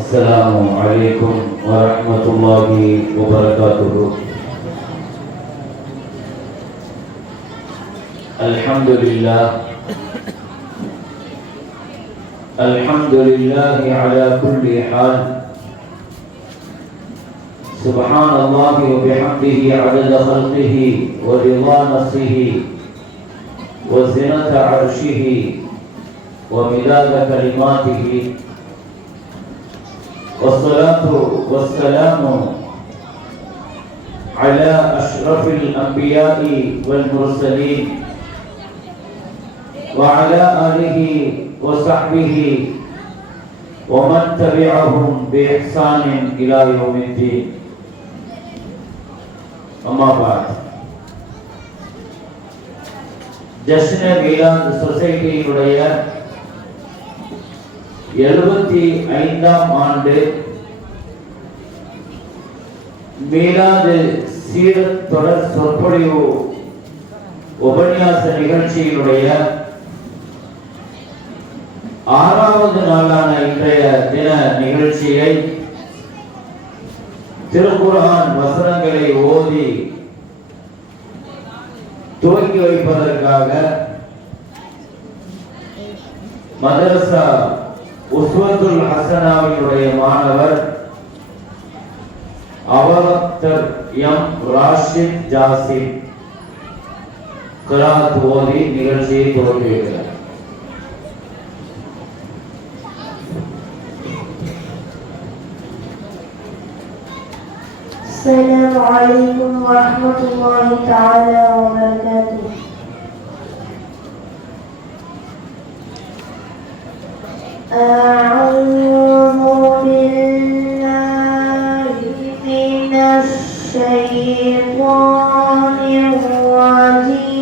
السلام عليكم ورحمة الله وبركاته. الحمد لله على كل حال. سبحان الله وبحمده عدد خلقه ورضا نفسه وزنة عرشه ومداد كلماته، والصلاة والسلام على أشرف الأنبياء والمرسلين وعلى آله وصحبه ومن تبعهم بإحسان إلى يوم الدين. أما بعد، ஜஷ்ன மீலாத் சொசைட்டியினுடைய 75ஆம் ஆண்டு மீலாது சீரத் தொடர் சொற்பொழிவு உபன்யாச நிகழ்ச்சியினுடைய 6வது நாளான இன்றைய தின நிகழ்ச்சியை திருக்குர்ஆன் வசனங்களை ஓதி துவக்கி வைப்பதற்காக மதரசா உஸ்வத்துல் ஹசனாவினுடைய மாணவர் அவரத்தர் எம் ராஷித் ஜாசிம் கிராத் ஓதி நிகழ்ச்சியை துவக்கி வைக்கிறார். السلام عليكم ورحمة الله تعالى وبركاته. أعوذ بالله من الشيطان الرجيم.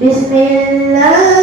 بسم الله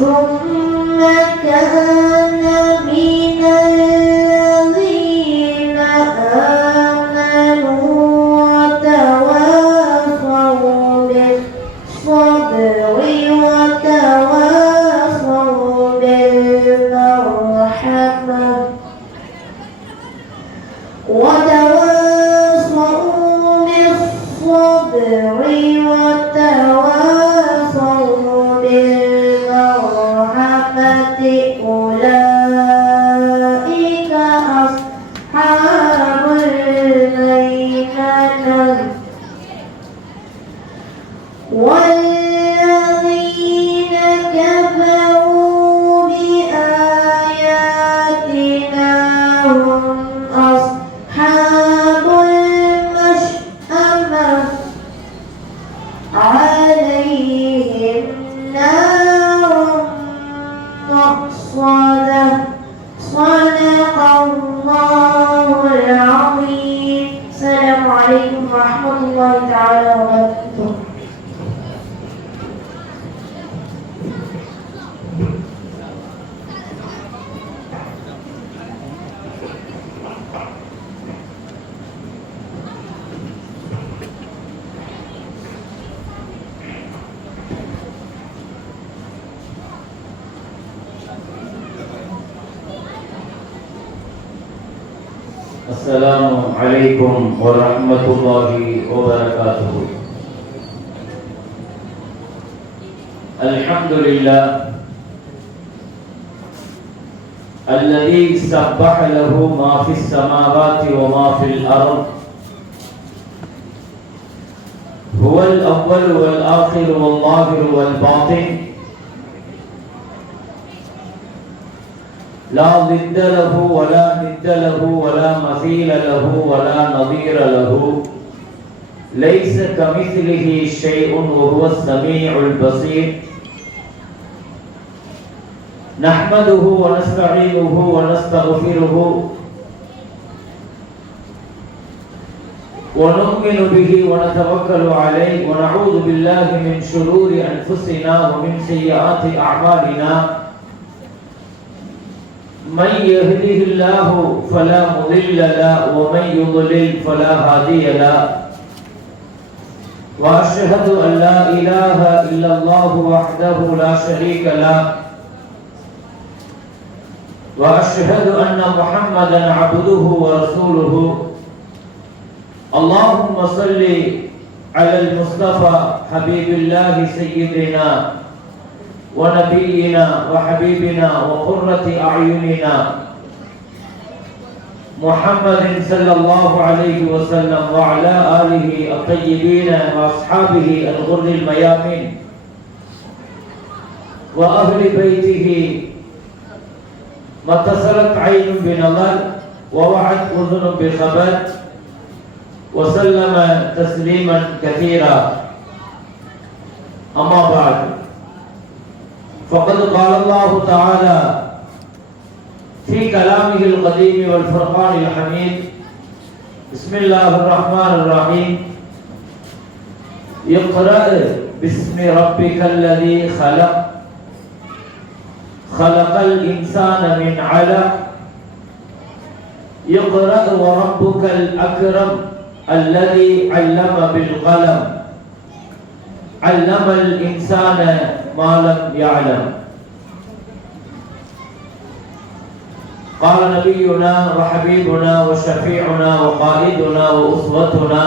ثم كان من الذين آمنوا وتواصوا بالصبر وتواصوا بالمرحمة أولئك أصحاب الميمنة والذين كفروا بآياتنا هم أصحاب المشأمة عليهم نار مؤصدة صدق الله العظيم. السلام عليكم ورحمة الله تعالى وبركاته. السلام عليكم ورحمة الله وبركاته. الحمد لله الذي سبح له ما في السماوات وما في الأرض، هو الأول والآخر والظاهر والباطن، لا ضد له ولا ند له ولا مثيل له ولا نظير له، ليس كمثله شيء وهو السميع البصير. نحمده ونستعينه ونستغفره ونؤمن به ونتوكل عليه ونعوذ بالله من شرور أنفسنا ومن سيئات أعمالنا. من يهده الله فلا مضل له ومن يضلل فلا هادي له، وأشهد أن لا إله إلا الله وحده لا شريك له، وأشهد أن محمدا عبده ورسوله. اللهم صل على المصطفى حبيب الله سيدنا ونبينا وحبيبنا وقرة أعيننا محمد صلى الله عليه وسلم وعلى آله الطيبين وأصحابه الغر الميامين وأهل بيته ما اتصلت عين بنظر ووعت أذن بخبر وسلم تسليما كثيرا. أما بعد، فقد قال الله تعالى في كلامه القديم والفرقان الحميد: بسم الله الرحمن الرحيم، اقرأ باسم ربك الذي خلق، خلق الإنسان من علق، اقرأ وربك الأكرم الذي علم بالقلم، علم الإنسان ما لم يعلم. قال نبينا وحبيبنا وشفيعنا وقائدنا وأسوتنا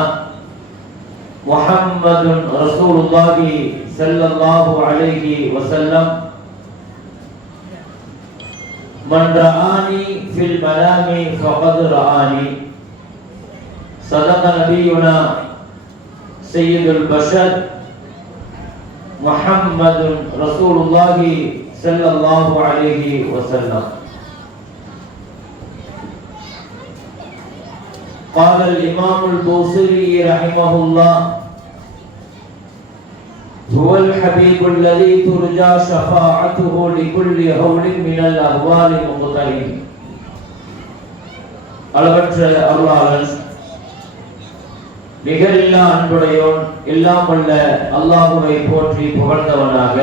محمد رسول الله صلى الله عليه وسلم: من رآني في المنام فقد رآني. صدق نبينا سيد البشر محمد رسول الله صلى الله عليه وسلم. قال الإمام البوصيري رحمه الله: هو الحبيب الذي ترجى شفاعته لكل هول من الأهوال مقترب. அளவற்ற அருளாளன், நிகரில்லா அன்புடையோன், எல்லாம் வல்ல அல்லாஹுவை போற்றி புகழ்ந்தவனாக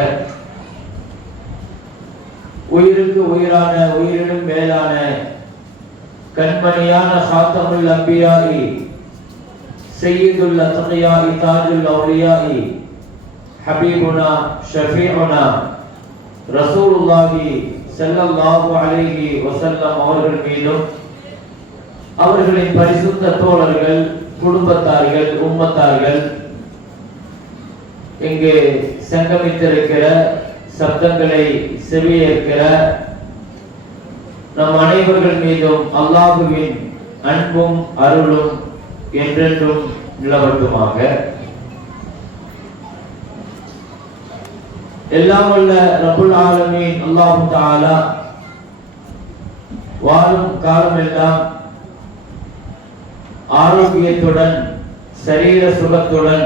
உயிருக்கு உயிரான உயிரினும் மேலான கண்மணியான ஹாத்தமுல் அம்பியாயி சையதுல் அத்கியாயி தாஜுல் அவுலியாயி ஹபீபுனா ஷஃபீஉனா ரசூலுல்லாஹி ஸல்லல்லாஹு அலைஹி வஸல்லம் அவர்கள் மீதும் அவர்களின் பரிசுத்த தோழர்கள், குடும்பத்தார்கள், உம்மத்தார்கள், இங்கு சங்கமித்திருக்கிற சப்தங்களை செவியேற்கிற நம் அனைவர்கள் மீதும் அல்லாஹுவின் அன்பும் அருளும் என்றென்றும் நிலவட்டுமாக. எல்லாம் வல்ல ரப்புல் ஆலமீன் அல்லாஹ் தஆலா வாழும் காலமெல்லாம் ஆரோக்கியத்துடன் சரீர சுகத்துடன்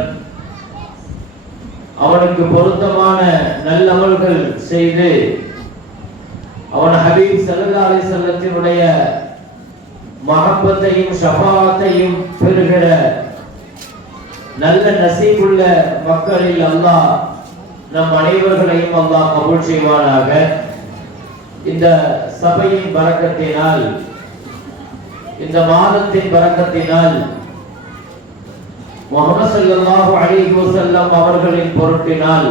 அவனுக்கு பொருத்தமான நல்லமல்கள் செய்து அவன் ஹபீப் ஸல்லல்லாஹு அலைஹி வஸல்லத்தினுடைய மஹப்பத்தையும் ஷஃபாஅத்தையும் பெறுகிற நல்ல நசீபுள்ள மக்களில் அல்லாஹ் நம் அனைவர்களையும் அல்லாஹ் கபூல் செய்வானாக. இந்த சபையின் பரக்கத்தினால், இந்த மாதத்தின் பரக்கத்தினால், முஹம்மது ஸல்லல்லாஹு அலைஹி வஸல்லம் அவர்களின் பொருட்டினால்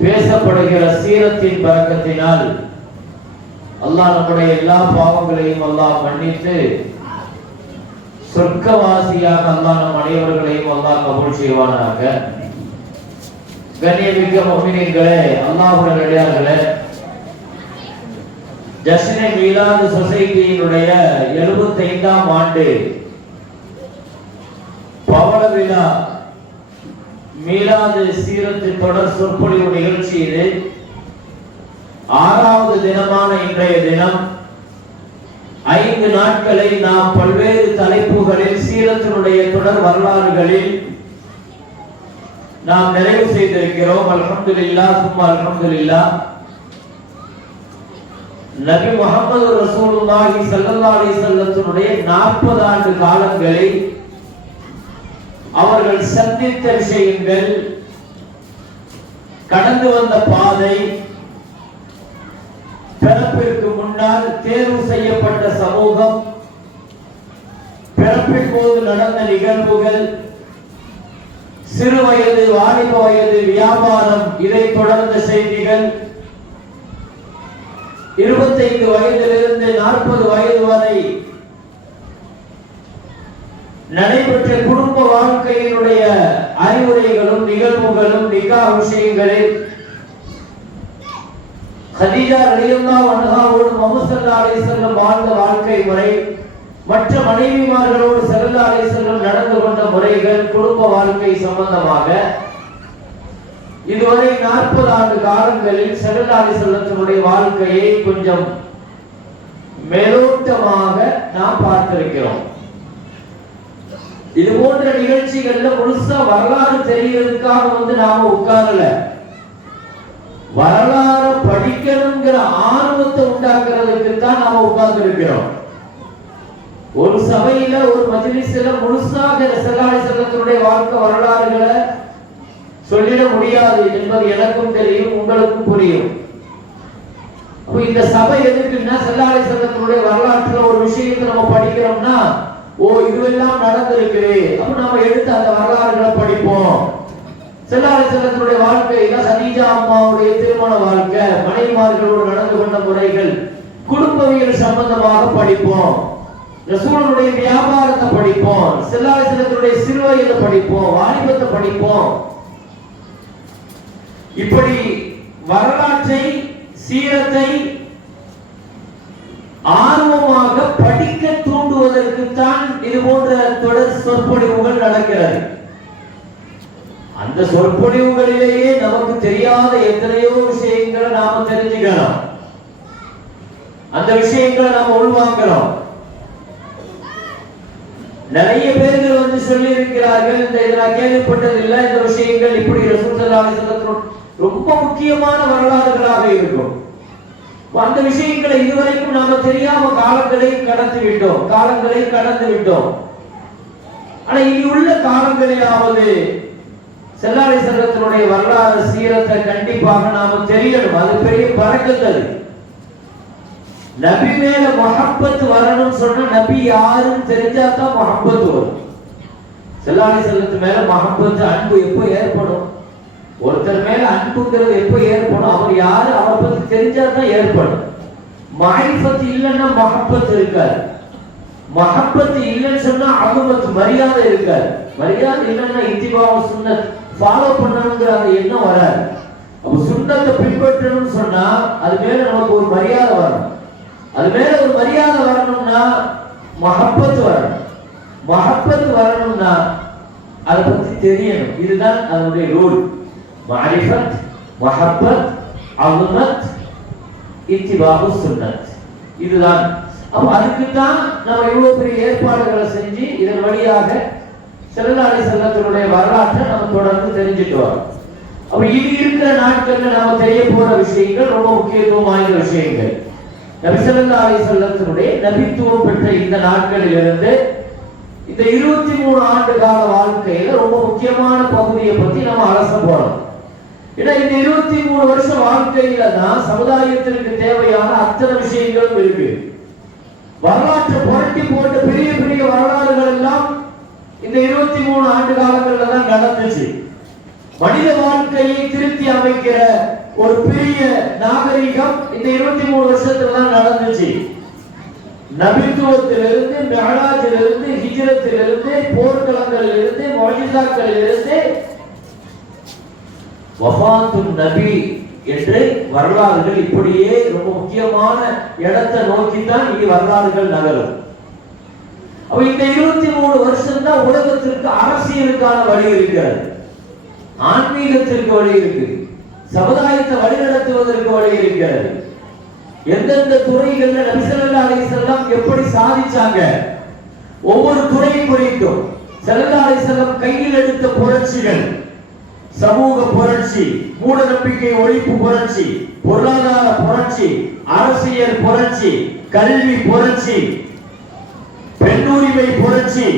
பேசப்படுகிற சீரத்தின் பரக்கத்தினால் அல்லாஹ் நம்முடைய எல்லா பாவங்களையும் அல்லாஹ் மன்னித்து சொர்க்கவாசியாக அல்லாஹ் நம் அனைவர்களையும் அல்லாஹ் கபூல் செய்வானாக. கண்ணியமிக்க முஃமினீன்களே, அல்லாஹ்வுடைய நல்லடியார்களே, ஜஸ்னே மீலாது சொசைட்டியினுடைய 75ஆம் ஆண்டு பவள விழா மீலாது சீரத்து தொடர் சொற்பொழிவு நிகழ்ச்சி இது 6வது தினமான இன்றைய தினம் 5 நாட்களை நாம் பல்வேறு தலைப்புகளில் சீரத்தினுடைய தொடர் வரலாறுகளில் நாம் நிறைவு செய்திருக்கிறோம். அல்ஹம்துலில்லாஹ் சும்மா அல்ஹம்துலில்லாஹ். நபி முஹம்மது ரசூலுல்லாஹி ஸல்லல்லாஹு அலைஹி வஸல்லத்தினுடைய 40 ஆண்டு காலங்களை அவர்கள் சந்தித்த விஷயங்கள், கடந்து வந்த பாதை, பிறப்பிற்கு முன்னால் தேர்வு செய்யப்பட்ட சமூகம், பிறப்பின் போது நடந்த நிகழ்வுகள், சிறு வயது, வாலிப வயது, வியாபாரம், இதை தொடர்ந்த செய்திகள், 25 வயதிலிருந்து 40 வயது வரை நடைபெற்ற குடும்ப வாழ்க்கையினுடைய அறிவுரைகளும் நிகழ்வுகளும், நிகா விஷயங்களில் கதீஜா ரலியல்லாஹு அன்ஹாவோடு முஹம்மது ஸல்லல்லாஹு அலைஹி வஸல்லம் வாழ்ந்த வாழ்க்கை முறை, மற்ற மனைவிமார்களோடு ஸல்லல்லாஹு அலைஹி வஸல்லம் நடந்து கொண்ட முறைகள், குடும்ப வாழ்க்கை சம்பந்தமாக இதுவரை 40 ஆண்டு காலங்களில் ஸல்லல்லாஹு அலைஹி வஸல்லத்தினுடைய வாழ்க்கையை கொஞ்சம் மேலோட்டமாக நாம் பார்த்திருக்கிறோம். இது போன்ற நிகழ்ச்சிகள்ல முழுசா வரலாறு தெரியறதுக்காக நாம உட்காரல, வரலாறு படிக்கணுங்கிற ஆர்வத்தை உண்டாக்குறதுக்கு தான் நாம உட்கார்ந்து இருக்கிறோம். ஒரு சபையில, ஒரு மஜ்லிஸ்ல முழுசாக ஸல்லல்லாஹு அலைஹி வஸல்லத்தினுடைய வாழ்க்கை வரலாறுகளை சொல்லிட முடியாது என்பது எனக்கும் தெரியும், உங்களுக்கும் புரியும். அப்ப இந்த சபை எதுக்குன்னா, ஸல்லல்லாஹு அலைஹி வஸல்லத்தினுடைய வரலாற்றுல ஒரு விஷயத்தை நம்ம படிக்கிறோம்னா, ஓ இதுவெல்லாம் நடந்திருக்கு, அப்ப நாம எடுத்து அந்த வரலாறுகளை படிப்போம். ஸல்லல்லாஹு அலைஹி வஸல்லத்தினுடைய வாழ்க்கையில கதீஜா அம்மாவுடைய திருமண வாழ்க்கை, மனைவிமார்களோடு நடந்து கொண்ட முறைகள், குடும்பவியல் சம்பந்தமாக படிப்போம். ரசூலுடைய வியாபாரத்தை படிப்போம், ஸல்லல்லாஹு அலைஹி வஸல்லத்தினுடைய சிறுவயதை படிப்போம், வாலிபத்தை படிப்போம். இப்படி வரலாற்றை, சீரத்தை ஆர்வமாக படிக்க தூண்டுவதற்கு தான் இது போன்ற தொடர் சொற்பொழிவுகள் நடக்கிறது. அந்த சொற்பொழிவுகளிலேயே நமக்கு தெரியாத எத்தனையோ விஷயங்களை நாம தெரிஞ்சுக்கிறோம், அந்த விஷயங்களை நாம உள்வாங்கிறோம். நிறைய பேர்கள் சொல்லி இருக்கிறார்கள், இந்த நான் கேள்விப்பட்டதில்லை, இந்த விஷயங்கள் இப்படி ரசூல் ஸல்லல்லாஹு அலைஹி வஸல்லம் ரொம்ப முக்கியமான வரலாறுகளாக இருக்கும். அந்த விஷயங்களை இதுவரைக்கும் நாம தெரியாம காலங்களை கடந்து விட்டோம். ஆனா இனி உள்ள காலங்களிலாவது ஸல்லல்லாஹு அலைஹி வஸல்லத்தினுடைய வரலாறு, சீரத்தை கண்டிப்பாக நாம தெரியணும். அது பெரிய பரக்கத்து. நபி மேல முஹப்பத் வரணும் சொன்னா நபி யாருன்னு தெரிஞ்சா தான் முஹப்பத் வரும். ஸல்லல்லாஹு அலைஹி வஸல்லம் மேல முஹப்பத் அன்பு எப்போ ஏற்படும்? ஒருத்தர் மேல அன்புங்கிறது எப்போ ஏற்படும்? அவர் யாரு அவரை பத்தி தெரிஞ்சா தான் ஏற்படும். மஹ்ரிஃபத் இல்லைன்னா முஹப்பத் இருக்காது. முஹப்பத் இல்லைன்னு சொன்னா அலுமத் மரியாதை இருக்காது. மரியாதை இல்லைன்னா இத்திபாவ சுன்னத் ஃபாலோ பண்ணணுங்கிற அந்த எண்ணம் வராது. அப்ப சுன்னத்தை பின்பற்றணும்னு சொன்னா அது மேல நமக்கு ஒரு மரியாதை வரணும். அது மேல ஒரு மரியாதை வரணும்னா முஹப்பத் வரணும். முஹப்பத் வரணும்னா அதை பத்தி தெரியணும். இதுதான் அதனுடைய ரூல். மஅரிஃபத், முஹப்பத், அலுமத், இத்திபாவு சுன்னத். இதுதான். அப்ப அதுக்கு தான் நம்ம இவ்வளவு பெரிய ஏற்பாடுகளை செஞ்சு இதன் வழியாக ஸல்லல்லாஹு அலைஹி வஸல்லம் வரலாற்றை நம்ம தொடர்ந்து தெரிஞ்சுட்டு வரோம். அப்ப இது இருக்கிற நாட்கள்ல நாம தெரிய போற விஷயங்கள் ரொம்ப முக்கியத்துவம் வாய்ந்த விஷயங்கள். நபி ஸல்லல்லாஹு அலைஹி வஸல்லம் நபித்துவம் பெற்ற இந்த நாட்களில் இருந்து இந்த 23 ஆண்டு கால வாழ்க்கையில ரொம்ப முக்கியமான பகுதியை பத்தி நம்ம அலச போறோம். ஏன்னா இந்த 23 வருஷம் வாழ்க்கையில தான் சமுதாயத்திற்கு தேவையான அத்தனை விஷயங்களும் இருக்கு. வரலாற்றை புரட்டி போட்ட பெரிய பெரிய வரலாறுகள் எல்லாம் இந்த 23 ஆண்டு காலங்கள்ல தான் நடந்துச்சு. மனித வாழ்க்கையை திருத்தி அமைக்கிற ஒரு பெரிய நாகரிகம் இந்த 23 வருஷத்துல தான் நடந்துச்சு. நபித்துவத்திலிருந்து, மிஅராஜிலிருந்து, ஹிஜ்ரத்திலிருந்து, போர்க்களங்களிலிருந்து, முஅஜிசாக்களிலிருந்து வஃபாத்துன் நபி என்று வரலாறுகள் இப்படியே ரொம்ப முக்கியமான இடத்தை நோக்கி தான் இங்கே வரலாறுகள் நகரும். அப்ப இந்த 23 வருஷம் தான் உலகத்திற்கு அரசியலுக்கான வழி இருக்கிறது, ஆன்மீகத்திற்கு வழி இருக்கு, சமுதாயத்தை வழிநடத்துவதற்கு வழி இருக்கிறது. எந்தெந்த துறைகள்ல நபி ஸல்லல்லாஹு அலைஹி வஸல்லம் எப்படி சாதிச்சாங்க, ஒவ்வொரு துறை குறித்தும் ஸல்லல்லாஹு அலைஹி வஸல்லம் கையில் எடுத்த புரட்சிகள், சமூக புரட்சி, மூட நம்பிக்கை ஒழிப்பு புரட்சி, பொருளாதார புரட்சி, அரசியல் புரட்சி, கல்வி புரட்சி, பெண்ணுரிமை புரட்சி,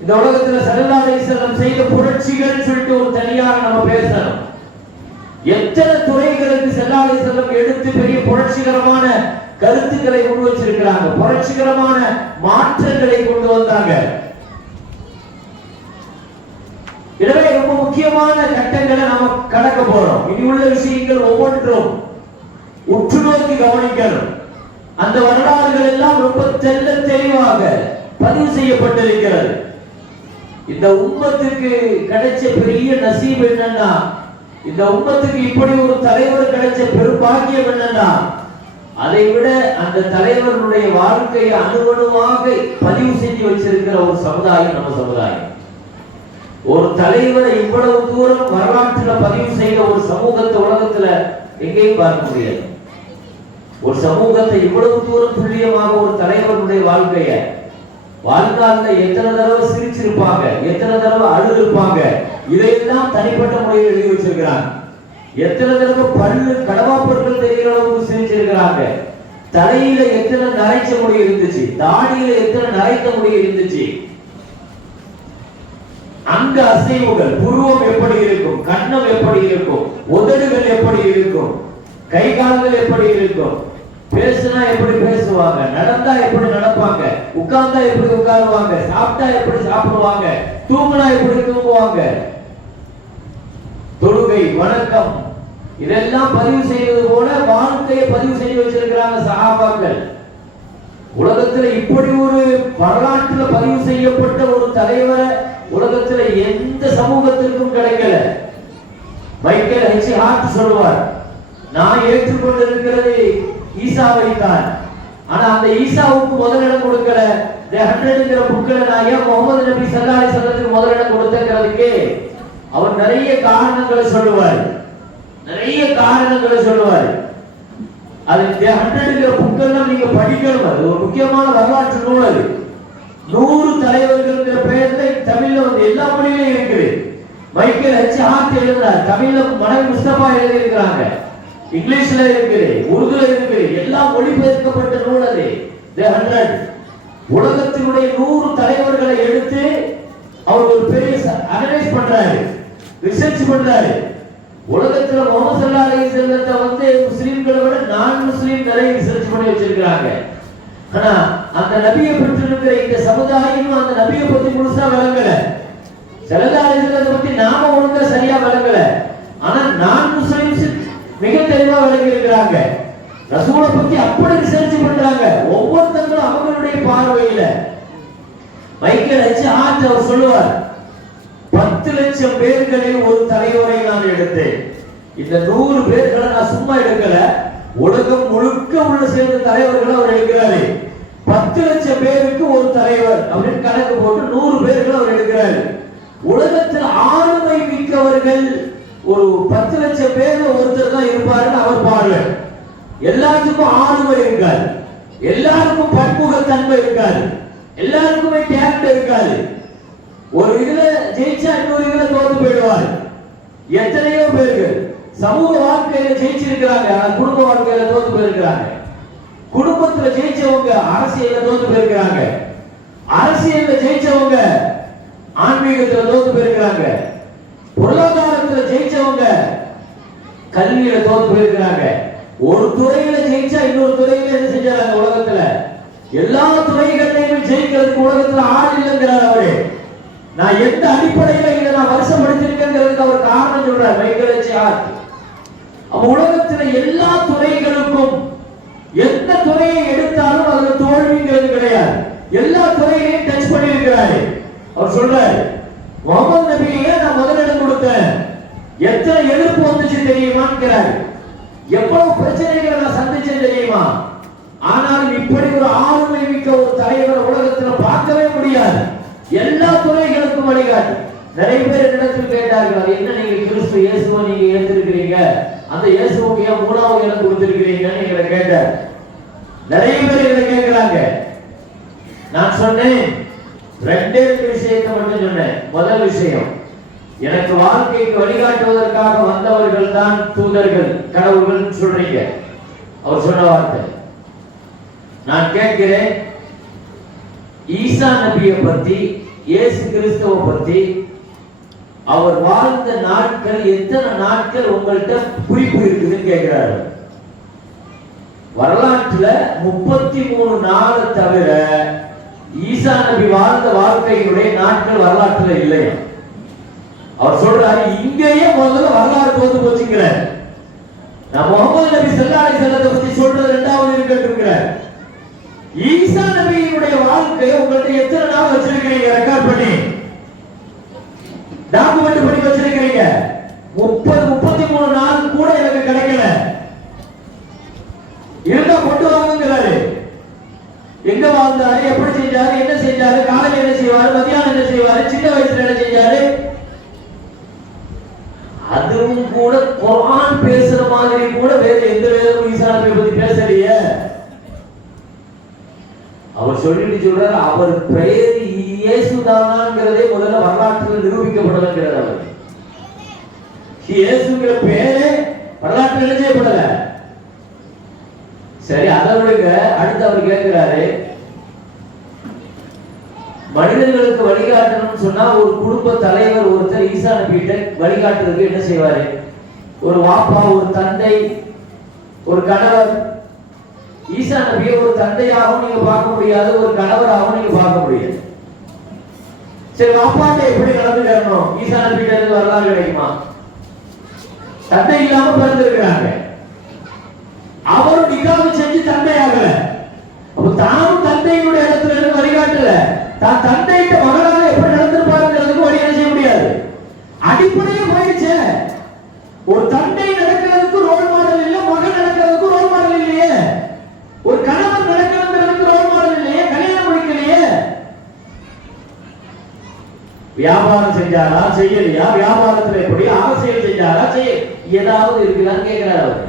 இந்த உலகத்துல ஸல்லல்லாஹு அலைஹி வஸல்லம் செய்த புரட்சிகள் சொல்லிட்டு ஒரு தனியாக நம்ம பேசணும். எத்தனை துறைகளுக்கு ஸல்லல்லாஹு அலைஹி வஸல்லம் எடுத்து பெரிய புரட்சிகரமான கருத்துக்களை முன் வச்சிருக்கிறாங்க, புரட்சிகரமான மாற்றங்களை கொண்டு வந்தாங்க. எனவே ரொம்ப முக்கியமான கட்டங்களை நாம கடக்க போறோம். இனி உள்ள விஷயங்கள் ஒவ்வொன்றும் உற்று நோக்கி கவனிக்கணும். அந்த வரலாறுகள் எல்லாம் ரொம்ப தெல்ல தெளிவாக பதிவு செய்யப்பட்டிருக்கிறது. இந்த உம்மத்துக்கு கிடைச்ச பெரிய நசீப் என்னன்னா, இந்த உம்மத்துக்கு இப்படி ஒரு தலைவர் கிடைச்ச பெரும்பாக்கியம் என்னன்னா, அதை விட அந்த தலைவருடைய வாழ்க்கையை அணுவணுவாக பதிவு செஞ்சு வச்சிருக்கிற ஒரு சமுதாயம் நம்ம சமுதாயம். ஒரு தலைவரை இவ்வளவு தூரம் வரலாற்றுல பதிவு செய்த ஒரு சமூகத்தை உலகத்துல எங்கேயும் பார்க்க முடியாது. ஒரு சமூகத்தை இவ்வளவு தூரம் துல்லியமாக ஒரு தலைவருடைய வாழ்க்கைய வாழ்நாள்ல எத்தனை தடவை சிரிச்சிருப்பாங்க, எத்தனை தடவை அழுதுருப்பாங்க, இதையெல்லாம் தனிப்பட்ட முறையில் எழுதி வச்சிருக்கிறாங்க. எத்தனை தடவை பல்லு கடவாப்பற்கள் தெரிகிற அளவுக்கு சிரிச்சிருக்கிறாங்க. தலையில எத்தனை நரைச்ச முடி இருந்துச்சு, தாடியில எத்தனை நரைத்த முடி இருந்துச்சு, அங்க அசைவுகள், புருவம் எப்படி இருக்கும், கண்ணம் எப்படி இருக்கும், உதடுகள் எப்படி இருக்கும், கை கால்கள் எப்படி இருக்கும், பேசினா எப்படி பேசுவாங்க, நடந்தா எப்படி நடப்பாங்க, உட்கார்ந்தா எப்படி உட்காருவாங்க, சாப்பிட்டா எப்படி சாப்பிடுவாங்க, தூங்கினா எப்படி தூங்குவாங்க, தொழுகை, வணக்கம், இதெல்லாம் பதிவு செய்வது போல வாழ்க்கையை பதிவு செய்து வச்சிருக்கிறாங்க சஹாபாக்கள். உலகத்துல இப்படி ஒரு வரலாற்றுல பதிவு செய்யப்பட்ட ஒரு தலைவரை உலகத்துல எந்த சமூகத்திற்கும் கிடைக்கல. மைக்கேல் ஹெச் ஹார்ட் சொல்லுவார், நான் ஏற்றுக்கொண்டிருக்கிறது ஈசாவை தான், ஆனா அந்த ஈசாவுக்கு முதலிடம் கொடுக்கல. தி 100ங்கிற புக்ல நான் ஏன் முகமது நபி ஸல்லல்லாஹு அலைஹி வஸல்லத்துக்கு முதலிடம் கொடுத்தேங்கிறதுக்கு அவர் நிறைய காரணங்களை சொல்லுவார், நிறைய காரணங்களை சொல்லுவார். அது தி 100ங்கிற புக்கெல்லாம் நீங்க படிக்கணும். அது ஒரு முக்கியமான வரலாற்று நூல். அது 100 தலைவர்கள்ங்கிற பெயர்ல தமிழ்ல வந்து எல்லா மொழியிலும் இருக்குது. மைக்கேல் ஹெச் ஹார்ட் எழுதுறார், தமிழ்ல மனைவி முஸ்தபா எழுதி இருக்கிறாங்க, இங்கிலீஷ்ல இருக்குது, உருதுல இருக்குது, எல்லாம் மொழிபெயர்க்கப்பட்ட நூல் அது தி 100. உலகத்தினுடைய 100 தலைவர்களை எடுத்து அவர் ஒரு பெரிய அனலைஸ் பண்றாரு, ரிசர்ச் பண்றாரு. உலகத்துல முஹம்மது ஸல்லல்லாஹு அலைஹி வஸல்லத்தை வந்து முஸ்லிம் முஸ்லிம்களை விட நான் முஸ்லிம் நிறைய ரிசர்ச் பண்ணி வச்சிருக்கிறாங்க. ஆனா அந்த நபியை பெற்றிருக்கிற இந்த சமுதாயம் அந்த நபியை பத்தி முழுசா விளங்கல. ஸல்லல்லாஹு அலைஹி வஸல்லம் பத்தி நாம ஒழுங்கா சரியா விளங்கல. ஆனா நான் முஸ்லிம்ஸ் மிக தெளிவா விளங்கி இருக்கிறாங்க. ரசூலை பத்தி அப்படி ரிசர்ச் பண்றாங்க. ஒவ்வொருத்தங்களும் அவங்களுடைய பார்வையில மைக்கேல் எச் ஹார்ட் அவர் சொல்லுவார், 10 லட்சம் பேர்களில் ஒரு தலைவரை நான் எடுத்தேன். இந்த 100 பேர்களை நான் சும்மா எடுக்கல, உலகம் முழுக்க உள்ள சேர்ந்த தலைவர்களை அவர் எடுக்கிறாரு. 10 லட்சம் பேருக்கு ஒரு தலைவர் அப்படின்னு கணக்கு போட்டு 100 பேர்களை அவர் எடுக்கிறாரு. உலகத்தில் ஆளுமை மிக்கவர்கள் ஒரு 10 லட்சம் பேர்ல ஒருத்தர் தான் இருப்பாருன்னு அவர் பார்வை. எல்லாத்துக்கும் ஆளுமை இருக்காது, எல்லாருக்கும் பன்முகத்தன்மை இருக்காது, எல்லாருக்குமே டேலண்ட் இருக்காது. ஒரு இதுல ஜெயிச்சா இன்னொரு இதுல தோத்து போயிடுவார். எத்தனையோ பேர்கள் சமூக வாழ்க்கையில ஜெயிச்சிருக்கிறாங்க, ஆனா குடும்ப வாழ்க்கையில தோத்து போயிருக்கிறாங்க. குடும்பத்துல ஜெயிச்சவங்க அரசியல்ல தோத்து போயிருக்கிறாங்க, அரசியல்ல ஜெயிச்சவங்க ஆன்மீகத்துல தோத்து போயிருக்கிறாங்க, பொருளாதாரத்துல ஜெயிச்சவங்க கல்வியில தோத்து போயிருக்கிறாங்க. ஒரு துறையில ஜெயிச்சா இன்னொரு துறையில என்ன செஞ்சாங்க? உலகத்துல எல்லா துறைகளையும் ஜெயிக்கிறதுக்கு உலகத்துல ஆள் இல்லைங்கிறார் அவரு. நான் எந்த அடிப்படையில இதை நான் வருஷப்படுத்திருக்கேங்கிறதுக்கு அவர் காரணம் சொல்றார் மைக்கேல் எச் ஹார்ட். உலகத்துல எல்லா துறைகளுக்கும் எந்த துறையை எடுத்தாலும் அதுல தோல்விங்கிறது கிடையாது. எல்லா துறையையும் டச் பண்ணி இருக்கிறாரு. அவர் சொல்றாரு, முகமது நபியே நான் முதலிடம் கொடுத்தேன், எத்தனை எதிர்ப்பு வந்துச்சு தெரியுமாங்கிறாரு. எவ்வளவு பிரச்சனைகளை நான் சந்திச்சேன் தெரியுமா? ஆனாலும் இப்படி ஒரு ஆளுமை மிக்க ஒரு தலைவர் உலகத்துல பார்க்கவே முடியாது. எல்லா துறைகளுக்கும் வழிகாட்டி. நிறைய பேர் இடத்தில் கேட்டார்கள், அது என்ன நீங்க கிறிஸ்து இயேசுவை நீங்க ஏற்றிருக்கிறீங்க, அந்த இயேசுவுக்கு ஏன் 3வது இடம் கொடுத்திருக்கிறீங்கன்னு எங்களை கேட்டார். நிறைய பேர் இதை கேட்கிறாங்க. நான் சொன்னேன் 2 விஷயத்தை மட்டும் சொன்னேன். முதல் விஷயம், எனக்கு வாழ்க்கைக்கு வழிகாட்டுவதற்காக வந்தவர்கள் தான் தூதர்கள், கடவுள்கள் சொல்றீங்க. அவர் சொன்ன வார்த்தை. நான் கேட்கிறேன், ஈசா நபியை பத்தி, இயேசு கிறிஸ்துவை பத்தி, அவர் வாழ்ந்த நாட்கள் எத்தனை நாட்கள் உங்கள்கிட்ட குறிப்பு இருக்குதுன்னு கேட்கிறாரு. வரலாற்றுல 33 நாள் தவிர ஈசா நபி வாழ்ந்த வாழ்க்கையினுடைய நாட்கள் வரலாற்றுல இல்லையா? அவர் சொல்றாரு, இங்கேயே முதல்ல வரலாறு தோத்து போச்சுங்கிறார். நான் முகமது நபி ஸல்லல்லாஹு அலைஹி வஸல்லத்தை பத்தி சொல்றது 2வது இருக்கட்டும்ங்கிறார். ஈசா நபியினுடைய வாழ்க்கையை உங்கள்கிட்ட எத்தனை நாள் வச்சிருக்கீங்க? ரெக்கார்ட் பண்ணி டாக்குமெண்ட் பண்ணி வச்சிருக்கீங்க. 33 நாள் கூட எனக்கு கிடைக்கல. இருந்தா கொண்டு வாங்குங்கிறாரு. எங்க வாழ்ந்தாரு, எப்படி செஞ்சாரு, என்ன செஞ்சாரு, காலையில் என்ன செய்வாரு, மதியானம் என்ன செய்வாரு, சின்ன வயசுல என்ன செஞ்சாரு, அதுவும் கூட குர்ஆன் பேசுற மாதிரி கூட வேற எந்த வேதமும் ஈசா நபியை பத்தி பேசலையே. அவர் சொல்றாரு, அவர் பெயர் இயேசுதானாங்கிறதே முதல்ல வரலாற்றில் நிரூபிக்கப்படலங்கிறார். அவர் இயேசுங்கிற பேரே வரலாற்றில் என்ன செய்யப்படல. சரி, அதை விடுங்க. அடுத்து அவர் கேட்கிறாரு, மனிதர்களுக்கு வழிகாட்டணும்னு சொன்னா ஒரு குடும்ப தலைவர் ஒருத்தர் ஈசா நபிகிட்ட வழிகாட்டுறதுக்கு என்ன செய்வாரு? ஒரு வாப்பா, ஒரு தந்தை, ஒரு கணவர். ஈசா நபியை ஒரு தந்தையாகவும் நீங்க பார்க்க முடியாது, ஒரு கணவராகவும் நீங்க பார்க்க முடியாது. சரி, வாப்பாட்ட எப்படி நடந்துக்கணும்? ஈசா நபிகிட்ட இருந்து வரலாறு கிடைக்குமா? தந்தை இல்லாம பிறந்திருக்கிறாங்க. அவரும் நிக்காஹ் செஞ்சு தந்தை ஆகல. அப்ப தானும் தந்தையினுடைய இடத்துல இருந்து வழிகாட்டல. தான் தந்தையிட்ட மகனாக எப்படி நடந்திருப்பாருங்கிறதுக்கு வழி என்ன செய்ய முடியாது. அடிப்படையே போயிடுச்சு. ஒரு தந்தை நடக்கிறதுக்கு ரோல் மாடல் இல்ல, மகன் நடக்கிறதுக்கு ரோல் மாடல் இல்லையே, ஒரு கணவன் நடக்கிறதுக்கு ரோல் மாடல் இல்லையே, கல்யாணம் முடிக்கலையே. வியாபாரம் செஞ்சாரா, செய்யலையா, வியாபாரத்துல எப்படி, அரசியல் செஞ்சாரா, செய்ய ஏதாவது இருக்குதான்னு கேட்கிறார் அவர்.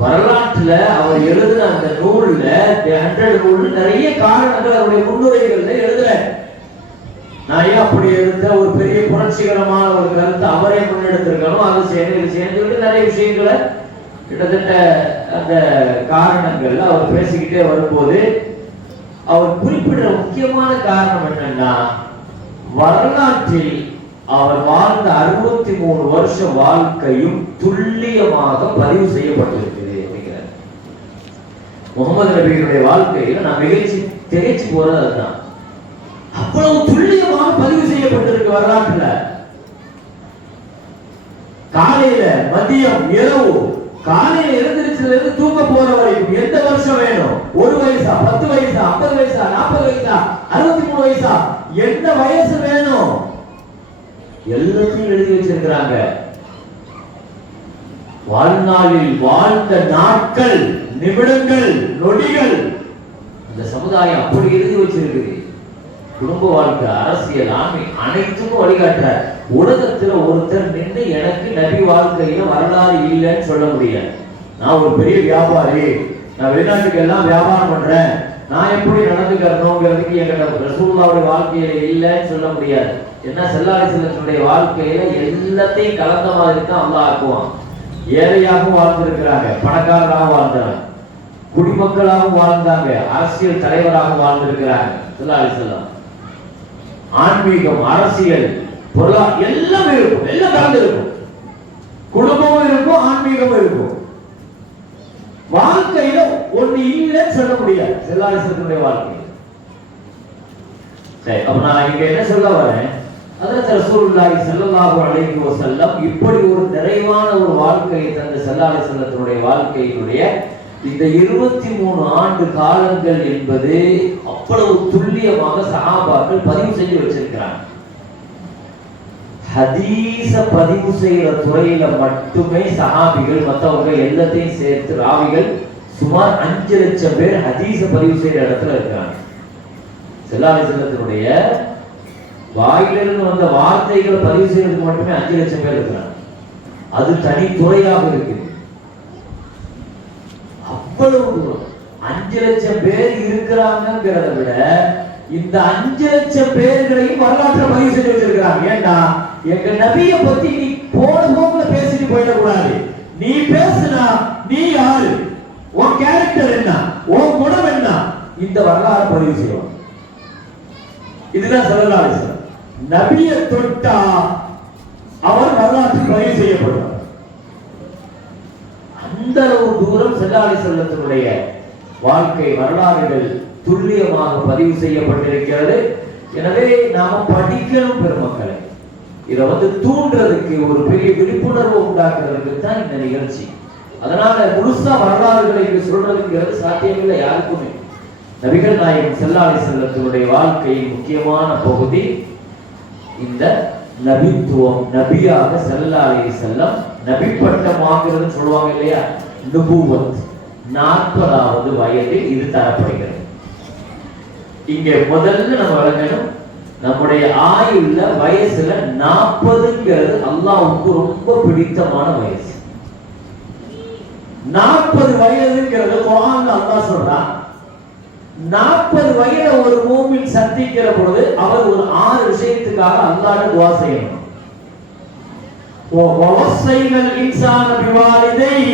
வரலாற்றுல அவர் எழுதுற அந்த நூல்ல 100 நூல் நிறைய காரணங்கள் அவருடைய முன்னுரைகள்ல எழுதுற. நான் ஏன் அப்படி எழுத, ஒரு பெரிய புரட்சிகரமான ஒரு கருத்தை அவரே முன்னெடுத்திருக்கணும், அது சேர்ந்து நிறைய விஷயங்களை கிட்டத்தட்ட அந்த காரணங்கள்ல அவர் பேசிக்கிட்டே வரும்போது அவர் குறிப்பிடுற முக்கியமான காரணம் என்னன்னா, வரலாற்றில் அவர் வாழ்ந்த 63 வருஷ வாழ்க்கையும் துல்லியமாக பதிவு செய்யப்பட்டிருக்கிறது அப்படிங்கிறார். முகமது நபியினுடைய வாழ்க்கையில நான் திகைச்சு போறது அதுதான். அவ்வளவு துல்லியமாக பதிவு செய்யப்பட்டிருக்கு வரலாற்றுல. காலையில, மதியம், இரவு, காலையில எழுந்திருச்சதுல இருந்து தூங்க போற வரைக்கும் எந்த வருஷம் வேணும், 1 வயசா, 10 வயசா, 50 வயசா, 40 வயசா, 63 வயசா, என்ன வயசு வேணும், எல்லாத்தையும் எழுதி வச்சிருக்கிறாங்க. வாழ்நாளில் வாழ்ந்த நாட்கள், நிமிடங்கள், நொடிகள், இந்த சமுதாயம் அப்படி எழுதி வச்சிருக்குது. குடும்ப வாழ்க்கை, அரசியல், ஆண்மை அனைத்துக்கும் வழிகாட்டுறார். உலகத்துல ஒருத்தர் நின்று எனக்கு நபி வாழ்க்கையில வரலாறு இல்லைன்னு சொல்ல முடியாது. நான் ஒரு பெரிய வியாபாரி, நான் வெளிநாட்டுக்கு எல்லாம் வியாபாரம் பண்றேன், நான் எப்படி நடந்துக்கிறணுங்கிறதுக்கு எங்க ரசூலுல்லாஹ்வுடைய வாழ்க்கையில இல்லைன்னு சொல்ல முடியாது. ஏன்னா ஸல்லல்லாஹு அலைஹி வஸல்லம் வாழ்க்கையில எல்லாத்தையும் கலந்த மாதிரி தான் அல்லாஹ் ஆக்குவான். ஏழையாகவும் வாழ்ந்திருக்கிறாங்க, பணக்காரராகவும் வாழ்ந்தாங்க, குடிமக்களாகவும் வாழ்ந்தாங்க, அரசியல் தலைவராக வாழ்ந்திருக்கிறாங்க ஸல்லல்லாஹு அலைஹி வஸல்லம். ஆன்மீகம், அரசியல், பொருளாதாரம் எல்லாம் இருக்கும், எல்லாம் கலந்து இருக்கும். குடும்பமும் இருக்கும், ஆன்மீகமும் இருக்கும். வாழ்க்கையில ஒண்ணு இல்லைன்னு சொல்ல முடியாது ஸல்லல்லாஹு அலைஹி வஸல்லம் வாழ்க்கை. சரி, அப்ப நான் இங்க என்ன சொல்ல வரேன், ஹஜ்ரத் ரசூலுல்லாஹி ஸல்லல்லாஹு அலைஹி வஸல்லம் இப்படி ஒரு நிறைவான ஒரு வாழ்க்கையை தந்த ஸல்லல்லாஹு அலைஹி வஸல்லத்துடைய வாழ்க்கையினுடைய இந்த 23 ஆண்டு காலங்கள் என்பது அவ்வளவு துல்லியமாக சஹாபாக்கள் பதிவு செஞ்சு வச்சிருக்கிறாங்க. ஹதீஸ பதிவு செய்யற துறையில மட்டுமே சஹாபிகள், மற்றவங்க எல்லாத்தையும் சேர்த்து ராவிகள் சுமார் 5 லட்சம் பேர் ஹதீஸ பதிவு செய்யற இடத்துல இருக்காங்க. ஸல்லல்லாஹு அலைஹி வஸல்லத்துடைய வாயிலிருந்து வந்த வார்த்தைகளை பதிவு செய்யறதுக்கு மட்டுமே 5 லட்சம் பேர் இருக்கிறாங்க. அது தனி துறையாக இருக்கு. அவ்வளவு தூரம் 5 லட்சம் பேர் இருக்கிறாங்கிறத விட இந்த 5 லட்சம் பேர்களையும் வரலாற்றை பதிவு செஞ்சு வச்சிருக்கிறாங்க. ஏன்னா எங்க நபிய பத்தி நீ போன போக்குல பேசிட்டு போயிடக்கூடாது. நீ பேசுனா நீ யாரு, உன் கேரக்டர் என்ன, உன் குணம் என்ன, இந்த வரலாறு பதிவு செய்வோம். இதுதான் ஸல்லல்லாஹு அலைஹி வஸல்லம். நபிய தொட்டா அவர் வரலாற்று பதிவு செய்யப்படுவார். அந்த அளவு தூரம் ஸல்லல்லாஹு அலைஹி வஸல்லத்துடைய வாழ்க்கை வரலாறுகள் துல்லியமாக பதிவு செய்யப்பட்டிருக்கிறது. எனவே நாம படிக்கணும் பெருமக்களை. இதை தூண்டுறதுக்கு ஒரு பெரிய விழிப்புணர்வு உண்டாக்குறதுக்கு தான் இந்த நிகழ்ச்சி. அதனால முழுசா வரலாறுகளை இங்கு சொல்றதுங்கிறது சாத்தியமில்லை யாருக்குமே. நபிகள் நாயகம் ஸல்லல்லாஹு அலைஹி வஸல்லத்துடைய வாழ்க்கையின் முக்கியமான பகுதி இந்த நபித்துவம். நபியாக ஸல்லல்லாஹு அலைஹி வஸல்லம் நபி பட்டம் வாங்குறதுன்னு சொல்லுவாங்க இல்லையா, நுபுவத். 40வது வயதில் இது தரப்படுகிறது. இங்க முதல்ல நம்ம வழங்கணும், நம்முடைய ஆயுள்ள வயசுல 40ங்கிறது அல்லாஹ்வுக்கு ரொம்ப பிடித்தமான வயசு. 40 வயதுங்கிறது குர்ஆன்ல அல்லாஹ் சொல்றான். 40 வயதை ஒரு மூமின் சந்திக்கிற பொழுது அவர் ஒரு 6 விஷயத்துக்காக அல்லாஹ்ட்ட துஆ செய்யணும். وَوَصَّيْنَا الْإِنسَانَ بِوَالِدَيْهِ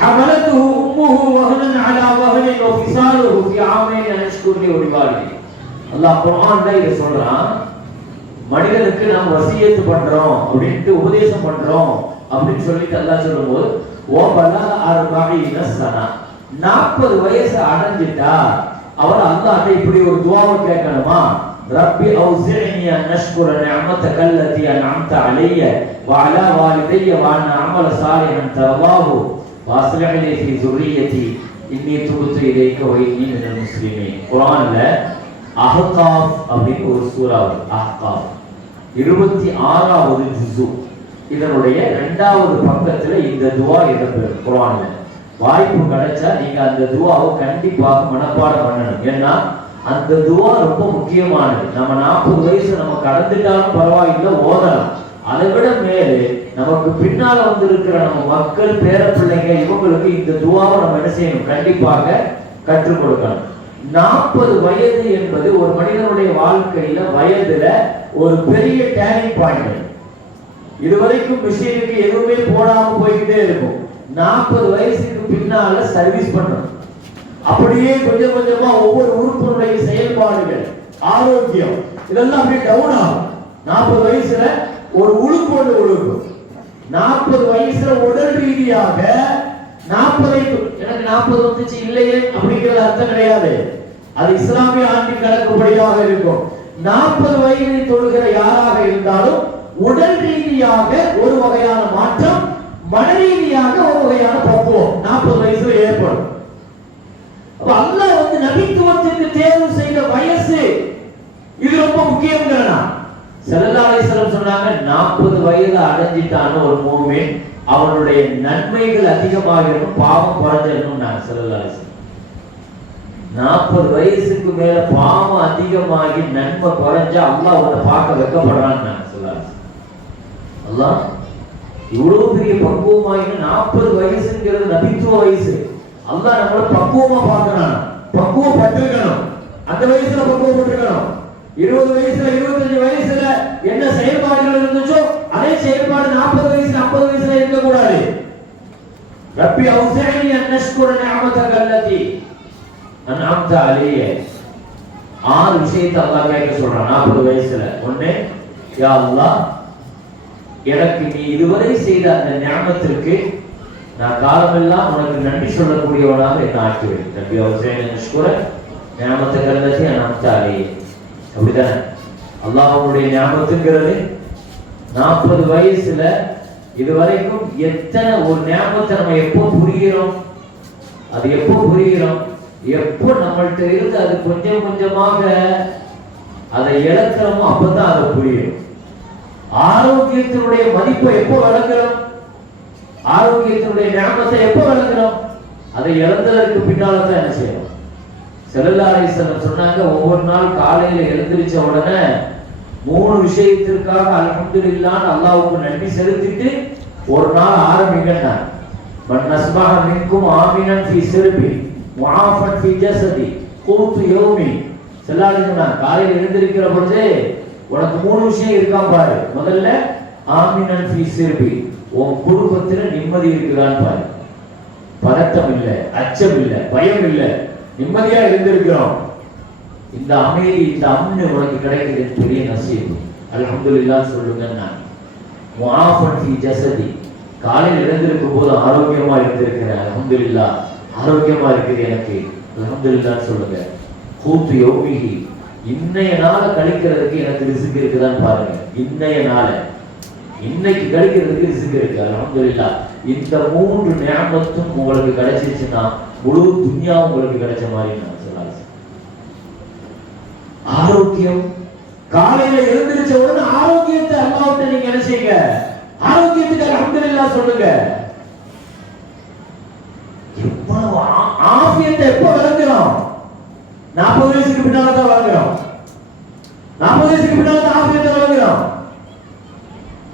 حَمَلَتْهُ أُمُّهُ وَهْنًا عَلَى وَهْنٍ وَفِصَالُهُ فِي عَامَيْنِ أَنِ اشْكُرْ لِي وَلِوَالِدَيْكَ. அல்லாஹ் குர்ஆன்ல இத சொல்றான். மனிதனுக்கு நாம் வசியத்து பண்றோம் அப்படின்ட்டு உபதேசம் பண்றோம் அப்படின்னு சொல்லிட்டு அல்லாஹ் சொல்லும்போது وَبَلَغَ 40 سَنَةً 40 வயசு அடைஞ்சிட்டா அவர் அல்லாஹ்ட்ட இப்படி ஒரு துஆவை கேட்கணுமா, ரப்பி அவ்ஸிஅனி அன் அஷ்குர நிஅமதக அல்லதி அன்அம்த அலைய வஅலா வாலிதைய வ அன் அஅமல சாலிஹன் தர்வாஹு வஅஸ்லிஹ் லி ஃபீ ذُرِّيَّتِي இன்னி துபுத்து இலைக வ இன்னி மினல் முஸ்லிமீன். குர்ஆன்ல அஹ்காஃப் அப்படின்னு ஒரு சூரா வருது. அஹ்காஃப் 26வது ஜுஸு. இதனுடைய 2வது பக்கத்துல இந்த துஆ இடம்பெறும் குர்ஆன்ல. வாய்ப்பு கிடைச்சா நீங்க அந்த துஆவை கண்டிப்பாக மனப்பாடம் பண்ணணும். ஏன்னா அந்த துஆ ரொம்ப முக்கியமானது. நம்ம 40 வயசு நம்ம கடந்துட்டாலும் பரவாயில்லை, ஓதலாம். அதை விட மேலே நமக்கு பின்னால வந்திருக்கிற நம்ம மக்கள், பேர பிள்ளைங்க, இவங்களுக்கு இந்த துஆவை நம்ம என்ன செய்யணும், கண்டிப்பாக கற்றுக் கொடுக்கணும். 40 வயது என்பது ஒரு மனிதனுடைய வாழ்க்கையில வயதுல ஒரு பெரிய டேர்னிங் பாயிண்ட். இதுவரைக்கும் மிஷினுக்கு எதுவுமே போடாம போய்கிட்டே இருக்கும். 40 வயசுக்கு பின்னால சர்வீஸ் பண்ணணும். அப்படியே கொஞ்சம் கொஞ்சமா ஒவ்வொரு உறுப்பினுடைய செயல்பாடுகள், ஆரோக்கியம் இதெல்லாம் அப்படியே டவுன் ஆகும். 40 வயசுல ஒரு உழுப்பு ஒன்று உழுக்கும். 40 வயசுல உடல் ரீதியாக 40 எனக்கு 40 வந்துச்சு இல்லையே அப்படிங்கிற அர்த்தம் கிடையாது. அது இஸ்லாமிய ஆண்டு கணக்குப்படியாக இருக்கும். 40 வயதில் தொழுகிற யாராக இருந்தாலும் உடல் ரீதியாக ஒரு வகையான மாற்றம், மன ரீதியாக ஒரு வகையான பக்குவம் 40 வயசுல ஏற்படும். அப்ப அல்லாஹ் வந்து நபித்துவத்திற்கு தேர்வு செய்த வயசு இது ரொம்ப முக்கியம்ங்கறனா. ஸல்லல்லாஹு அலைஹி வஸல்லம் சொன்னாங்க 40 வயது அடைஞ்சிட்டான ஒரு மூமின் அவனுடைய நன்மைகள் அதிகமாகிரும், பாவம் குறைஞ்சிரும். நான் ஸல்லல்லாஹு அலைஹி வஸல்லம் 40 வயசுக்கு மேல பாவம் அதிகமாகி நன்மை குறைஞ்சா அல்லாஹ் அவனை பார்க்க வெட்கப்படுறான்னு நான் ஸல்லல்லாஹு அலைஹி வஸல்லம். அல்லாஹ் இவ்வளவு பெரிய பக்குவமாயின 40 வயசுங்கிறது நபித்துவ வயசு. அல்லாஹ் நம்மள பக்குவமா பார்க்கறான், பக்குவப்பட்டிருக்கணும். அந்த வயசுல பக்குவப்பட்டிருக்கணும். 20 வயசுல 25 வயசுல என்ன செயல்பாடுகள் இருந்துச்சோ அதே செயல்பாடு 40 வயசுல 50 வயசுல இருக்க கூடாது. ரப்பி அவ்ஸினி அன் நஷ்குர நிஅமதக அல்லதி அன்அம்த அலைய. 6 விஷயத்தை அல்லாஹ் கேட்க சொல்றான் 40 வயசுல. ஒண்ணு, யா அல்லாஹ் எனக்கு நீ இதுவரை செய்த அந்த நிஅமத்திற்கு நான் காலமெல்லாம் உனக்கு நன்றி சொல்லக்கூடியவனாக என்ன ஆக்குவேன். ரப்பி அவ்ஸினி அன் நஷ்குர நிஅமதக அல்லதி அன்அம்த அலைய. அப்படிதானே அல்லாஹ்வுடைய நியாமத்துங்கிறது 40 வயசுல இதுவரைக்கும் எத்தனை ஒரு நியாமத்தை நம்ம எப்போ புரிகிறோம், அது எப்போ புரிகிறோம், எப்போ நம்மள்ட்ட இருந்து அது கொஞ்சம் கொஞ்சமாக அதை இழக்கிறோமோ அப்பதான் அதை புரியும். ஆரோக்கியத்தினுடைய மதிப்பை எப்போ விளங்குறோம், ஆரோக்கியத்தினுடைய நியாமத்தை எப்போ விளங்குறோம், அதை இழந்ததற்கு பின்னால தான் என்ன செய்யணும். ஸல்லல்லாஹு அலைஹி வஸல்லம் சொன்னாங்க, ஒவ்வொரு நாள் காலையில எழுந்திருச்ச உடனே 3 விஷயத்திற்காக அல்ஹம்துலில்லாஹ் அல்லாஹ்வுக்கு நன்றி செலுத்திட்டு ஒரு நாள் ஆரம்பிங்கன்னாங்க. மன் நஸ்பஹ மின்கும் ஆமினன் ஃபீ சிர்பி முஆஃபன் ஃபீ ஜஸதி கூத்து யௌமி. ஸல்லல்லாஹு அலைஹி வஸல்லம் காலையில எழுந்திருக்கிற பொழுது உனக்கு 3 விஷயம் இருக்கா பாரு. முதல்ல ஆமினன் ஃபீ சிர்பி, உன் குடும்பத்துல நிம்மதி இருக்குதான்னு பாரு. பதட்டம் இல்லை, அச்சம் இல்லை, பயம் இல்லை, நிம்மதியா இருந்திருக்கிறோம். இந்த அமைதி, இந்த அம்னு உனக்கு கிடைக்குது, பெரிய நசீப். அல்ஹம்துலில்லாஹ் சொல்லுங்க. நான் முஆஃபன் ஃபீ ஜஸதி, காலையில் எழுந்திருக்கும் போது ஆரோக்கியமா இருந்திருக்கிறேன், அல்ஹம்துலில்லாஹ் ஆரோக்கியமா இருக்குது எனக்கு, அல்ஹம்துலில்லாஹ் சொல்லுங்க. கூத்து யௌமிஹி, இன்னைய நாளை கழிக்கிறதுக்கு எனக்கு ரிஸ்க் இருக்குதான்னு பாருங்க. இன்னைய நாளை இன்னைக்கு கழிக்கிறதுக்கு ரிஸ்க் இருக்கு, அல்ஹம்துலில்லாஹ். இந்த 3 நியாமத்தும் உங்களுக்கு கிடைச்சிருச்சுன்னா முழு துன்யா உங்களுக்கு கிடைச்ச மாதிரி நான் சொல்லலாம். ஆரோக்கியம், காலையில எழுந்திருச்ச உடனே ஆரோக்கியத்தை அல்லாஹ்விட்ட நீங்க என்ன செய்யுங்க, ஆரோக்கியத்துக்கு அல்ஹம்துலில்லாஹ் சொல்லுங்க. எவ்வளவு ஆஃபியத்தை எப்போ விளங்குறோம், 40 வயசுக்கு பின்னால தான் விளங்குறோம். 40 வயசுக்கு பின்னால தான் ஆஃபியத்தை விளங்குறோம்.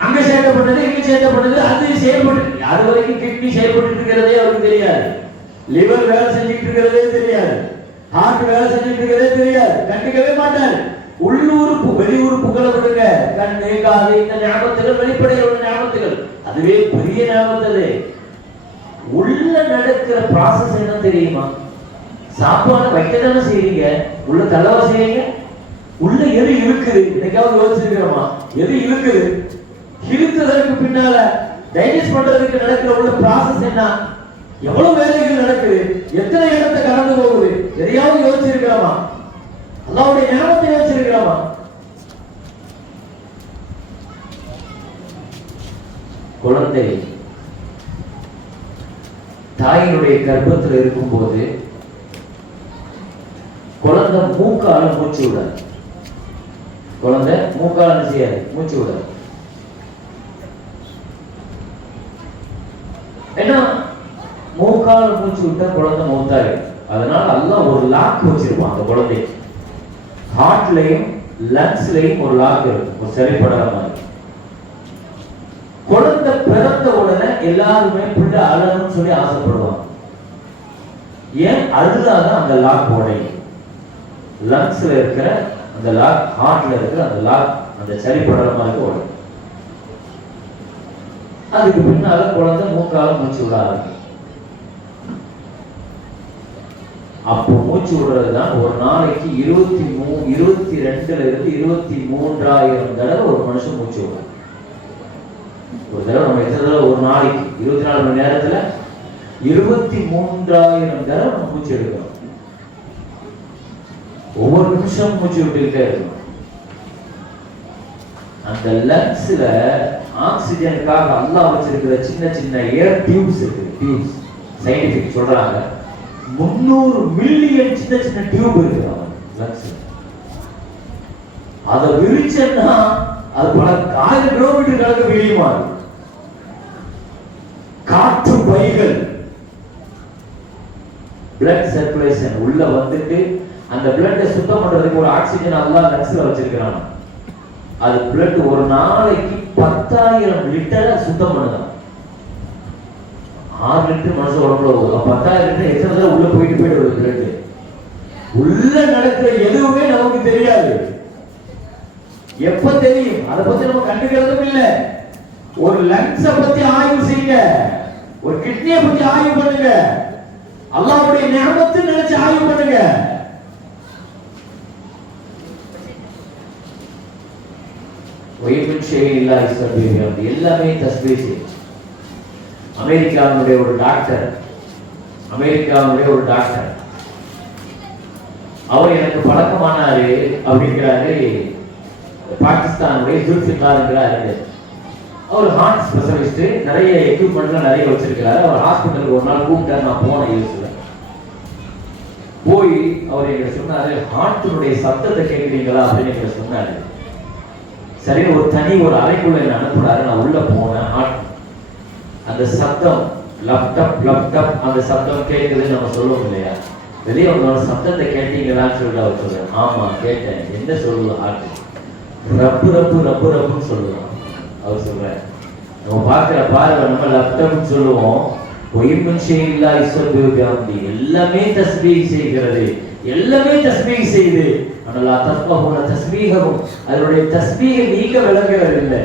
அங்க சேர்க்கப்பட்டது, இங்க சேர்க்கப்பட்டது, அது செயல்பட்டு, அது வரைக்கும் கிட்னி செயல்பட்டு இருக்கிறதே அவருக்கு தெரியாது, லிவர் வேலை செஞ்சுட்டு இருக்கிறதே தெரியாது, ஹார்ட் வேலை செஞ்சுட்டு இருக்கிறதே தெரியாது, கண்டுக்கவே மாட்டார். உள்ளூருக்கு வெளியூருப்புகளை விடுங்க, கண்ணு காது இந்த ஞாபகத்துகள் வெளிப்படையில் உள்ள ஞாபகத்துகள், அதுவே பெரிய ஞாபகத்தது. உள்ள நடக்கிற ப்ராசஸ் என்ன தெரியுமா? சாப்பாடு வைக்கதானே செய்றீங்க, உள்ள தலைவா செய்றீங்க, உள்ள எது இருக்குது, என்னைக்காவது யோசிச்சிருக்கிறோமா? எது இருக்குது, இழுத்ததற்கு பின்னால டைஜஸ்ட் பண்றதுக்கு நடக்கிற உள்ள ப்ராசஸ் என்ன, எவ்வளவு வேலைகள் நடக்குது, எத்தனை இடத்தை கடந்து போகுது, எதையாவது யோசிச்சிருக்கிறோமா? அல்லாஹ்வுடைய ஞானத்தை யோசிச்சிருக்கிறோமா? குழந்தை தாயினுடைய கர்ப்பத்தில் இருக்கும் போது குழந்தை மூக்கால மூச்சு விடாது. குழந்தை மூக்கால செய்யாது, மூச்சு விடாது. ஏன்னா மூக்கால மூச்சு விட்டா குழந்தை மௌத்தாரு. அதனால அல்லாஹ் ஒரு லாக் வச்சிருப்பான் அந்த குழந்தை. ஹார்ட்லயும் லங்ஸ்லயும் ஒரு லாக் இருக்கும், ஒரு சரிப்படுற மாதிரி. குழந்தை பிறந்த உடனே எல்லாருமே பிள்ளை அழணும்னு சொல்லி ஆசைப்படுவாங்க. ஏன்? அழுதாதான் அந்த லாக் உடையும். லங்ஸ்ல இருக்கிற அந்த லாக், ஹார்ட்ல இருக்கிற அந்த லாக் அந்த சரிப்படுற மாதிரி உடையும். அதுக்கு பின்னால குழந்தை மூக்கால மூச்சு விட ஆரம்பிக்கும். அப்போ மூச்சு விடுறது தான் ஒரு நாளைக்கு 22ல இருந்து 23,000 தடவை ஒரு மனுஷன் மூச்சு விடுறான். ஒரு தடவை நம்ம எத்தனை தடவை ஒரு நாளைக்கு 24 மணி நேரத்துல 23,000 தடவை நம்ம மூச்சு எடுக்கிறோம். ஒவ்வொரு நிமிஷம் மூச்சு விட்டுக்கிட்டே இருக்கணும். அந்த லங்ஸ்ல ஆக்சிஜனுக்காக அல்லாஹ் வச்சிருக்கிற சின்ன சின்ன ஏர் டியூப்ஸ் இருக்கு. டியூப்ஸ் சயின்டிபிக் சொல்றாங்க 300 மில்லியன் சின்ன சின்ன டியூப் இருக்கு லங்ஸ்ல. அதை விரிச்சேன்னா அது பல 1000 கிலோமீட்டர் கணக்கு விரியுமா. காற்று பைகள் பிளட் சர்க்குலேஷன் உள்ள வந்துட்டு அந்த பிளட்டை சுத்தம் பண்றதுக்கு ஒரு ஆக்சிஜன் அல்லாஹ் லங்ஸ்ல வச்சிருக்கிறான். அது பிளட் ஒரு நாளைக்கு 10,000 லிட்டரை சுத்தம் பண்ணுதான். 6 லிட்டர் மனுஷன் உடம்புல போகும். 10,000 லிட்டர் எத்தனை தடவை உள்ள போயிட்டு வருது பிளட். உள்ள நடக்கிற எதுவுமே நமக்கு தெரியாது. எப்ப தெரியும்? அதை பத்தி நம்ம கண்டுக்கிறதும் இல்லை. ஒரு லங்ஸை பத்தி ஆய்வு செய்யுங்க, ஒரு கிட்னியை பத்தி ஆய்வு பண்ணுங்க, அல்லாஹ்வுடைய நியமத்தை நினைச்சு ஆய்வு பண்ணுங்க. எல்லாமே தஸ்பீஹ். அமெரிக்காவுடைய ஒரு டாக்டர் அவர் எனக்கு பழக்கமானாரு அப்படிங்கிறாரு. பாகிஸ்தானுடைய ஜுல்ஃபிகார்ங்கிறாரு. அவர் ஹார்ட் ஸ்பெஷலிஸ்ட், நிறைய எக்யூப்மெண்ட்லாம் நிறைய வச்சிருக்கிறாரு. அவர் ஹாஸ்பிட்டலுக்கு ஒரு நாள் கூப்பிட்டாரு. நான் போனேன். யூஸ்ல போய் அவர் எங்க சொன்னாரு, ஹார்ட்டினுடைய சத்தத்தை கேட்குறீங்களா அப்படின்னு எங்க சொன்னாரு. சரி, ஒரு அறைக்குள்ள என்ன அனுப்புனாரு. நான் உள்ள போனேன். அந்த சத்தம் லப்டப் அந்த சத்தம் கேட்குதுன்னு நம்ம சொல்லுவோம் இல்லையா? வெளியே உங்களோட சத்தத்தை கேட்டீங்களான்னு சொல்லிட்டு அவர் சொல்றாரு. ஆமா கேட்டேன். என்ன சொல்லுவோம்? ஹார்ட் ரப்பு ரப்புன்னு சொல்லுவோம். அவர் சொல்றாரு, நம்ம பார்க்கிற பார்வை நம்ம லப்டப்னு சொல்லுவோம். எல்லாமே தஸ்பீஹ் செய்கிறது, எல்லாமே தஸ்பீஹ் செய்து. ஆனால் தஸ்பீஹும் அதனுடைய தஸ்பீஹை நீங்க விளங்குறது இல்லை.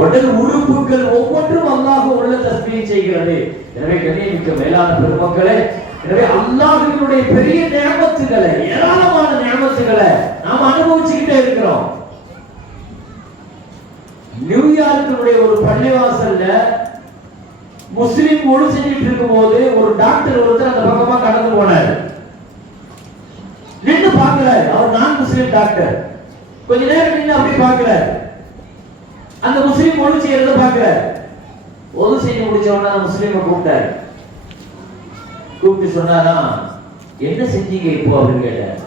உடல் உறுப்புகள் ஒவ்வொன்றும் அல்லாஹ் உள்ள தஸ்பீஹ் செய்கிறது. எனவே கண்ணியமிக்க மேலான பெருமக்களே, எனவே அல்லாஹ்வினுடைய பெரிய நியமத்துகளை, ஏராளமான நியமத்துகளை நாம் அனுபவிச்சுக்கிட்டே இருக்கிறோம். நியூயார்க்கினுடைய ஒரு பள்ளிவாசல்ல முஸ்லிம் ஒழு செஞ்சிட்டு இருக்கும் போது ஒரு டாக்டர் ஒருத்தர் அந்த பக்கமா கடந்து போனாரு. நின்று பார்க்கிறாரு. அவர் நான் முஸ்லிம் டாக்டர். கொஞ்ச நேரம் நின்று அப்படி பார்க்கிறாரு. அந்த முஸ்லிம் ஒழு செய்யறத பார்க்கிறாரு. ஒழு செய்ய முடிச்ச உடனே அந்த முஸ்லிமை கூப்பிட்டாரு. கூப்பிட்டு சொன்னாரா, என்ன செஞ்சீங்க இப்போ அப்படின்னு கேட்டார்.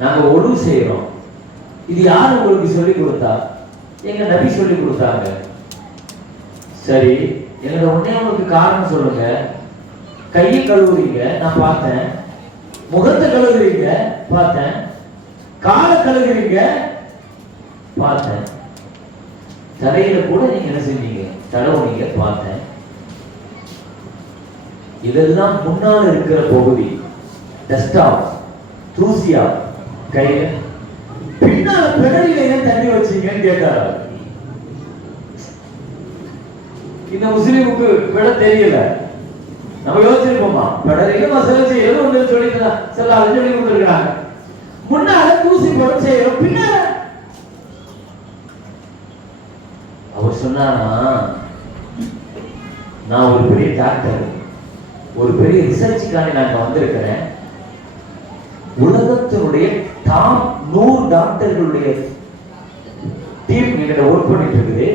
நாங்க ஒழு செய்யறோம். இது யாரு உங்களுக்கு சொல்லி கொடுத்தா? எங்க நபி சொல்லி கொடுத்தாங்க. சரி, எங்களோட உடனே உங்களுக்கு காரணம் சொல்லுங்க. கையை கழுவுறீங்க, நான் பார்த்தேன். முகத்தை கழுவுறீங்க, பார்த்தேன். காலை கழுவுறீங்க, பார்த்தேன். தலையில கூட நீங்க என்ன செஞ்சீங்க? தடவுனீங்க, பார்த்தேன். இதெல்லாம் முன்னால் இருக்கிற பகுதி. டஸ்டா தூசியா கையில. பின்னால பெடலில ஏன் தண்ணி வச்சீங்கன்னு கேட்டாரு. இந்த முஸ்லிமுக்கு பெட தெரியல. நம்ம யோசிச்சிருப்போமா? பெடலில மசாலா செய்யணும் ஒன்று சொல்லிக்கலாம். சில அதை சொல்லி கொடுத்துருக்காங்க. முன்னால தூசி போட செய்யறோம், பின்னால. அவர் சொன்னானா, நான் ஒரு பெரிய டாக்டர், ஒரு பெரிய ரிசர்ச்சுக்காக நான் வந்திருக்கிறேன். உலகத்தினுடைய டாப் 100 டாக்டர்களுடைய டீம் எங்கிட்ட ஒர்க் பண்ணிட்டு இருக்குது.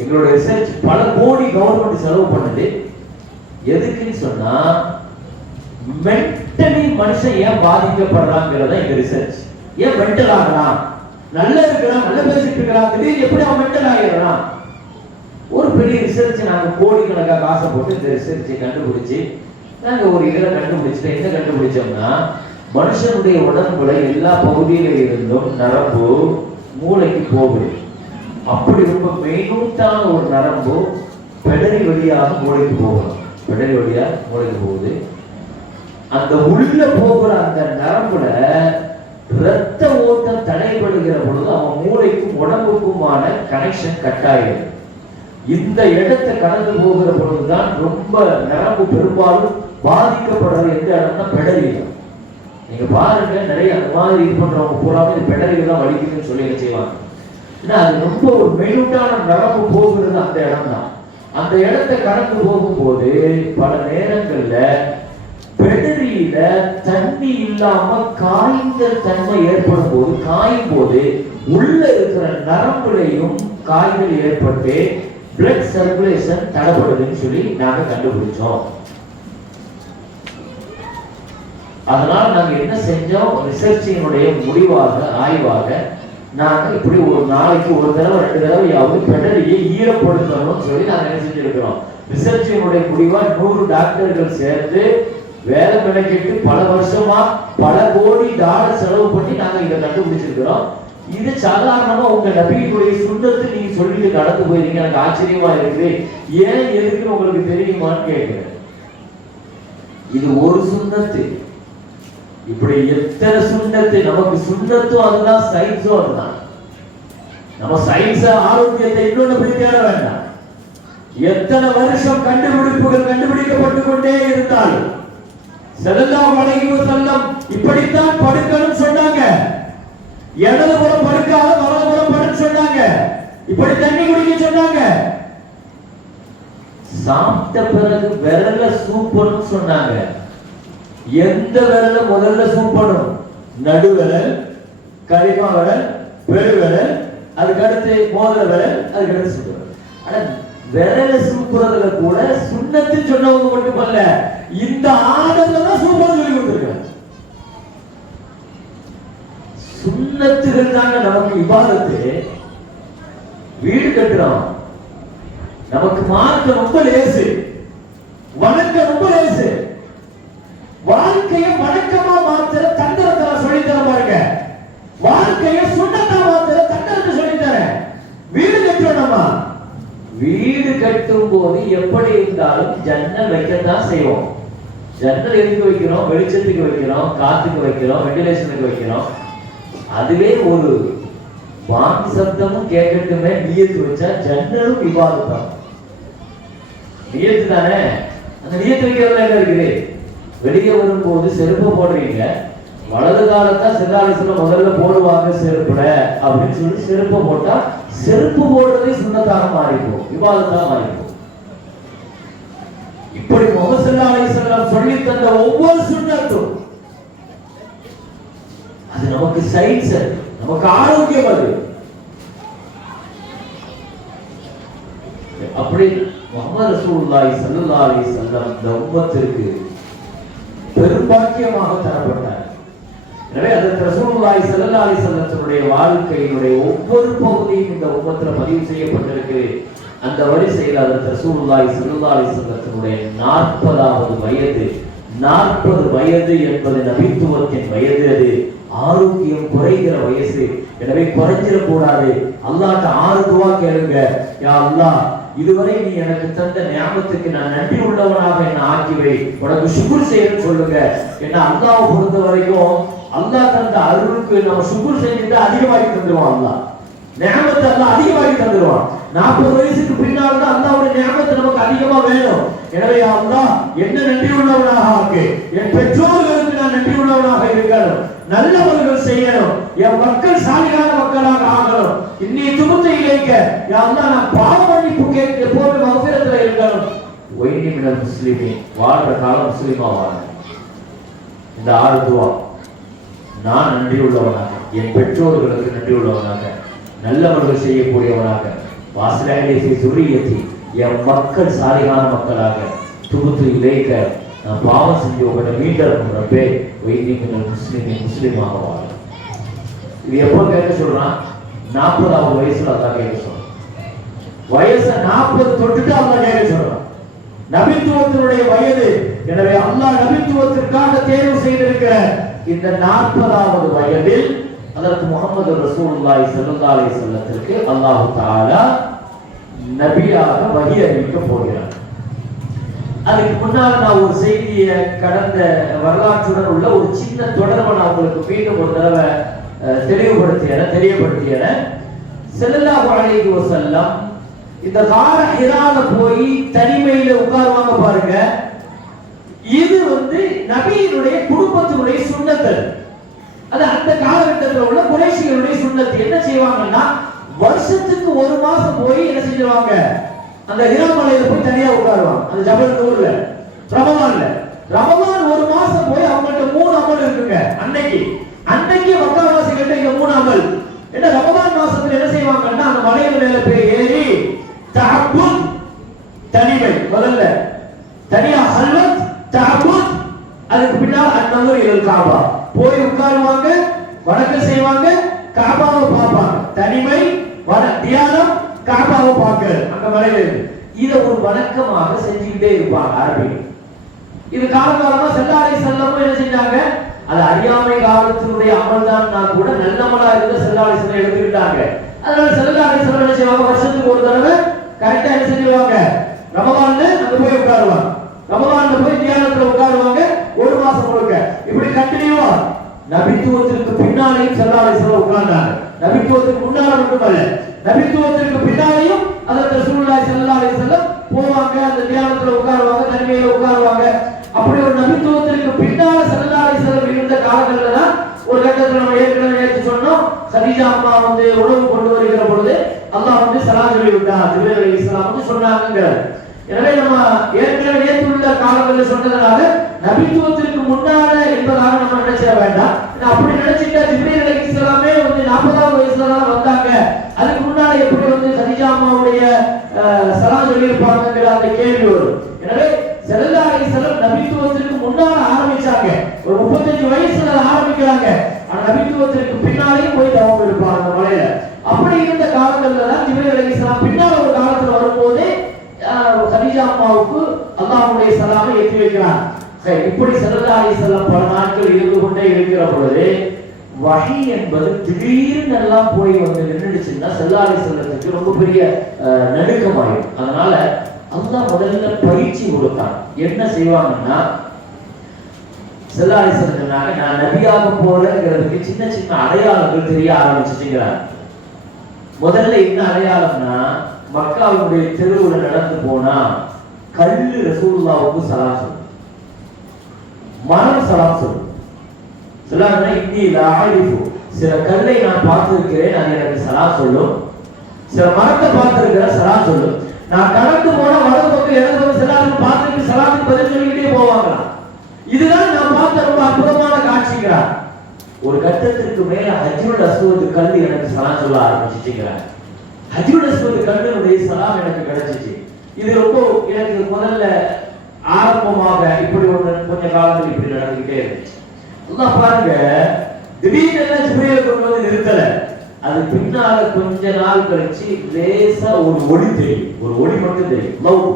எங்களுடைய ரிசர்ச் பல கோடி கவர்மெண்ட் செலவு பண்ணுது. எதுக்குன்னு சொன்னா, மென்டலி மனுஷன் ஏன் பாதிக்கப்படுறாங்கிறத எங்க ரிசர்ச். ஏன் மென்டல் ஆகலாம்? நல்லா இருக்கிறான், நல்லா பேசிட்டு இருக்கிறான், திடீர்னு எப்படி அவன் மென்டல் ஆகிடலாம்? ஒரு பெரிய ரிசர்ச் நாங்க கோடிக்கணக்காக காசை போட்டு இந்த ரிசர்ச்சை கண்டுபிடிச்சு நாங்க ஒரு இதில் கண்டுபிடிச்சிட்டோம். என்ன கண்டுபிடிச்சோம்னா, மனுஷனுடைய உடம்புல எல்லா பகுதியில இருந்தும் நரம்பு மூளைக்கு போகுது. அப்படி ரொம்ப மெயினான ஒரு நரம்பு பெடரி வழியாக மூளைக்கு போகணும். பெடரி வழியா மூளைக்கு போகுது. அந்த உள்ள போகிற அந்த நரம்புல இரத்த ஓட்டம் தடைபடுகிற பொழுது அவன் மூளைக்கும் உடம்புக்குமான கனெக்ஷன் கட் ஆயிடும். இந்த இடத்தை கடந்து போகிற பொழுதுதான் ரொம்ப நரம்பு பெரும்பாலும் பாதிக்கப்படுறது. எந்த இடம்னா பெடரி. நீங்க பாருங்க, நிறைய அந்த மாதிரி இது பண்றவங்க பூராமே இது பெடலிகள் தான் வலிக்குதுன்னு சொல்லி என்ன செய்வாங்க. ஏன்னா அது ரொம்ப ஒரு மெலிட்டான நரம்பு போகிறது அந்த இடம் தான். அந்த இடத்தை கடந்து போகும்போது பல நேரங்கள்ல பெடரியில தண்ணி இல்லாம காய்ந்த தன்மை ஏற்படும் போது, காயும் போது உள்ள இருக்கிற நரம்புலையும் காய்கள் ஏற்பட்டு பிளட் சர்க்குலேஷன் தடைப்படுதுன்னு சொல்லி நாங்க கண்டுபிடிச்சோம். அதனால நாங்க என்ன செஞ்சோம், ரிசர்ச்சினுடைய முடிவாக ஆய்வாக நாங்க இப்படி ஒரு நாளைக்கு ஒரு தடவை 2 தடவையாவது பெடலியை ஈரப்படுத்தணும்னு சொல்லி நாங்க என்ன செஞ்சிருக்கிறோம். ரிசர்ச்சினுடைய முடிவா 100 டாக்டர்கள் சேர்ந்து வேலை மெனக்கிட்டு பல வருஷமா பல கோடி டாலர் செலவு பண்ணி நாங்க இதை கண்டுபிடிச்சிருக்கிறோம். இது சாதாரணமா உங்க நபியினுடைய சுண்ணத்து நீங்க சொல்லிட்டு கடந்து போயிருக்கீங்க. எனக்கு ஆச்சரியமா இருக்குது. ஏன் எதுக்கு உங்களுக்கு தெரியுமான்னு கேட்கிறேன். இது ஒரு சுண்ணத்து, இப்படி எத்தனை சுண்ணத்து நமக்கு சுண்ணத்தும் அதுதான், சயின்ஸும் அதுதான். நம்ம சயின்ஸ் ஆரோக்கியத்தை இன்னொன்னு போய் தேட வேண்டாம். எத்தனை வருஷம் கண்டுபிடிப்புகள் கண்டுபிடிக்கப்பட்டு கொண்டே இருந்தாலும் ஸல்லல்லாஹு அலைஹி வஸல்லம் இப்படித்தான் படுக்கணும் சொன்னாங்க. இடது புறம் படுக்காத வலது புறம் படுக்க சொன்னாங்க. இப்படி தண்ணி குடிக்க சொன்னாங்க. சாப்பிட்ட பிறகு விரல சூப்பணும் சொன்னாங்க. எந்த விரல முதல்ல சூப்பணும்? நடுவிரல், கடிமா விரல், பெருவிரல், அதுக்கடுத்து மோதிர விரல், அதுக்கடுத்து சுற்றுவிரல். ஆனா விரல சூப்புறதுல கூட சுண்ணத்து சொன்னவங்க மட்டுமல்ல, இந்த ஆடத்துல தான் சூப்பர் சொல்லி கொடுத்திருக்காங்க. சுண்ணத்துகள் தாங்க நமக்கு இபாதத்து. வீடு கட்டுறோம், நமக்கு மார்க்க ரொம்ப லேசு, வணக்க ரொம்ப லேசு. வாழ்க்கையை வணக்கமா மாத்திர தந்திரத்தை சொல்லித்தர பாருங்க. வாழ்க்கையை சுண்ணத்தா மாத்திர தந்திரத்தை சொல்லித்தர. வீடு கட்டுறோம், வீடு கட்டும் போது எப்படி இருந்தாலும் ஜன்னல் வைக்கத்தான் செய்வோம். ஜன்னல் எதுக்கு வைக்கிறோம்? வெளிச்சத்துக்கு வைக்கிறோம், காத்துக்கு வைக்கிறோம், வெண்டிலேஷனுக்கு வைக்கிறோம். அதுவே ஒரு வாங்கி சப்தமும் கேட்கட்டுமே நியத்து வச்சா ஜன்னலும் விவாதத்தான். நியத்து தானே. அந்த நியத்து வைக்கிறதுல என்ன இருக்குது? வெளியே வரும்போது செருப்பு போடுறீங்க, வலது காலத்தான் சிறாலிசுல முதல்ல போடுவாங்க செருப்புல அப்படின்னு சொல்லி செருப்பு போட்டா செருப்பு போடுறதே சுண்ணத்தாக மாறிப்போம், விவாதத்தாக மாறிப்போம். இப்படி முஹம்மது ஸல்லல்லாஹு அலைஹி வஸல்லம் சொல்லி தந்த ஒவ்வொரு சுண்ணத்தும் அது நமக்கு சயின்ஸ், நமக்கு ஆரோக்கியம். அது அப்படி முஹம்மது ரசூலுல்லாஹி ஸல்லல்லாஹு அலைஹி வஸல்லம் இந்த உம்மத்திற்கு பெரும்பாக்கியமாக தரப்பட்டார். எனவே அதற்கு ரசூலுல்லாஹி ஸல்லல்லாஹு அலைஹி வஸல்லத்துடைய வாழ்க்கையினுடைய ஒவ்வொரு பகுதியும் இந்த உம்மத்தில பதிவு செய்யப்பட்டிருக்கு. அந்த வரிசையில் அதற்கு ரசூலுல்லாஹி ஸல்லல்லாஹு அலைஹி வஸல்லத்துடைய 40வது வயது. 40 வயது என்பது நபித்துவத்தின் வயது. அது ஆரோக்கியம் குறைகிற வயசு. எனவே குறைஞ்சிட கூடாது. அல்லாஹ்ட்ட 6 துஆ கேளுங்க. யா அல்லாஹ், இதுவரை நீ எனக்கு தந்த நியாமத்துக்கு நான் நன்றி உள்ளவனாக என்ன ஆக்கி வை, உனக்கு சுக்ர் செய்யணும்னு சொல்லுங்க. ஏன்னா அல்லாஹ்வை பொறுத்த வரைக்கும் அல்லாஹ் தந்த அருளுக்கு நம்ம சுக்ர் செஞ்சுட்டு அதிகமாகி தந்துருவான். அல்லாஹ் நியாமத்தை அல்லாஹ் அதிகமாகி தந்துருவான். 40 வயசுக்கு பின்னால் தான் அல்லாஹ்வுடைய நியாமத்தை நமக்கு அதிகமா வேணும். எனவே அல்லாஹ் என்ன நன்றி உள்ளவனாக ஆக்கு, என் பெற்றோர்களுக்கு நான் நன்றி உள்ளவனாக இருக்கணும், நல்லவர்கள் செய்யணும், என் மக்கள் சாலிகான மக்களாக ஆகணும். இன்னி துமுத்தை இழைக்க யா அல்லாஹ் நான் பாவ மன்னிப்பு கேட்க போட்டு மகஃபிரத்துல இருக்கணும். ஒய்னி மினல் முஸ்லிமீன், வாழ்ற காலம் முஸ்லிமா வாழ. இந்த 6 துஆ நான் நன்றி உள்ளவனாக, என் பெற்றோர்களுக்கு நன்றி உள்ளவனாக, நல்லவர்கள் செய்யக்கூடியவனாக, வாஸ்லஹி சுரியத்தி, என் மக்கள் சாலிகான மக்களாக, துமுத்து இழைக்க நான் பாவம் செஞ்சு உங்களை மீண்டும் ரப்பே ஒய்னி மினல் முஸ்லிமீன், முஸ்லிமாக வாழ. இது எப்போ கேட்க சொல்றான்? 40வது வயசுல அல்லாஹ் கேட்க சொல்றான். வயசு 40 தொட்டுட்டு அல்லாஹ் கேட்க சொல்றான். நபித்துவத்தினுடைய வயது. எனவே அல்லாஹ் நபித்துவத்திற்காக தேர்வு செய்திருக்கிற இந்த 40வது வயதில் அதற்கு முஹம்மது ரசூலுல்லாஹி ஸல்லல்லாஹு அலைஹி வஸல்லத்திற்கு அல்லாஹ் தஆலா நபியாக வஹி அறிவிக்க போகிறார். அதுக்கு முன்னால் நான் ஒரு செய்தியை கடந்த வரலாற்றுடன் உள்ள ஒரு சின்ன தொடர்பை நான் உங்களுக்கு மீண்டும் ஒரு தடவை தெரியப்படுத்தியன. ஸல்லல்லாஹு அலைஹி வஸல்லம் இந்த கார ஹிரால போய் தனிமையில உட்காருவாங்க பாருங்க. இது நபியினுடைய குடும்பத்தினுடைய சுன்னத்து. அது அந்த காலகட்டத்தில் உள்ள குறைஷிகளுடைய சுன்னத்து. என்ன செய்வாங்கன்னா வருஷத்துக்கு ஒரு மாசம் போய் என்ன செஞ்சிருவாங்க, அந்த ஹிராமலையில போய் தனியா உட்காருவாங்க. அந்த ஜபல் நூர்ல ரமலான் ஒரு மாசம் போய் அவங்கள்ட்ட 3 அமல் இருக்குங்க. அன்னைக்கு மக்காவாசிகிட்ட இந்த 3 அமல் என்ன, ரமலான் மாசத்துல என்ன செய்வாங்கன்னா அந்த மலையில மேல போய் ஏறி தஅப்புத், தனிமை, முதல்ல தனியா ஹல்வத் தஅப்புத், அதுக்கு பின்னால் அன்னவர் இல் காபா போய் உட்காருவாங்க, வணக்கம் செய்வாங்க, காபாவை பார்ப்பாங்க. தனிமை, தியானம், காபாவை பார்க்கிறது அந்த மலையில. இத ஒரு வணக்கமாக செஞ்சுக்கிட்டே இருப்பாங்க அரபிகள். இது காலகாலமா ஸல்லல்லாஹு அலைஹி வஸல்லம் என்ன செஞ்சாங்க, அது அறியாமை காலத்தினுடைய அமல் தான் கூட நல்லமலா இருந்த ஸல்லல்லாஹு அலைஹி வஸல்லம் எடுத்துக்கிட்டாங்க. அதனால ஸல்லல்லாஹு அலைஹி வஸல்லம் என்ன செய்வாங்க, வருஷத்துக்கு ஒரு தடவை கரெக்டா என்ன செஞ்சுவாங்க, ரமலான்ல அங்க போய் உட்காருவாங்க. ரமலான்ல போய் தியானத்துல உட்காருவாங்க ஒரு மாசம் முழுக்க. இப்படி கண்டினியூவா நபித்துவத்திற்கு பின்னாலேயும் ஸல்லல்லாஹு அலைஹி வஸல்லம் உட்கார்ந்தாங்க. நபித்துவத்துக்கு முன்னால மட்டுமல்ல, நபித்துவத்திற்கு பின்னாலேயும் ஹஜ்ரத் ரசூலுல்லாஹி ஸல்லல்லாஹு அலைஹி வஸல்லம் போவாங்க, அந்த தியானத்துல உட்காருவாங்க, தனிமையில உட்காருவாங்க. அப்படி ஒரு நபித்துவத்திற்கு பின்னால ஸல்லல்லாஹு அலைஹி வஸல்லம் இருந்த காலங்கள்ல தான் ஒரு கட்டத்துல நம்ம ஏற்கனவே சொன்னோம், கதீஜா அம்மா உணவு கொண்டு வருகிற பொழுது அல்லாஹ் சலாம் சொல்லி விட்டார், ஜிப்ரீல் அலைஹிஸ்ஸலாம் சொன்னாங்க. எனவே நம்ம ஏற்கனவே உள்ள காலங்களில் சொன்னதனால நபித்துவத்திற்கு முன்னால என்பதாக நம்ம நினைச்சிட வேண்டாம். அப்படி நினைச்சிட்டா ஜிப்ரீல் அலைஹிஸ்ஸலாமே 40வது வயசுல தான் வந்தாங்க, அதுக்கு முன்னால எப்படி கதீஜா அம்மாவுடைய சலாம் சொல்லி இருப்பாங்கங்கிற அந்த கேள்வி வரும். எனவே ஸல்லல்லாஹு அலைஹி வஸல்லம் நபித்துவத்திற்கு முன்னால ஆரம்பிச்சாங்க, ஒரு 35 வயசுல ஆரம்பிக்கிறாங்க. ஆனா நபித்துவத்திற்கு பின்னாலேயும் போய் தவம் இருப்பாங்க அந்த மலையில. அப்படி இருந்த காலங்கள்ல தான் ஜிப்ரீல் அலைஹிஸ்ஸலாம் பின்னால ஒரு காலத்துல வரும்போது கதீஜா அம்மாவுக்கு அல்லாஹ்வுடைய சலாமை ஏற்றி வைக்கிறார். சரி, இப்படி ஸல்லல்லாஹு அலைஹி வஸல்லம் பல நாட்கள் இருந்து கொண்டே இருக்கிற பொழுது வஹி என்பது திடீர்னு எல்லாம் போய் நின்றுச்சுன்னா ஸல்லல்லாஹு அலைஹி வஸல்லத்துக்கு ரொம்ப பெரிய நடுக்கமாயிடும். அதனால அல்லாஹ் முதல்ல பயிற்சி கொடுத்தான். என்ன செய்வாங்கன்னா, ஸல்லல்லாஹு அலைஹி வஸல்லம் சொன்னாங்க, நான் நபியாக போறேங்கிறதுக்கு சின்ன சின்ன அடையாளங்கள் தெரிய ஆரம்பிச்சுட்டீங்கிறாங்க. முதல்ல என்ன அடையாளம்னா, மக்காவுடைய தெருவுல நடந்து போனா கல்லு ரசூலுல்லாஹ்வுக்கு சலாம் சொல்லும், மரம் சலாம் சொல்லும். சொல்லாங்கன்னா இன்னி லஅரிஃபு, சில கல்லை நான் பார்த்திருக்கிறேன், அது எனக்கு சலாம் சொல்லும். சில மரத்தை பார்த்திருக்கிறேன், சலாம் சொல்லும். நான் கடந்து போனா வலது பக்கம் இடது பக்கம் சலாத்துக்கு பார்த்துட்டு சலாத்துக்கு பதில் சொல்லிக்கிட்டே போவாங்களாம். இதுதான் நான் பார்த்த ரொம்ப அற்புதமான காட்சிங்கிறார். ஒரு கட்டத்திற்கு மேல ஹஜ்ருல் அஸ்வத் கல் எனக்கு சலாம் சொல்ல ஆரம்பிச்சுங்கிறார். ஹஜ்ருல் அஸ்வத் கல்லுடைய சலாம் எனக்கு கிடைச்சிச்சு. இது ரொம்ப எனக்கு முதல்ல ஆரம்பமாக இப்படி கொஞ்ச காலங்கள் இப்படி நடந்துகிட்டே இருந்துச்சு. அல்லாஹ் பாருங்க, திடீர்னு ஜிப்ரீல் கொண்டு வந்து நிறுத்தல. அது பின்னால கொஞ்ச நாள் கழிச்சு லேசா ஒரு ஒளி தெரியும், ஒரு ஒளி மட்டும் தெரியும்,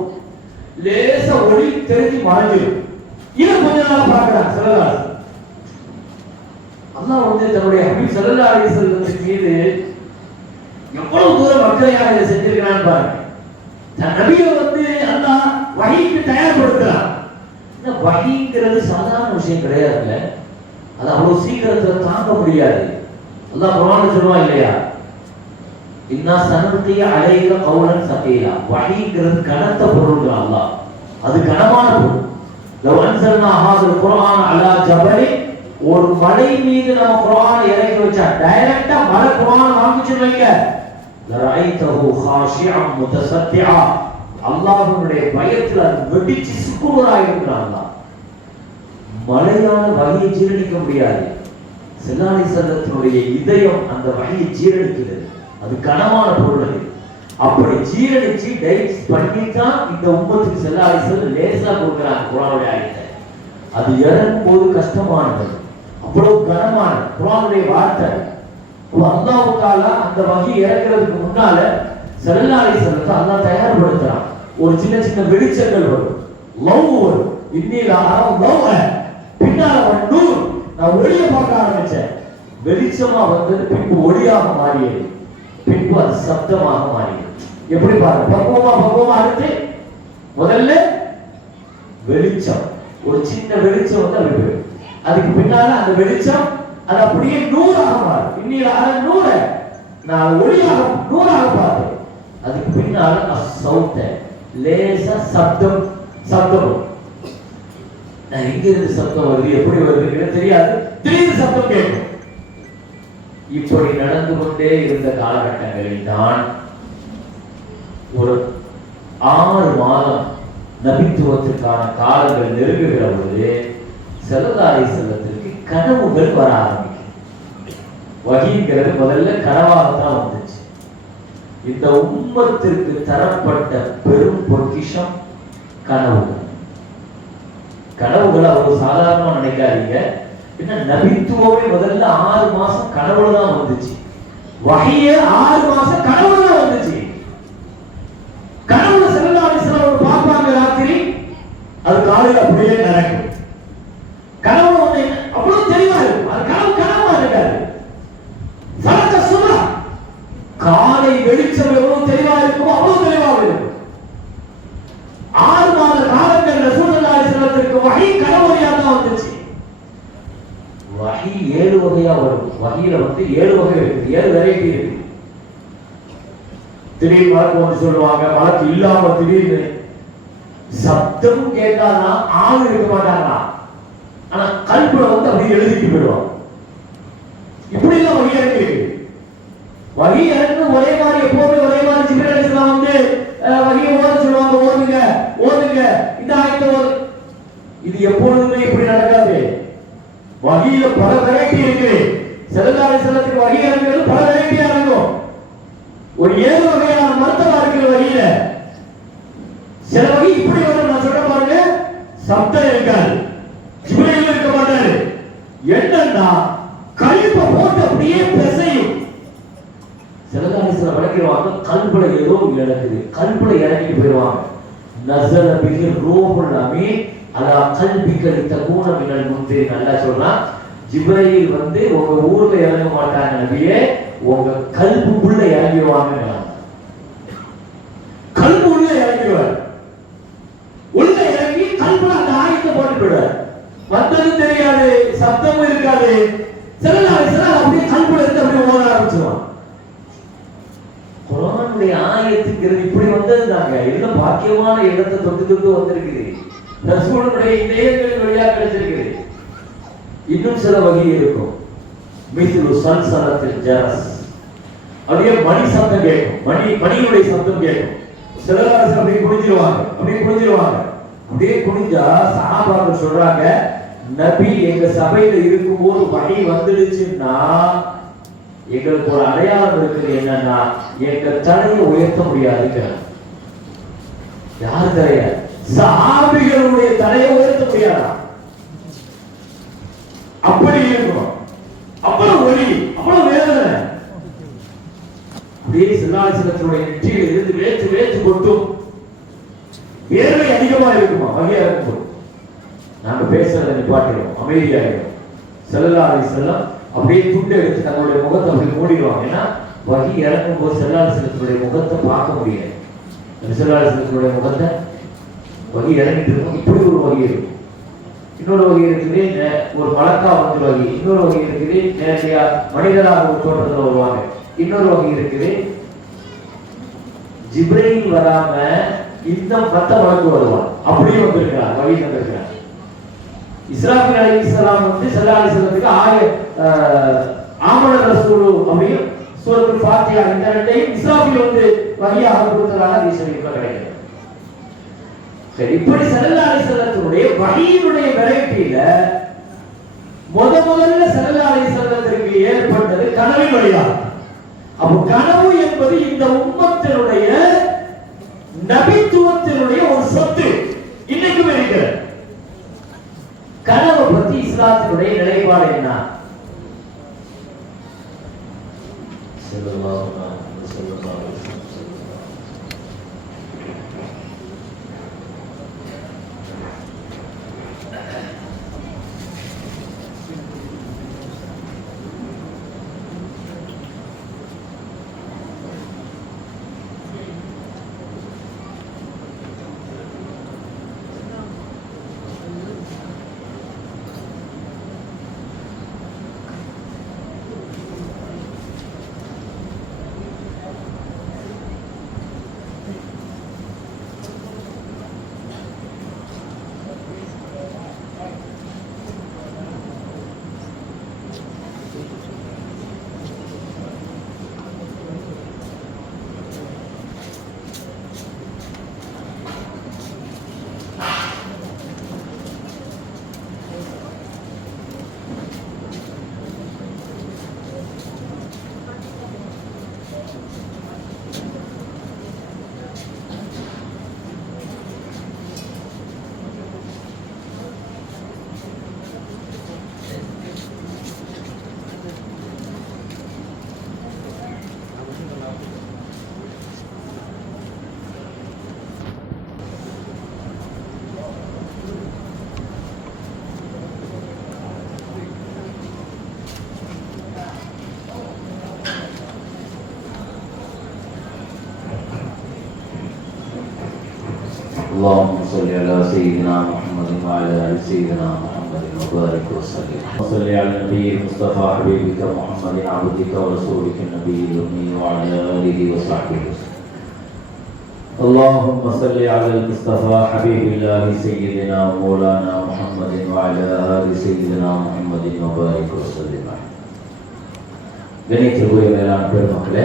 லேசா ஒளி தெரிஞ்சு மறைஞ்சிடும். இது கொஞ்ச நாள் பார்க்கிறாங்க ஸல்லல்லாஹு. அல்லாஹ் தன்னுடைய ஹபீப் ஸல்லல்லாஹு அலைஹி வஸல்லம் மீது எவ்வளவு தூரம் மக்களையாக இதை செஞ்சிருக்கிறான்னு பாருங்க. தன் நபியை அல்லாஹ் வஹீக்கு தயார்படுத்துறான். இந்த வஹீங்கிறது சாதாரண விஷயம் கிடையாதுல்ல, அது அவ்வளவு சீக்கிரத்துல தாங்க முடியாது. அல்லாஹ் குர்ஆன்ல சொல்லுவான் இல்லையா, இன்னா சனல்கி அலைக கௌலன் ஸகீலா. வஹீங்கிறது கனத்த பொருள். அல்லாஹ் அது கனமான பொருள். லவ் அன்ஸல்னா ஹாதல் குர்ஆன் அலா ஜபலி, ஒரு மலை மீது நம்ம குர்ஆனை இறக்கி வச்சா டைரக்டா மலை குர்ஆனை வாங்கிச்சு வைங்க, லரைதஹு காஷிஅன் முத்தஸத்திஆ, அல்லாஹ்வுடைய பயத்துல அது வெடிச்சு சுக்குனராக இருக்கிறான். அல்லாஹ் மலையான வகையை ஜீரணிக்க முடியாது. ஸல்லல்லாஹு அலைஹி வஸல்லத்துடைய இதயம் அந்த வகையை ஜீரணிக்கிறது. அது கனமான பொருள். அப்படி ஜீரணிச்சு டைஜஸ்ட் பண்ணி தான் இந்த உம்மத்துக்கு ஸல்லல்லாஹு அலைஹி வஸல்லம் லேசா கொடுக்குறாங்க குர்ஆனுடைய ஆயத்தை. அது இறங்கும் போது கஷ்டமானது, அவ்வளவு கனமான குர்ஆனுடைய வார்த்தை. அல்லாஹ் தஆலா அந்த வகை இறங்குறதுக்கு முன்னால ஸல்லல்லாஹு அலைஹி வஸல்லத்தை அல்லாஹ் தயார்படுத்துறான். ஒரு சின்ன சின்ன வெளிச்சங்கள் வரும், லவ் வரும். இன்னில லவ் பின்னால ஒரு நூர், நான் ஒளியை பார்க்க ஆரம்பிச்சேன். வெளிச்சமா வந்தது பின்பு ஒளியாக மாறியது, பின்பு அது சப்தமாக மாறியது. எப்படி பாருங்க, பக்குவமா அடுத்து முதல்ல வெளிச்சம், ஒரு சின்ன வெளிச்சம் அப்படி, அதுக்கு பின்னால அந்த வெளிச்சம் அது அப்படியே நூறாக மாறும். இன்னில நூற நான் ஒளியாக நூறாக பார்த்தேன். அதுக்கு பின்னால சௌத்த லேசா சப்தம் எங்க இருந்து சத்தம் வருது, எப்படி வருதுன்னு தெரியாது, திடீர்னு சத்தம் கேட்கும். இப்படி நடந்து கொண்டே இருந்த காலகட்டங்களில் தான் ஒரு 6 மாதம் நபித்துவத்திற்கான காலங்கள் நெருங்குகிற பொழுது ஸல்லல்லாஹு அலைஹி வஸல்லத்திற்கு கனவுகள் வர ஆரம்பிக்கும். வஹீங்கிறது முதல்ல கனவாகத்தான் வந்துச்சு. இந்த உம்மத்திற்கு தரப்பட்ட பெரும் பொக்கிஷம் கனவுகள். கனவுகள் அவ்வளவு சாதாரணமா நினைக்காதீங்க. என்ன நபித்துவமே முதல்ல 6 மாசம் கனவுல தான் வந்துச்சு. வஹீயே 6 மாசம் கனவுல தான் வந்துச்சு. கனவுல ஸல்லல்லாஹு அலைஹி வஸல்லம் பார்ப்பாங்க ராத்திரி, அது காலையில அப்படியே நடக்கும். கனவுல வந்து அவ்வளவு தெளிவா இருக்கும். அது கனவா இருக்காது. ஃபலக சுபஹ், காலை வெளிச்சம் எவ்வளவு தெளிவா இருக்குமோ அவ்வளவு தெளிவாக இருக்கும். 6 மாத காலங்கள் ரசூலுல்லாஹி ஸல்லல்லாஹு அலைஹி வஸல்லத்திற்கு வஹீ கனவுலயா தான் வந்துச்சு. வஹீ 7 வகையா வரும். வஹீல வந்து 7 வகை இருக்கு, 7 வெரைட்டி இருக்கு. திடீர் மலக்கு வந்து சொல்லுவாங்க, மலக்கு இல்லாம திடீர்னு சப்தம் கேட்காதான் ஆள் இருக்க மாட்டாங்களா, ஆனா கல்புல வந்து அப்படியே எழுதிட்டு போயிடுவாங்க. இப்படி எல்லாம் வஹீ இருக்கு. வஹீ இறங்கு ஒரே மாதிரி எப்போதுமே ஒரே மாதிரி ஜிப்ரீல் அலைஹிஸ்ஸலாம் வந்து வஹீயை ஓத சொல்லுவாங்க, ஓதுங்க இந்த ஆயத்தை ஓது. இது எப்பொழுதுமே இப்படி நடக்காது. வஹீல பல வெரைட்டி இருக்கு. ஸல்லல்லாஹு அலைஹி வஸல்லத்துக்கு வஹீ இறங்குறது பல வெரைட்டியா இருக்கும். ஒரு 7 வகையான மர்த்தபா இருக்கு வஹீல. சில வஹீ இப்படி வரும், நான் சொல்ற பாருங்க, சப்தம் இருக்காது, ஜிப்ரீல் இருக்க மாட்டாரு. என்னன்னா கல்பை போட்டு அப்படியே பிசையும். ஸல்லல்லாஹு அலைஹி வஸல்லம் விளக்கிடுவாங்க, கல்புல ஏதோ நடக்குது, கல்புல இறங்கிட்டு போயிடுவாங்க. நஸல பிஹி ரூஹுல் அமீன் அலா கல்பிக லிதகூன மினல் முன்திரின். அல்லாஹ் சொல்றான், ஜிப்ரீல் வந்து உங்க ஊர்ல இறங்க மாட்டாங்க நபியே, உங்க கல்புக்குள்ள இறங்கிடுவாங்க. கல்பு உள்ள இறங்கிடுவார். உள்ள இறங்கி கல்புல அந்த ஆயத்தை போட்டு போயிடுவார். வந்ததும் தெரியாது, சப்தமும் இருக்காது. ஸல்லல்லாஹு அலைஹி வஸல்லம் அப்படியே கல்புல இருந்து அப்படியே ஓட ஆரம்பிச்சுவாங்க. குர்ஆனுடைய ஆயத்துங்கிறது இப்படி வந்ததுதாங்க. எல்லாம் பாக்கியமான இடத்தை தொட்டு வந்திருக்குது. ரசூலுடைய இதயங்களின் வழியா கிடைச்சிருக்குது. இன்னும் சில வகை இருக்கும். மிஸ்லு சல்சலத்தில் ஜரஸ், அப்படியே மணி சத்தம் கேட்கும், மணியுடைய சத்தம் கேட்கும். ஸல்லல்லாஹு அலைஹி வஸல்லம் அப்படியே குனிஞ்சிருவாங்க. அப்படியே குனிஞ்சா சஹாபாக்கள் சொல்றாங்க, நபி எங்க சபையில இருக்கும்போது வஹீ வந்துடுச்சுன்னா எங்களுக்கு ஒரு அடையாளம் இருக்குது, என்னன்னா எங்க தலையை உயர்த்த முடியாதுங்க. யார் தலைய? சஹாபிகளுடைய தலையை உயர்த்த முடியாதா? அப்படி இருக்கும். அவ்வளவு ஒளி, அவ்வளவு வேதனை. அப்படியே ஸல்லல்லாஹு அலைஹி வஸல்லத்துடைய நெற்றியில இருந்து வேற்று கொட்டும். வேர்வை அதிகமா இருக்குமா வகையா இருக்கும். நாங்க பேசுறதை நிப்பாட்டிடுவோம், அமைதியாயிடும். ஸல்லல்லாஹு அலைஹி வஸல்லம் அப்படியே துண்டு எடுத்து தங்களுடைய முகத்தை அப்படி மூடிடுவாங்க. ஏன்னா வஹீ இறங்கும் போது ஸல்லல்லாஹு அலைஹி வஸல்லத்துடைய முகத்தை பார்க்க முடியாது. ஸல்லல்லாஹு அலைஹி வஸல்லத்துடைய முகத்தை வஹீ இறங்கிட்டு இருக்கும். இப்படி ஒரு வகை இருக்கும். இன்னொரு வகை இருக்குது, ஒரு மலக்கா வந்து வகை. இன்னொரு வகை இருக்குது, நேரடியா மனிதராக ஒரு தோற்றத்தில் வருவாங்க. இன்னொரு வகை இருக்குது, ஜிப்ரீல் வராம இந்த மத்த மலக்கு வருவான். அப்படியே வந்திருக்கிறார், வகை வந்திருக்கிறார். இஸ்ராஃபீல் அலைஹிஸ்ஸலாம் வந்து ஸல்லல்லாஹு அலைஹி வஸல்லத்துக்கு ஆமன ரசூல் அப்படியும் சூரத்துல் ஃபாத்திஹா இந்த ரெண்டையும் இஸ்ராஃபீல் வந்து வஹீயாக கொடுத்ததாக ஹதீஸ்ல கிடைக்கிறது. சரி, இப்படி ஸல்லல்லாஹு அலைஹி வஸல்லத்துடைய வஹீயுடைய வெரைட்டில முதல்ல ஸல்லல்லாஹு அலைஹி வஸல்லத்திற்கு ஏற்பட்டது கனவின் வழியாக. அப்ப கனவு என்பது இந்த உம்மத்தினுடைய நபித்துவத்தினுடைய ஒரு சொத்து இன்னைக்கும் இருக்கிறது. கனவை பத்தி இஸ்லாத்தினுடைய நிலைப்பாடு என்ன? اللهم صل على سيدنا محمد وعلى ال سيدنا محمد وبارك وسلم وصل على النبي المصطفى حبيبك محمد عبدك ورسولك النبي الأمي وعلى آله وصحبه وسلم. اللهم صل على المصطفى حبيب الله سيدنا مولانا محمد وعلى آل سيدنا محمد وبارك وسلم. கணித்திற்குரிய மேலான பெருமக்களே,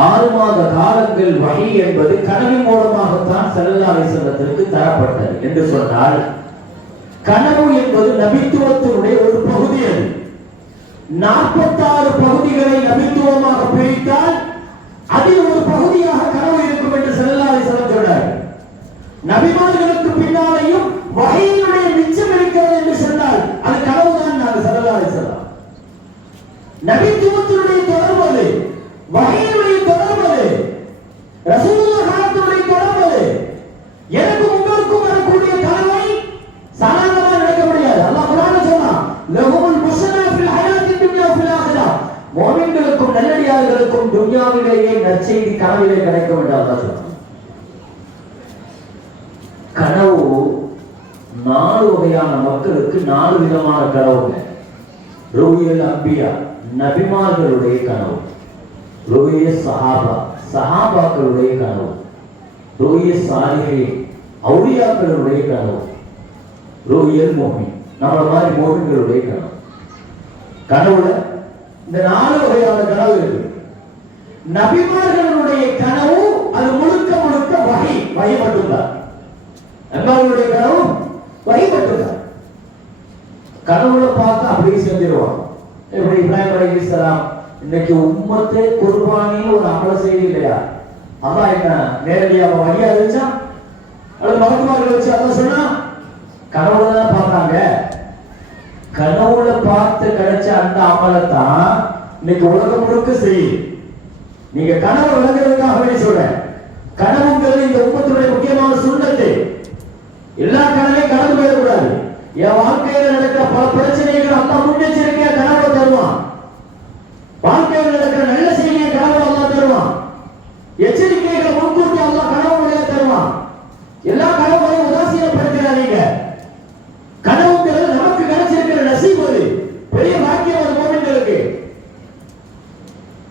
6 மாத காலங்கள் வஹி என்பது கனவின் மூலமாகத்தான் ஸல்லல்லாஹு அலைஹி வஸல்லத்திற்கு தரப்பட்டது என்று சொன்னால், கனவு என்பது நபித்துவத்தினுடைய ஒரு பகுதி. அது 46 பகுதிகளை நபித்துவமாக பிரித்தால் அதில் ஒரு பகுதியாக கனவு இருக்கும் என்று ஸல்லல்லாஹு அலைஹி வஸல்லம் சொன்னார். நபிமார்களுக்கு பின்னாலேயும் வஹீயினுடைய மிச்சம் இருக்கிறது என்று சொன்னால் அது கனவுதான். நாங்கள் ஸல்லல்லாஹு அலைஹி வஸல்லம் நபித்துவத்தினுடைய தொடர்பு அது, வஹீயினுடைய தொடர்பு அது, ரசூலுல்லாஹ் காலத்தினுடைய தொடர்பு அது. எனக்கு உங்களுக்கும் வரக்கூடிய கனவை சாதாரணமாக நினைக்க முடியாது. அல்லாஹ் குர்ஆன்ல சொன்னான், லஹுல் புஷ்ரா ஃபில் ஹயாத்தி துன்யா ஃபில் ஆখিরাহ. முஃமின்களுக்கும் நல்லடியார்களுக்கும் துன்யாவிலேயே நற்செய்தி கனவிலே கிடைக்கும் என்று அல்லாஹ் சொன்னான். கனவு 4 வகையான மக்களுக்கு 4 விதமான கனவுகள். ருயல் அம்பியா, நபிமார்களுடைய கனவு. ருய சஹாபா, சஹாபாக்களுடைய கனவு. ருய சாலிஹீன், அவுலியாக்களுடைய கனவு. ருயல் முஃமின், நம்மள மாதிரி முஃமின்களுடைய கனவு. கனவுல இந்த 4 வகையான கனவு இருக்கு. நபிமார்களுடைய கனவு அது முழுக்க முழுக்க வஹி, வஹி மட்டும்தான். நபிமார்களுடைய கனவு வஹி மட்டும்தான். கனவுல பார்த்து அப்படியே செஞ்சிருவாங்க. எப்படி இப்ராஹிம் அலைஹிஸ்ஸலாம் இன்னைக்கு உம்மத்தே குர்பானின்னு ஒரு அமல செய்தி இல்லையா? அல்லாஹ் என்ன நேரடியாக வழியா இருந்துச்சா அல்லது மலக்குமார்கள் வச்சு அல்லாஹ் சொன்னா? கனவுல தான் பார்த்தாங்க. கனவுல பார்த்து கிடைச்ச அந்த அமலத்தான் இன்னைக்கு உலகம் முழுக்க செய்யுது. நீங்க கனவு விளங்குறதுக்காக வேண்டி சொல்றேன். கனவுங்கிறது இந்த உம்மத்துடைய முக்கியமான சுன்னத்து. எல்லா கனவையும் கடந்து போயிடக்கூடாது. என் வாழ்க்கையில நடக்கிற பல பிரச்சனைகள் அல்லாஹ் முன்னெச்சரிக்கையா கனவுல தருவான். வாழ்க்கையில் நடக்கிற நல்ல செய்தியை கனவுல அல்லாஹ் தருவான். எச்சரிக்கைகளை முன்கூட்டி அல்லாஹ் கனவு வழியா தருவான். எல்லா கனவுகளையும் உதாசீனப்படுத்திடாதீங்க. கனவுங்கிறது நமக்கு கிடைச்சிருக்கிற நசீப், அது பெரிய பாக்கியம். அது முஃமின்களுக்கு.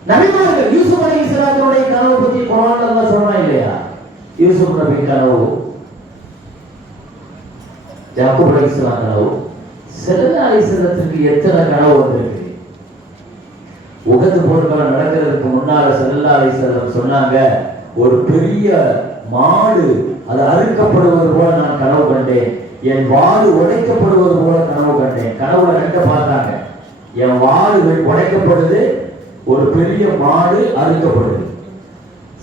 நபிமார்கள் யூசுப் அலைஹிஸ்ஸலாத்துடைய கனவு பத்தி குர்ஆன்ல அல்லாஹ் சொல்றான் இல்லையா? யூசுப் நபி கனவு, யாக்கூப் அலைஹிஸ்ஸலாம் கனவு. ஸல்லல்லாஹு அலைஹி வஸல்லத்துக்கு எத்தனை கனவு வந்திருக்கு? உஹது போர்க்களம் நடக்கிறதுக்கு முன்னால ஸல்லல்லாஹு அலைஹி வஸல்லம் சொன்னாங்க, ஒரு பெரிய மாடு அது அறுக்கப்படுவது போல நான் கனவு கண்டேன், என் வாள் உடைக்கப்படுவது போல கனவு கண்டேன். கனவுல ரெண்ட பார்த்தாங்க. என் வாள் உடைக்கப்படுது, ஒரு பெரிய மாடு அறுக்கப்படுது.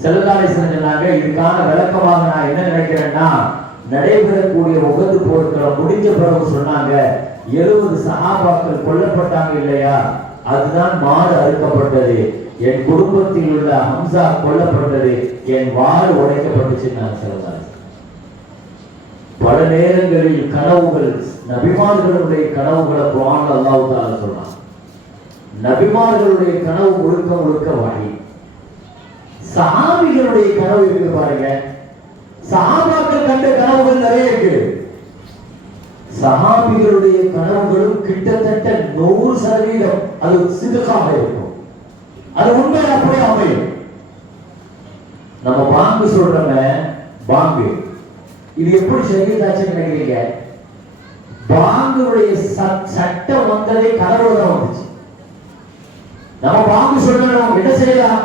ஸல்லல்லாஹு அலைஹி வஸல்லம் சொன்னாங்க, இதுக்கான விளக்கமாக நான் என்ன நினைக்கிறேன்னா, நடைபெறக்கூடிய உஹது போர்க்களம் முடிஞ்ச பிறகு சொன்னாங்க, 70 சஹாபாக்கள் கொல்லப்பட்டாங்க இல்லையா, அதுதான் மாடு அறுக்கப்பட்டது. என் குடும்பத்தில் உள்ள ஹம்சா கொல்லப்பட்டது, என் வாள் உடைக்கப்பட்டுச்சு. நான் சொல்றேன். பல நேரங்களில் கனவுகள், நபிமார்களுடைய கனவுகளை குர்ஆன்ல அல்லாஹ் தஆலா சொல்றான். நபிமார்களுடைய கனவு முழுக்க முழுக்க வஹி. சஹாபிகளுடைய கனவு இருக்கு பாருங்க. சஹாபாக்கள் கண்ட கனவுகள் நிறைய இருக்கு. சஹாபிகளுடைய கனவுகளும் கிட்டத்தட்ட 100% அது சிதுக்காக இருக்கும். அது உண்மை அப்படியே அமையும். நம்ம பாங்கு சொல்றோமே, பாங்கு இது எப்படி ஷரியத்தாச்சு நினைக்கிறீங்க? பாங்குடைய சட்டம் வந்ததே கனவுல தான் வந்துச்சு. நம்ம பாங்கு சொல்லணும், என்ன செய்யலாம்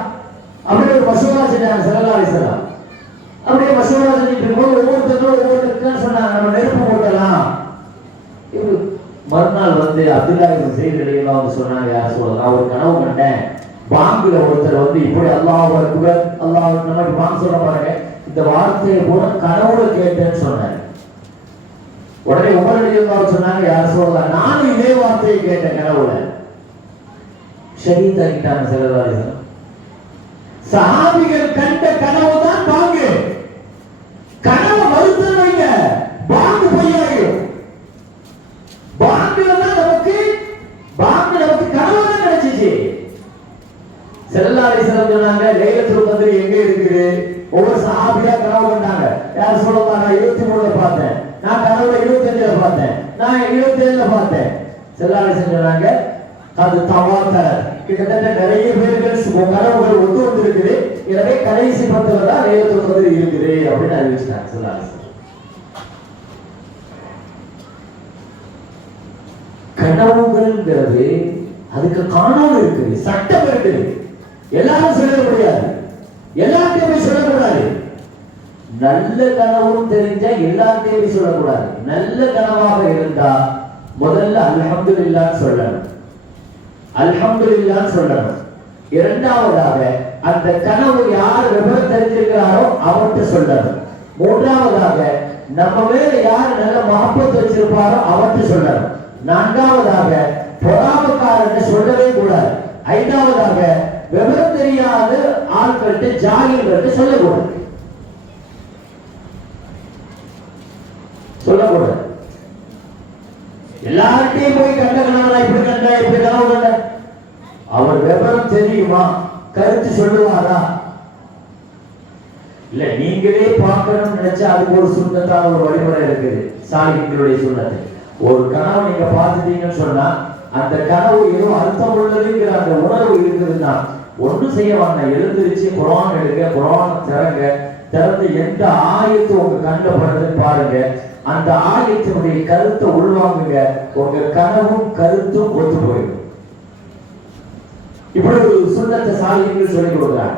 அப்படி ஒரு மசூரா செஞ்சாங்க ஸல்லல்லாஹு அலைஹி வஸல்லம். அப்படியே மசூரா செஞ்சுட்டு இருக்கும்போது ஒவ்வொருத்தரும் ஒவ்வொருத்தருக்கும் சொன்னாங்க, நம்ம நெருப்பு போட்டலாம். மறுநாள் வந்து அப்துல்லா இப்னு ஸைத் ரலியல்லாஹு அன்ஹு சொன்னாங்க, யார் சொல்லலாம், நான் ஒரு கனவு கண்டேன். பாங்குல ஒருத்தர் வந்து இப்படி அல்லாஹ் அக்பர் அல்லாஹ் நம்ம பாங்கு சொல்ற பாருங்க, இந்த வார்த்தையை கூட கனவுல கேட்டேன்னு சொன்னாங்க. உடனே உமர் ரலியல்லாஹு அன்ஹு சொன்னாங்க, யார் சொல்லலாம், நானும் இதே வார்த்தையை கேட்டேன் கனவுல. ஷஹீத் ஆகிட்டாங்க ஸல்லல்லாஹு அலைஹி வஸல்லம். சஹாபிகள் கண்ட கனவு தான் பாங்கு. கனவு மறுத்து வைங்க, பாங்கு பொய்யாயிடும். பாங்கு நமக்கு கனவு தான் கிடைச்சிச்சு. ஸல்லல்லாஹு அலைஹி வஸல்லம் சொன்னாங்க, லைலத்துல் கத்ர் எங்க இருக்குது? ஒவ்வொரு சஹாபியா கனவு கண்டாங்க. யா நான் 23ல பார்த்தேன், நான் கனவுல 25ல பார்த்தேன், நான் 27ல பார்த்தேன். செல்லாலே சொன்னாங்க அது தவாத்தர கிட்டத்தட்ட நிறைய பேர்கள் கனவுகள் ஒத்து வந்து இருக்குது. எனவே கடைசி 10ல தான் லைலத்துல் கத்ர் இருக்குது அப்படின்னு அறிவிச்சாங்க செல்லாலே. கனவுகள்ங்கிறது அதுக்கு காணொலி இருக்குது, சட்டம் இருக்குது. எல்லாரும் சொல்ல முடியாது, எல்லாத்தையுமே சொல்லக்கூடாது. நல்ல கனவும் தெரிஞ்சா எல்லாத்தையுமே சொல்லக்கூடாது. நல்ல கனவாக இருந்தா முதல்ல அல்ஹம்துலில்லாஹ் சொல்லணும், அல்ஹம்துலில்லாஹ் சொல்லணும். இரண்டாவதாக அந்த கனவு யார் விவரம் தெரிஞ்சிருக்கிறாரோ அவர்கிட்ட சொல்லணும். மூன்றாவதாக நம்ம மேல யார் நல்ல மஹப்பத் வச்சிருப்பாரோ அவர்கிட்ட சொல்லணும். நான்காவதாக பொறாமக்காரன் சொல்லவே கூடாது. ஐந்தாவதாக விவரம் தெரியாத ஆட்கள்கிட்ட ஜாகிர்கள்ட்ட சொல்லக்கூடாது, சொல்லக்கூடாது. எல்லார்ட்டையும் போய் கண்ட கனவு இப்படி கண்ட இப்படி கனவு கண்ட அவர் விவரம் தெரியுமா, கருத்து சொல்லுவாரா? இல்ல நீங்களே பார்க்கணும்னு நினைச்சா அதுக்கு ஒரு சுண்ணத்தான ஒரு வழிமுறை இருக்குது, சாலிஹீன்களுடைய சுண்ணத்து. ஒரு கனவு நீங்க பார்த்துட்டீங்கன்னு சொன்னா அந்த கனவு ஏதோ அர்த்தம் உள்ளதுங்கிற அந்த உணர்வு இருக்குதுன்னா ஒன்றும் செய்ய வேண்டாம். எழுந்திருச்சு குர்ஆன் எடுங்க, குர்ஆன் திறங்க, திறந்து எந்த ஆயத்து உங்க கண்டப்படுறதுன்னு பாருங்க. அந்த ஆயத்தினுடைய கருத்தை உள்வாங்குங்க, உங்க கனவும் கருத்தும் ஒத்து போயிடும். இப்படி ஒரு சுண்ணத்தை சாலிஹீன்கள் சொல்லிக் கொடுக்குறாங்க.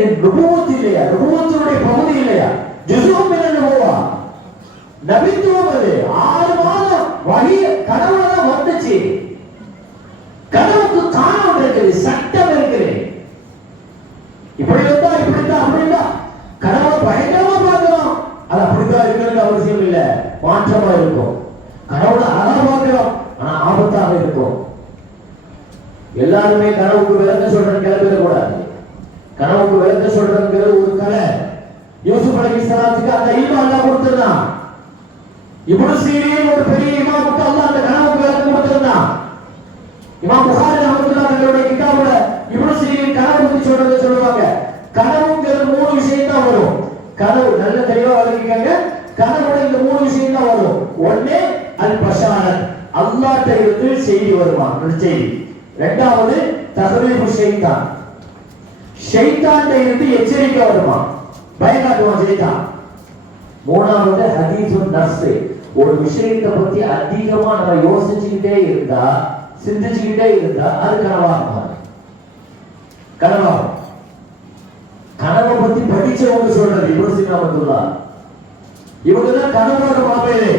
இது நுபுவத் இல்லையா? நுபுவத்தினுடைய பகுதி இல்லையா? ஜுஸூ மினன் நுபுவா, நபித்துவம். அது 6 மாதம் வழி கனவுல தான் வந்துச்சு. கனவுக்கு காரணம் இருக்குது, சட்டம் இருக்குது. இப்படி இருந்தா இப்படித்தான் அப்படின்னா கனவை பயங்கரமா பார்க்கிறோம், அது அப்படித்தான் இருக்கிறது அவசியம் இல்லை, மாற்றமா இருக்கும். கனவுல அழகா பார்க்கிறோம், ஆனா ஆபத்தாக இருக்கும். எல்லாருமே கனவுக்கு விளக்க சொல்றேன் கிளம்பிட கூடாது. கனவுக்கு விளக்க சொல்றதுங்கிறது ஒரு கலை. யூசுப் அலைஹிஸ்ஸலாத்துக்கு அந்த இல்ம அல்லாஹ் கொடுத்திருந்தான். இப்னு சீரீன் ஒரு பெரிய இமாமுக்கு அல்லாஹ் அந்த கனவுக்கு விளக்கம் கொடுத்திருந்தான். இமாம் புகாரி ரஹ்மத்துல்லாஹி தங்களுடைய கிதாபுல இப்னு சீரீன் கனவு பத்தி சொல்லுவாங்க. கனவுங்கிறது 3 விஷயம் தான் வரும். கனவு நல்ல தெளிவா விளங்கிக்கங்க. கனவுல இந்த 3 விஷயம் தான் வரும். ஒண்ணு அல் பஷாரத், அல்லாஹ்ட்ட இருந்து செய்தி வருமா, ஒரு செய்தி. இரண்டாவது தஹரீபு ஷைத்தான், ஷைத்தான்ட்ட இருந்து எச்சரிக்கை வருமா, பயங்காட்டுவான் ஷைத்தான். மூணாவது ஹதீஸுன் நஃப்ஸ், ஒரு விஷயத்தை பத்தி அதிகமா நம்ம யோசிச்சுக்கிட்டே இருந்தா, சிந்திச்சுக்கிட்டே இருந்தா அது கனவாகும். கனவாகும். கனவை பத்தி படிச்சவங்க சொல்றது இப்னு சீனா ரஹ்மத்துல்லாஹ், இவங்கதான் கனவோட மாமேலே.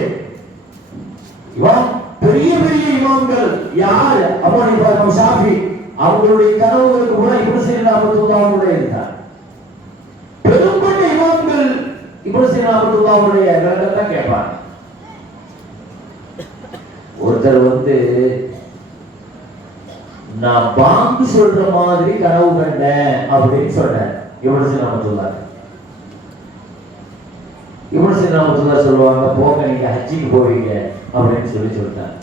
இவன் பெரிய பெரிய இமாம்கள் யார்? அபூ ஹனீஃபா, இமாம் ஷாஃபி, அவங்களுடைய கனவுகளுக்கு கூட இப்னு சீனா ரஹ்மத்துல்லாஹ் இருந்தார். பெரும்பட்ட இமாம்கள் இப்னு சீனா ரஹ்மத்துல்லாஹ்வுடைய விளக்கத்தை கேட்பாங்க. ஒருத்தர் நான் பாங்கு சொல்ற மாதிரி கனவு கண்டேன் அப்படின்னு சொன்னேன். இப்னு சீனா ரஹ்மத்துல்லாஹ் சொல்லுவாங்க, போங்க நீங்க ஹஜ்ஜிக்கு போவீங்க அப்படின்னு சொல்லிட்டாங்க.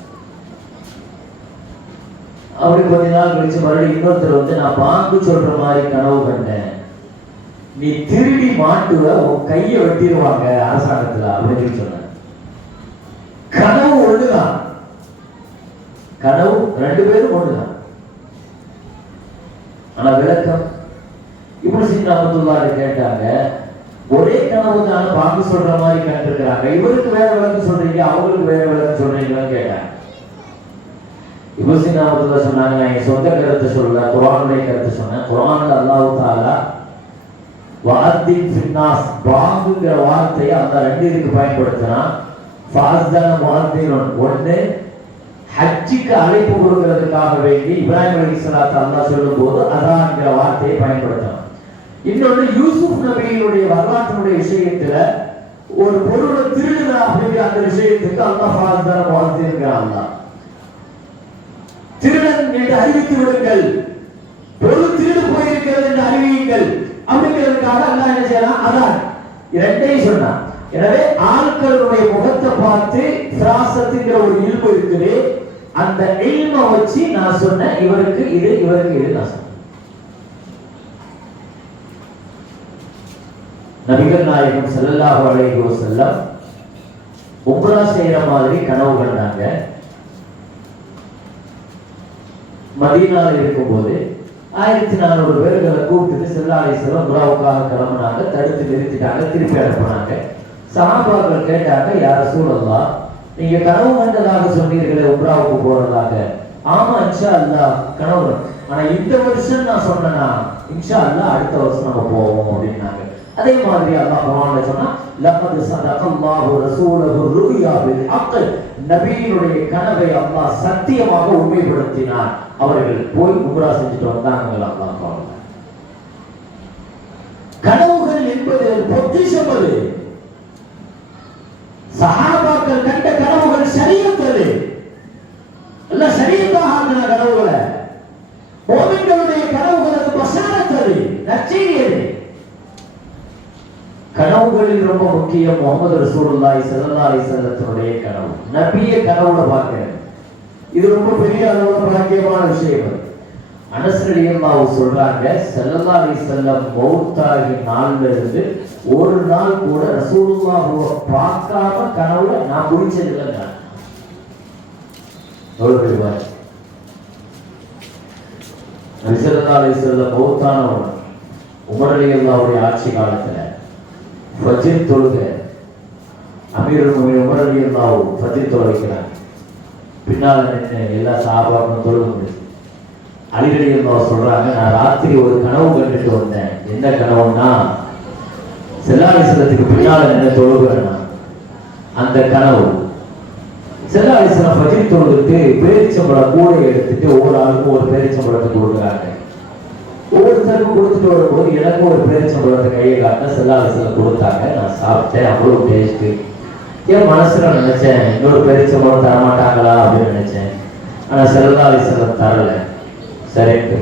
அப்படி கொஞ்ச நாள் கழிச்சு மறுபடியும் இன்னொருத்தர் நான் பாங்கு சொல்ற மாதிரி கனவு கண்டேன், நீ திருடி மாட்டுவ, உன் கையை வெட்டிடுவாங்க அரசாங்கத்துல அப்படின்னு சொன்ன. கனவு ஒண்ணுதான், கனவு 2 பேரும் ஒண்ணுதான், ஆனா விளக்கம். இப்னு சீனா ரஹ்மத்துல்லாஹ் கேட்டாங்க, ஒரே கனவு தானே பாங்கு சொல்ற மாதிரி கண்டிருக்கிறாங்க, இவருக்கு வேற விளக்கம் சொல்றீங்க, அவங்களுக்கு வேற விளக்கம் சொல்றீங்கன்னு கேட்டாங்க. இப்னு சீனா ரஹ்மத்துல்லாஹ் சொன்னாங்க, நான் என் சொந்த கருத்தை சொல்லல, குர்ஆனுடைய கருத்தை சொன்னேன். குர்ஆன்ல அல்லாஹ் தஆலா வஅத்தின் ஃபின்னாஸ், பாங்குங்கிற வார்த்தையை அல்லாஹ் 2 இதுக்கு பயன்படுத்தினான். ஃபஅஸ்தன முஅத்தினுன், ஒன்று ஹஜ்ஜுக்கு அழைப்பு கொடுக்கிறதுக்காக வேண்டி இப்ராஹிம் அலைஹிஸ்ஸலாத்து அல்லாஹ் சொல்லும்போது அதான்ங்கிற வார்த்தையை பயன்படுத்தினான். இன்னொன்று யூசுப் நபியினுடைய வரலாற்றினுடைய விஷயத்துல ஒரு பொருளை திருடுனா அப்படிங்கிற அந்த விஷயத்துக்கு அல்லாஹ் ஃபஅஸ்தன முஅத்தின்கிறான். அல்லாஹ் திருடன் என்று அறிவித்து விடுங்கள், பொருள் திருடு போயிருக்கிறது என்று அறிவியுங்கள் அப்படிங்கிறதுக்காக அல்லாஹ் என்ன செய்யலாம், அதான் 2ஐயும் சொன்னான். எனவே ஆட்களுடைய முகத்தை பார்த்து ஃபிராசத்துங்கிற ஒரு இல்மு இருக்குது, அந்த இல்மை வச்சு நான் சொன்னேன் இவருக்கு இது இவருக்கு இது நான் சொன்னேன். நபிகள் நாயகம் ஸல்லல்லாஹு அலைஹி வஸல்லம் உம்ரா செய்யற மாதிரி கனவு கண்டாங்க. மதீனாவில் இருக்கும்போது 1400 பேர்களை கூப்பிட்டு ஸல்லல்லாஹு அலைஹி வஸல்லம் உம்ராவுக்காக கிளம்பினாங்க. தடுத்து நிறுத்திட்டாங்க, திருப்பி அனுப்புனாங்க. சஹாபாக்கள் கேட்டாங்க, யா ரசூலல்லாஹ், நீங்க கனவு கண்டதாக சொன்னீர்களே உம்ராவுக்கு போறதாக. ஆமா இன்ஷா அல்லாஹ் கனவு, ஆனா இந்த வருஷம் நான் சொன்னேனா இன்ஷா அல்லாஹ் அடுத்த வருஷம் நம்ம போவோம் அப்படின்னாங்க. அதே மாதிரி அல்லாஹ் குர்ஆன்ல சொன்னா லகத் ஸதகல்லாஹு ரசூலஹு ருயா பில் ஹக், நபியினுடைய கனவை அல்லாஹ் சத்தியமாக உண்மைப்படுத்தினார். அவர்கள் போய் உம்ரா செஞ்சுட்டு வந்தாங்க. அல்லாஹ் குர்ஆன்ல கனவுகள் என்பது பொக்கிஷம். அது சஹாபாக்கள் கண்ட கனவுகள் ஷரியத். அது அல்ல ஷரியத்தாக ஆக்கின கனவுகளை. முஃமின்களுடைய கனவுகளுக்கு பஷாரத், அது நற்செய்தி. அது கனவுகளில் ரொம்ப முக்கியம் முஹம்மது ரசூலுல்லாஹி ஸல்லல்லாஹு அலைஹி வஸல்லத்துடைய கனவு. நபியை கனவுல பார்க்கிறது இது ரொம்ப பெரிய அளவுல பாக்கியமான விஷயம். அனஸ் ரலியல்லாஹு சொல்றாங்க, ஸல்லல்லாஹு அலைஹி வஸல்லம் மௌத்தாகி நாள்ல இருந்து ஒரு நாள் கூட ரசூலுல்லாஹ்வை பார்க்காம கனவுல நான் குடிச்சது இல்லைங்க. ஸல்லல்லாஹு அலைஹி வஸல்லம் மௌத்தானவங்க உமர் ரலியல்லாஹுடைய ஆட்சி காலத்துல ஃபஜ்ர் தொழுகை, அமீருல் முஃமினீன் உமர் ரலியல்லாஹு ஃபஜ்ர் தொழுகிறாங்க. பின்னால நின்று எல்லா சஹாபாக்களும் தொழுது. அலி ரலியல்லாஹு சொல்றாங்க, நான் ராத்திரி ஒரு கனவு கண்டுட்டு வந்தேன். என்ன கனவுன்னா, ஸல்லல்லாஹு அலைஹி வஸல்லத்துக்கு பின்னால நின்று தொழுகிறேன். அந்த கனவு ஸல்லல்லாஹு அலைஹி வஸல்லம் ஃபஜ்ர் தொழுதுட்டு பேரிச்சம்பழம் கூட எடுத்துட்டு ஒவ்வொரு ஆளுக்கும் ஒரு பேரிச்சம்பழத்தை கொடுக்குறாங்க. ஒவ்வொருத்தருக்கும் கொடுத்துட்டு வரும்போது எனக்கு ஒரு பேரிச்சம்பழத்தை கையை காட்ட ஸல்லல்லாஹு அலைஹி வஸல்லம் கொடுத்தாங்க. நான் சாப்பிட்டேன், அவ்வளவு டேஸ்ட். என் மனசுல நினைச்சேன், இன்னொரு பேரிச்சம்பழம் தரமாட்டாங்களா அப்படின்னு நினைச்சேன். ஆனா ஸல்லல்லாஹு அலைஹி வஸல்லம் தரல. சரிட்டு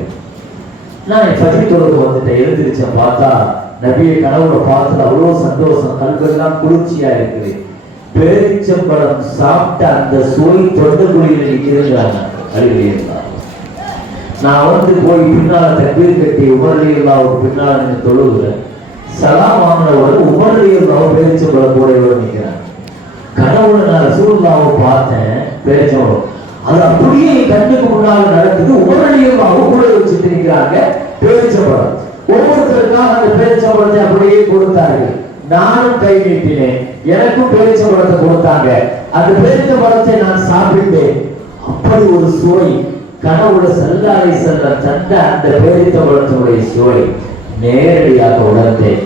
நான் ஃபஜ்ர் தொழுது வந்துட்டேன். எழுந்திருச்சேன், பார்த்தா நபியை கனவுல பார்த்து அவ்வளவு சந்தோஷம், கல்வெல்லாம் குளிர்ச்சியா இருக்குது. பேரிச்சம்பழம் சாப்பிட்ட அந்த சுவை தொண்டக்குழியில இருக்கிறாங்க. அழிவுகிறார். நான் வந்து போய் பின்னால தக்பீர் கட்டி உமர் ரலியல்லாஹு பின்னால நின்று தொழுகிறேன். சலாம் வாங்கினவர் உமர் ரலியல்லாஹு பேரிச்சம்பழம் கூட நிற்கிறாங்க. கனவுல நான் ரசூலுல்லாஹ்வை பார்த்தேன், பேரிச்சம்பழம் அது அப்படியே கண்ணுக்கு முன்னால நடக்குது. உமர் ரலியல்லாஹு கூட வச்சுட்டு நிற்கிறாங்க பேரிச்சம்பழம். ஒவ்வொருத்தருக்காக அந்த பேரிச்சம்பழத்தை அப்படியே கொடுத்தார்கள். நானும் கை நீட்டினேன், எனக்கும் பேரிச்சம்பழத்தை கொடுத்தாங்க. அந்த பேரிச்சம்பழத்தை நான் சாப்பிட்டேன். அப்படி ஒரு சுவை கனவுல ஸல்லல்லாஹு அலைஹி வஸல்லம் தந்த அந்த பேரிச்சம்பழத்தினுடைய சுவை நேரடியாக உணர்ந்தேன்.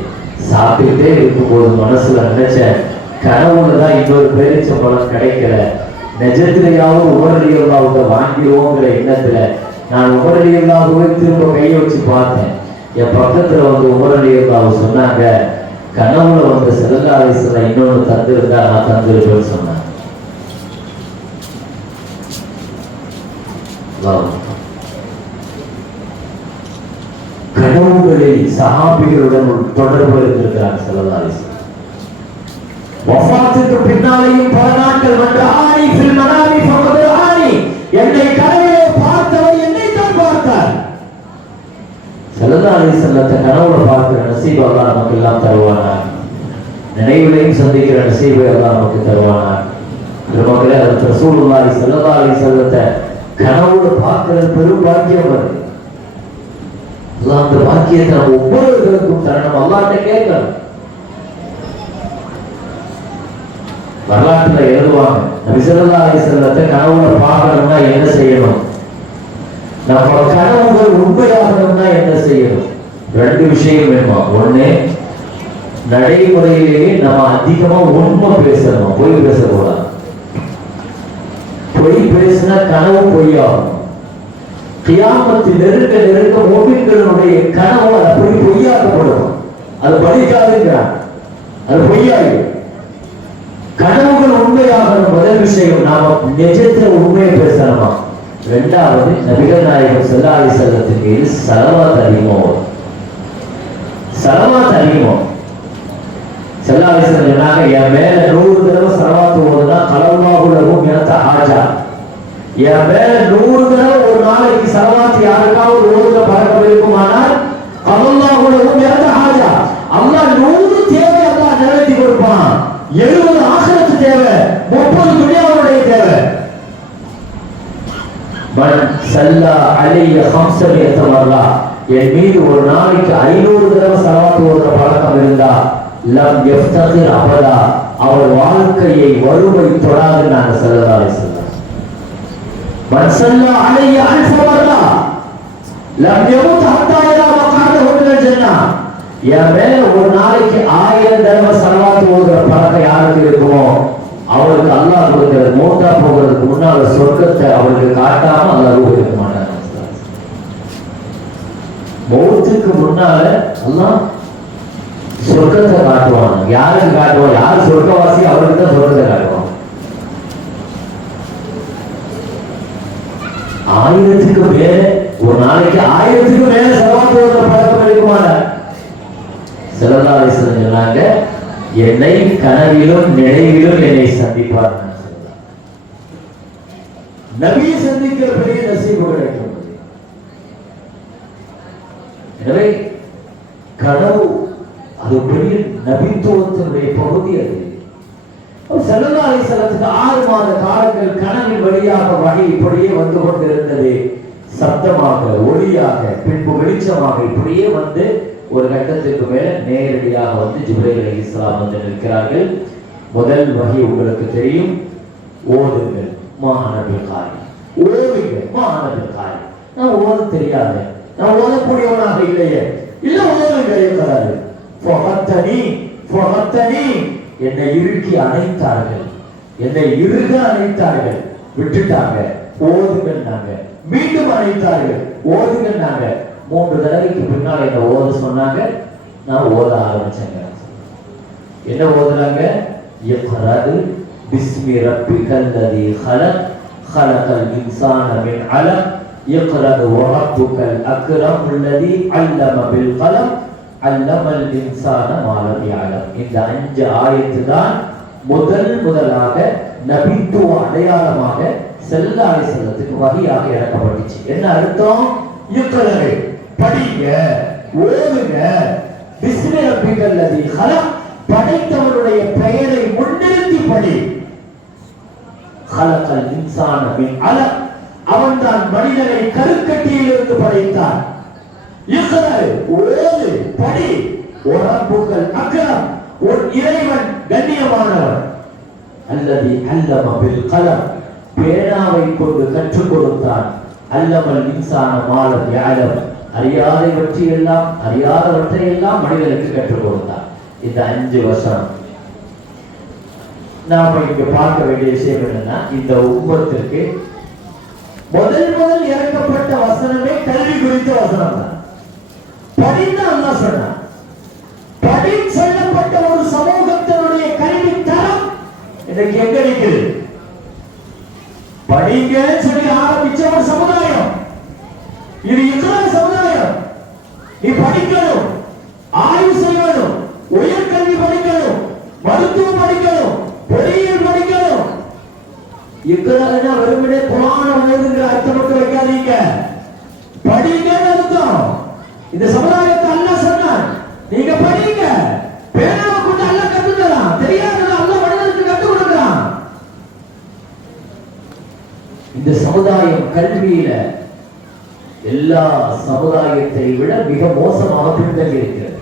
சாப்பிட்டே இருக்கும்போது மனசுல நினைச்சேன், கனவுல தான் இன்னொரு பேரிச்சம்பழம் கிடைக்கல, நிஜத்திலேயாவது உமர் ரலியல்லாஹு வாங்கிடுவோங்கிற எண்ணத்துல நான் உமர் ரலியல்லாஹுவை திரும்ப கையை வச்சு பார்த்தேன். என் பக்கத்துல வந்து உமர் ரலியல்லாஹு சொன்னாங்க, கனவுல வந்து ஸல்லல்லாஹு அலைஹி வஸல்லம் இன்னொன்னு தந்திருந்தா நான் தந்திருப்பேன்னு சொன்னாங்க. கனவுகளில் சஹாபிகளுடன் தொடர்பு இருந்திருக்கிறார் ஸல்லல்லாஹு அலைஹி வஸல்லம். வஃபாத்துக்கு பின்னாலேயும் பல நாட்கள் வந்து ஆனி ஃபில் மனாமி ஃபகத் ஆனி, என்னை கனவிலே பார்த்தவர் என்னை தான் பார்த்தார். ஸல்லல்லாஹு அலைஹி வஸல்லத்தை கனவுல பார்க்கிற நசீபை அல்லாஹ் நமக்கு எல்லாம் தருவானார். நினைவிலையும் சந்திக்கிற நசீபை அல்லாஹ் நமக்கு தருவானார். பெருமக்களே, அது ரசூலுல்லாஹி ஸல்லல்லாஹு அலைஹி வஸல்லத்தை கனவுல பார்க்கிறது பெரும் பாக்கியம். அது அல்லாஹ் அந்த பாக்கியத்தை நம்ம ஒவ்வொருவருக்கும் தரணும். அல்லாஹ்ட்ட கேட்கணும். வரலாற்றுல எழுதுவாங்க, நபி ஸல்லல்லாஹு அலைஹி வஸல்லத்தை கனவுல பார்க்கணும்னா என்ன செய்யணும், நம்ம கனவுகள் உண்மையாகணும்னா என்ன செய்யணும்? ரெண்டு விஷயம் வேணுமா. ஒண்ணு, நடைமுறையிலேயே நம்ம அதிகமா உண்மை பேசணும், பொய் பேசக்கூடாது. பொய் பேசினா கனவு பொய்யாகும். கியாமத்து நெருங்க நெருங்க முஃமின்களுடைய கனவு அப்படி பொய்யாக்கப்படும். அது பலிக்காதுங்கிறான், அது பொய்யாகும். கனவுகள் உண்மையாகணும். முதல் விஷயம், நாம நிஜத்துல உண்மையை பேசணுமா. ரெண்டாவது, நபிகள் நாயகம் ஸல்லல்லாஹு அலைஹி வஸல்லத்துக்கு ஸலவாத் அதிகமாகும். ஸலவாத் அதிகமாகும். ஸல்லல்லாஹு அலைஹி வஸல்லம் சொன்னாங்க, என் மேல 100 தடவை ஸலவாத் ஓதுனா கலல்லாஹு லஹு மிஅத ஹாஜா. என் மேல 100 தடவை ஒரு நாளைக்கு ஸலவாத் யாருக்காவது ஓதுற பழக்கம் இருக்குமானால் கலல்லாஹு லஹு மிஅத ஹாஜா, அல்லாஹ் 100 தேவை அல்லாஹ் நிறைவேற்றி கொடுப்பான். 70 ஆகிரத்து தேவை, 30 துனியாவுடைய தேவை. மன் ஸல்லா அலைஹி 500 மர்ரா, என் மீது ஒரு நாளைக்கு 500 தடவை ஸலவாத் ஓதுற பழக்கம் இருந்தா லம் யஃப்தகிர் அபதா, அவர் வாழ்க்கையை வறுமை தொடாது. நாங்க ஸல்லல்லாஹு அலைஹி வஸல்லம் மன் ஸல்லா அலைஹி 1000 மர்ரா லம் யமுத் ஹத்தா யரா மக்அதஹு மினல் ஜன்னah, என் மேல ஒரு நாளைக்கு 1000 தடவை ஸலவாத் ஓதுற பழக்கம் யாருக்கு இருக்குமோ அவருக்கு அல்லாஹ் கொடுக்கிற மௌத்தா போகிறதுக்கு முன்னால சொர்க்கத்தை அவருக்கு காட்டாம அல்லாஹ் கொடுக்க மாட்டாங்க. மௌத்துக்கு முன்னால அல்லாஹ் சொர்க்கத்தை காட்டுவான். யாருக்கு காட்டுவான்? யார் சொர்க்கவாசி அவருக்கு தான் சொர்க்கத்தை காட்டுவான். 1000க்கு மேல ஒரு நாளைக்கு 1000க்கு மேல ஸலவாத் ஓதுற பழக்கம் இருக்குமான ஸல்லல்லாஹு அலைஹி வஸல்லம் சொன்னாங்க, என்னை கனவிலும் நினைவிலும் என்னை சந்திப்பார். நபியை சந்திக்கிற பெரிய நசீபு கிடைக்கும். எனவே கனவு அது பெரிய நபித்துவத்தினுடைய பகுதி. அது ஸல்லல்லாஹு அலைஹி வஸல்லத்துக்கு 6 மாத காலங்கள் கனவின் வழியாக வகை இப்படியே வந்து கொண்டிருந்தது. சப்தமாக, ஒளியாக, பின்பு வெளிச்சமாக இப்படியே வந்து ஒரு கட்டத்துக்கு மேல நேரடியாக வந்து ஜிப்ரீல் அலைஹிஸ்ஸலாம் வந்து நிற்கிறார்கள். முதல் வகை உங்களுக்கு தெரியும், ஓதுங்கள் மானபில் காரி, ஓதுங்க மானபில் காரி. நான் ஓத தெரியாது, நான் ஓதக்கூடியவனாக இல்லையே, இல்ல ஓதுங்க இருக்கிறாரு. என்னை இறுக்கி அணைத்தார்கள், என்னை இறுக அணைத்தார்கள், விட்டுட்டாங்க, ஓதுங்கன்னாங்க, மீண்டும் அணைத்தார்கள், ஓதுங்கன்னாங்க. 3 தடவைக்கு பின்னால் என்ன ஓத சொன்னாங்க, நான் ஓத ஆரம்பிச்சேங்க. என்ன ஓதுறாங்க? இக்ரா பிஸ்மி ரப்பிக்கல் லதீ ஹலக் ஹலகல் இன்சான மின் அலக் இக்ரா வரப்புக்கல் அக்ரம் அல்லதீ அல்லம பில் கலம் அல்லமல் இன்சான மா லம் யஅலம். இந்த 5 ஆயத்து தான் முதலாக நபித்துவ அடையாளமாக ஸல்லல்லாஹு அலைஹி வஸல்லத்துக்கு வஹியாக இறக்கப்பட்டுச்சு. என்ன அர்த்தம்? இக்ரா, படிங்க, ஓதுங்க, பிஸ்மி ரப்பிக்கல் லதீ ஹலக், படைத்தவனுடைய பெயரை முன்னிறுத்தி படி. ஹலகல் இன்சான மின் அலக், அவன்தான் மனிதனை கருக்கட்டியிலிருந்து படைத்தான். இக்ரா, ஓது, படி. வரப்புக்கல் அக்ரம், உன் இறைவன் கண்ணியமானவன். அல்லதீ அல்லம பில் கலம், பேனாவை கொண்டு கற்றுக் கொடுத்தான். அல்லமல் இன்சான மா லம் யஅலம், அறியாதவற்றை எல்லாம் மனிதனுக்கு கற்றுக் கொடுத்தான். இந்த 5 வருஷம் நாம இங்க பார்க்க வேண்டிய விஷயம் என்னன்னா, இந்த உம்மத்திற்கு முதல் இறக்கப்பட்ட வசனமே கல்வி குறித்த வசனம் தான். படின்னு அல்லாஹ் சொன்னான். படி சொல்லப்பட்ட ஒரு சமூகத்தினுடைய கல்வி தரம் இன்னைக்கு எங்க இருக்குது? படிங்க சொல்லி ஆரம்பிச்ச ஒரு சமுதாயம் இது. இக்ரா சமுதாயம். நீ படிக்கணும், ஆய்வு செய்யணும், உயர்கல்வி படிக்கணும், மருத்துவம் படிக்கணும், பொறியியல் படிக்கணும். இக்ரானா வெறுமனே குர்ஆனை ஓதுங்கிற அர்த்தம் மட்டும் வைக்காதீங்க. படிங்கன்னு அர்த்தம். இந்த சமுதாயத்தை அல்லாஹ் சொன்னான், நீங்க படிங்க. பேனாவை கொண்டு அல்லாஹ் கத்து தரான், தெரியாதது அல்லாஹ் மனிதனுக்கு கத்து கொடுக்கிறான். இந்த சமுதாயம் கல்வியில எல்லா சமுதாயத்தை விட மிக மோசமாக பின்தங்கி இருக்கிறது.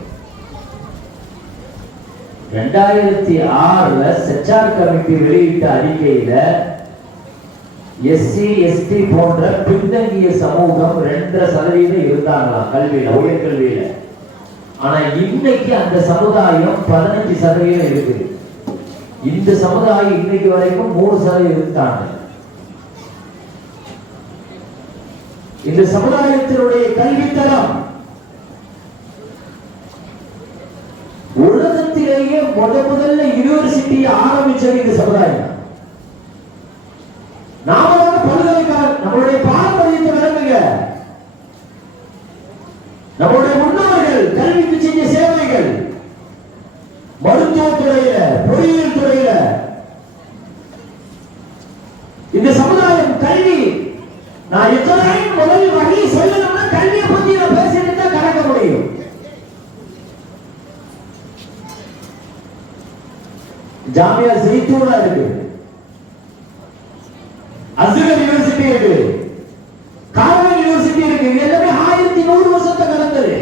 2006 செச்சார் கமிட்டி வெளியிட்ட அறிக்கையில எஸ்சி எஸ்டி போன்ற பின்தங்கிய சமூகம் 2% இருந்தாங்களாம் கல்வியில, உயர்கல்வியில. ஆனா இன்னைக்கு அந்த சமுதாயம் 15% இருக்குது. இந்த சமுதாயம் இன்னைக்கு வரைக்கும் 3% இருந்தாங்க. இந்த சமுதாயத்தினுடைய கல்வித்தரம் உலகத்திலேயே முதல்ல யூனிவர்சிட்டியை ஆரம்பிச்சது இந்த சமுதாயம். நாம பல்கலைக்கழகம் நம்மளுடைய பாரம்பரியத்தை விளங்குங்க. நம்முடைய முன்னோர்கள் கல்விக்கு செஞ்ச சேவைகள், மருத்துவத்துறையில, பொறியியல் துறையில இந்த சமுதாயம் கல்வி. நான் இஸ்ராயேல் முதல் வகை சொல்லணும்னா கல்வியை பத்தி நான் பேசிட்டு தான் கடக்க முடியும். ஜாமியா ஜெய்தூனா இருக்கு, அஸ்ஹர் யூனிவர்சிட்டி இருக்கு, கார்மல் யூனிவர்சிட்டி இருக்கு. இது எல்லாமே 1100 வருஷத்தை கடந்தது.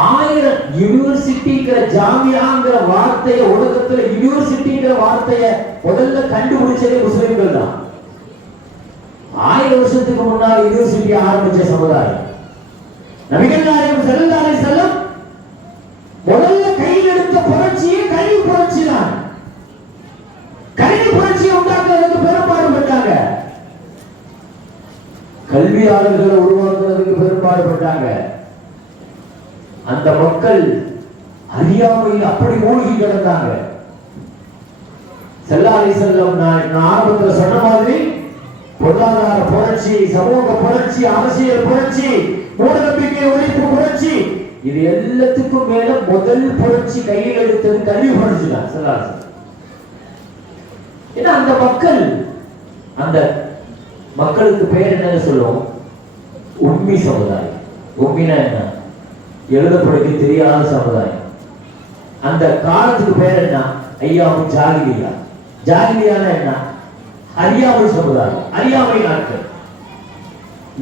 1000 யூனிவர்சிட்டிங்கிற ஜாமியாங்கிற வார்த்தையை உலகத்துல யூனிவர்சிட்டிங்கிற வார்த்தையை முதல்ல கண்டுபிடிச்சதே முஸ்லிம்கள் தான். 1000 வருஷத்துக்கு முன்னாடி யூனிவர்சிட்டி ஆரம்பிச்ச சமுதாயம். நபிகள் நாயகம் ஸல்லல்லாஹு அலைஹி வஸல்லம் முதல்ல கையில் எடுத்த புரட்சியே கல்வி புரட்சி தான். கல்வி புரட்சியை உண்டாக்குறதுக்கு பெரும்பாடுபட்டாங்க, கல்வியாளர்களை உருவாக்குறதுக்கு பெரும்பாடுபட்டாங்க. அந்த மக்கள் அறியாமையில் அப்படி மூழ்கி கிடந்தாங்க. ஸல்லல்லாஹு அலைஹி வஸல்லம் நான் ஆரம்பத்தில் சொன்ன மாதிரி பொருளாதார புரட்சி, சமூக புரட்சி, அரசியல் புரட்சி, மூடநம்பிக்கை ஒழிப்பு புரட்சி, இது எல்லாத்துக்கும் மேல முதல் புரட்சி கையில் எடுத்தது கல்வி புரட்சி தான். ஸல்லல்லாஹு அலைஹி வஸல்லம். ஏன்னா அந்த மக்களுக்கு பேர் என்ன சொல்லுவோம்? உம்மி சமுதாயம். உம்மினா என்ன? எழுத படிக்க தெரியாத சமுதாயம். அந்த காலத்துக்கு பேர் என்ன? ஐயாமு ஜாகிலியா. ஜாகிலியானா என்ன? அறியாமை சமுதாயம், அறியாமை நாட்கள்.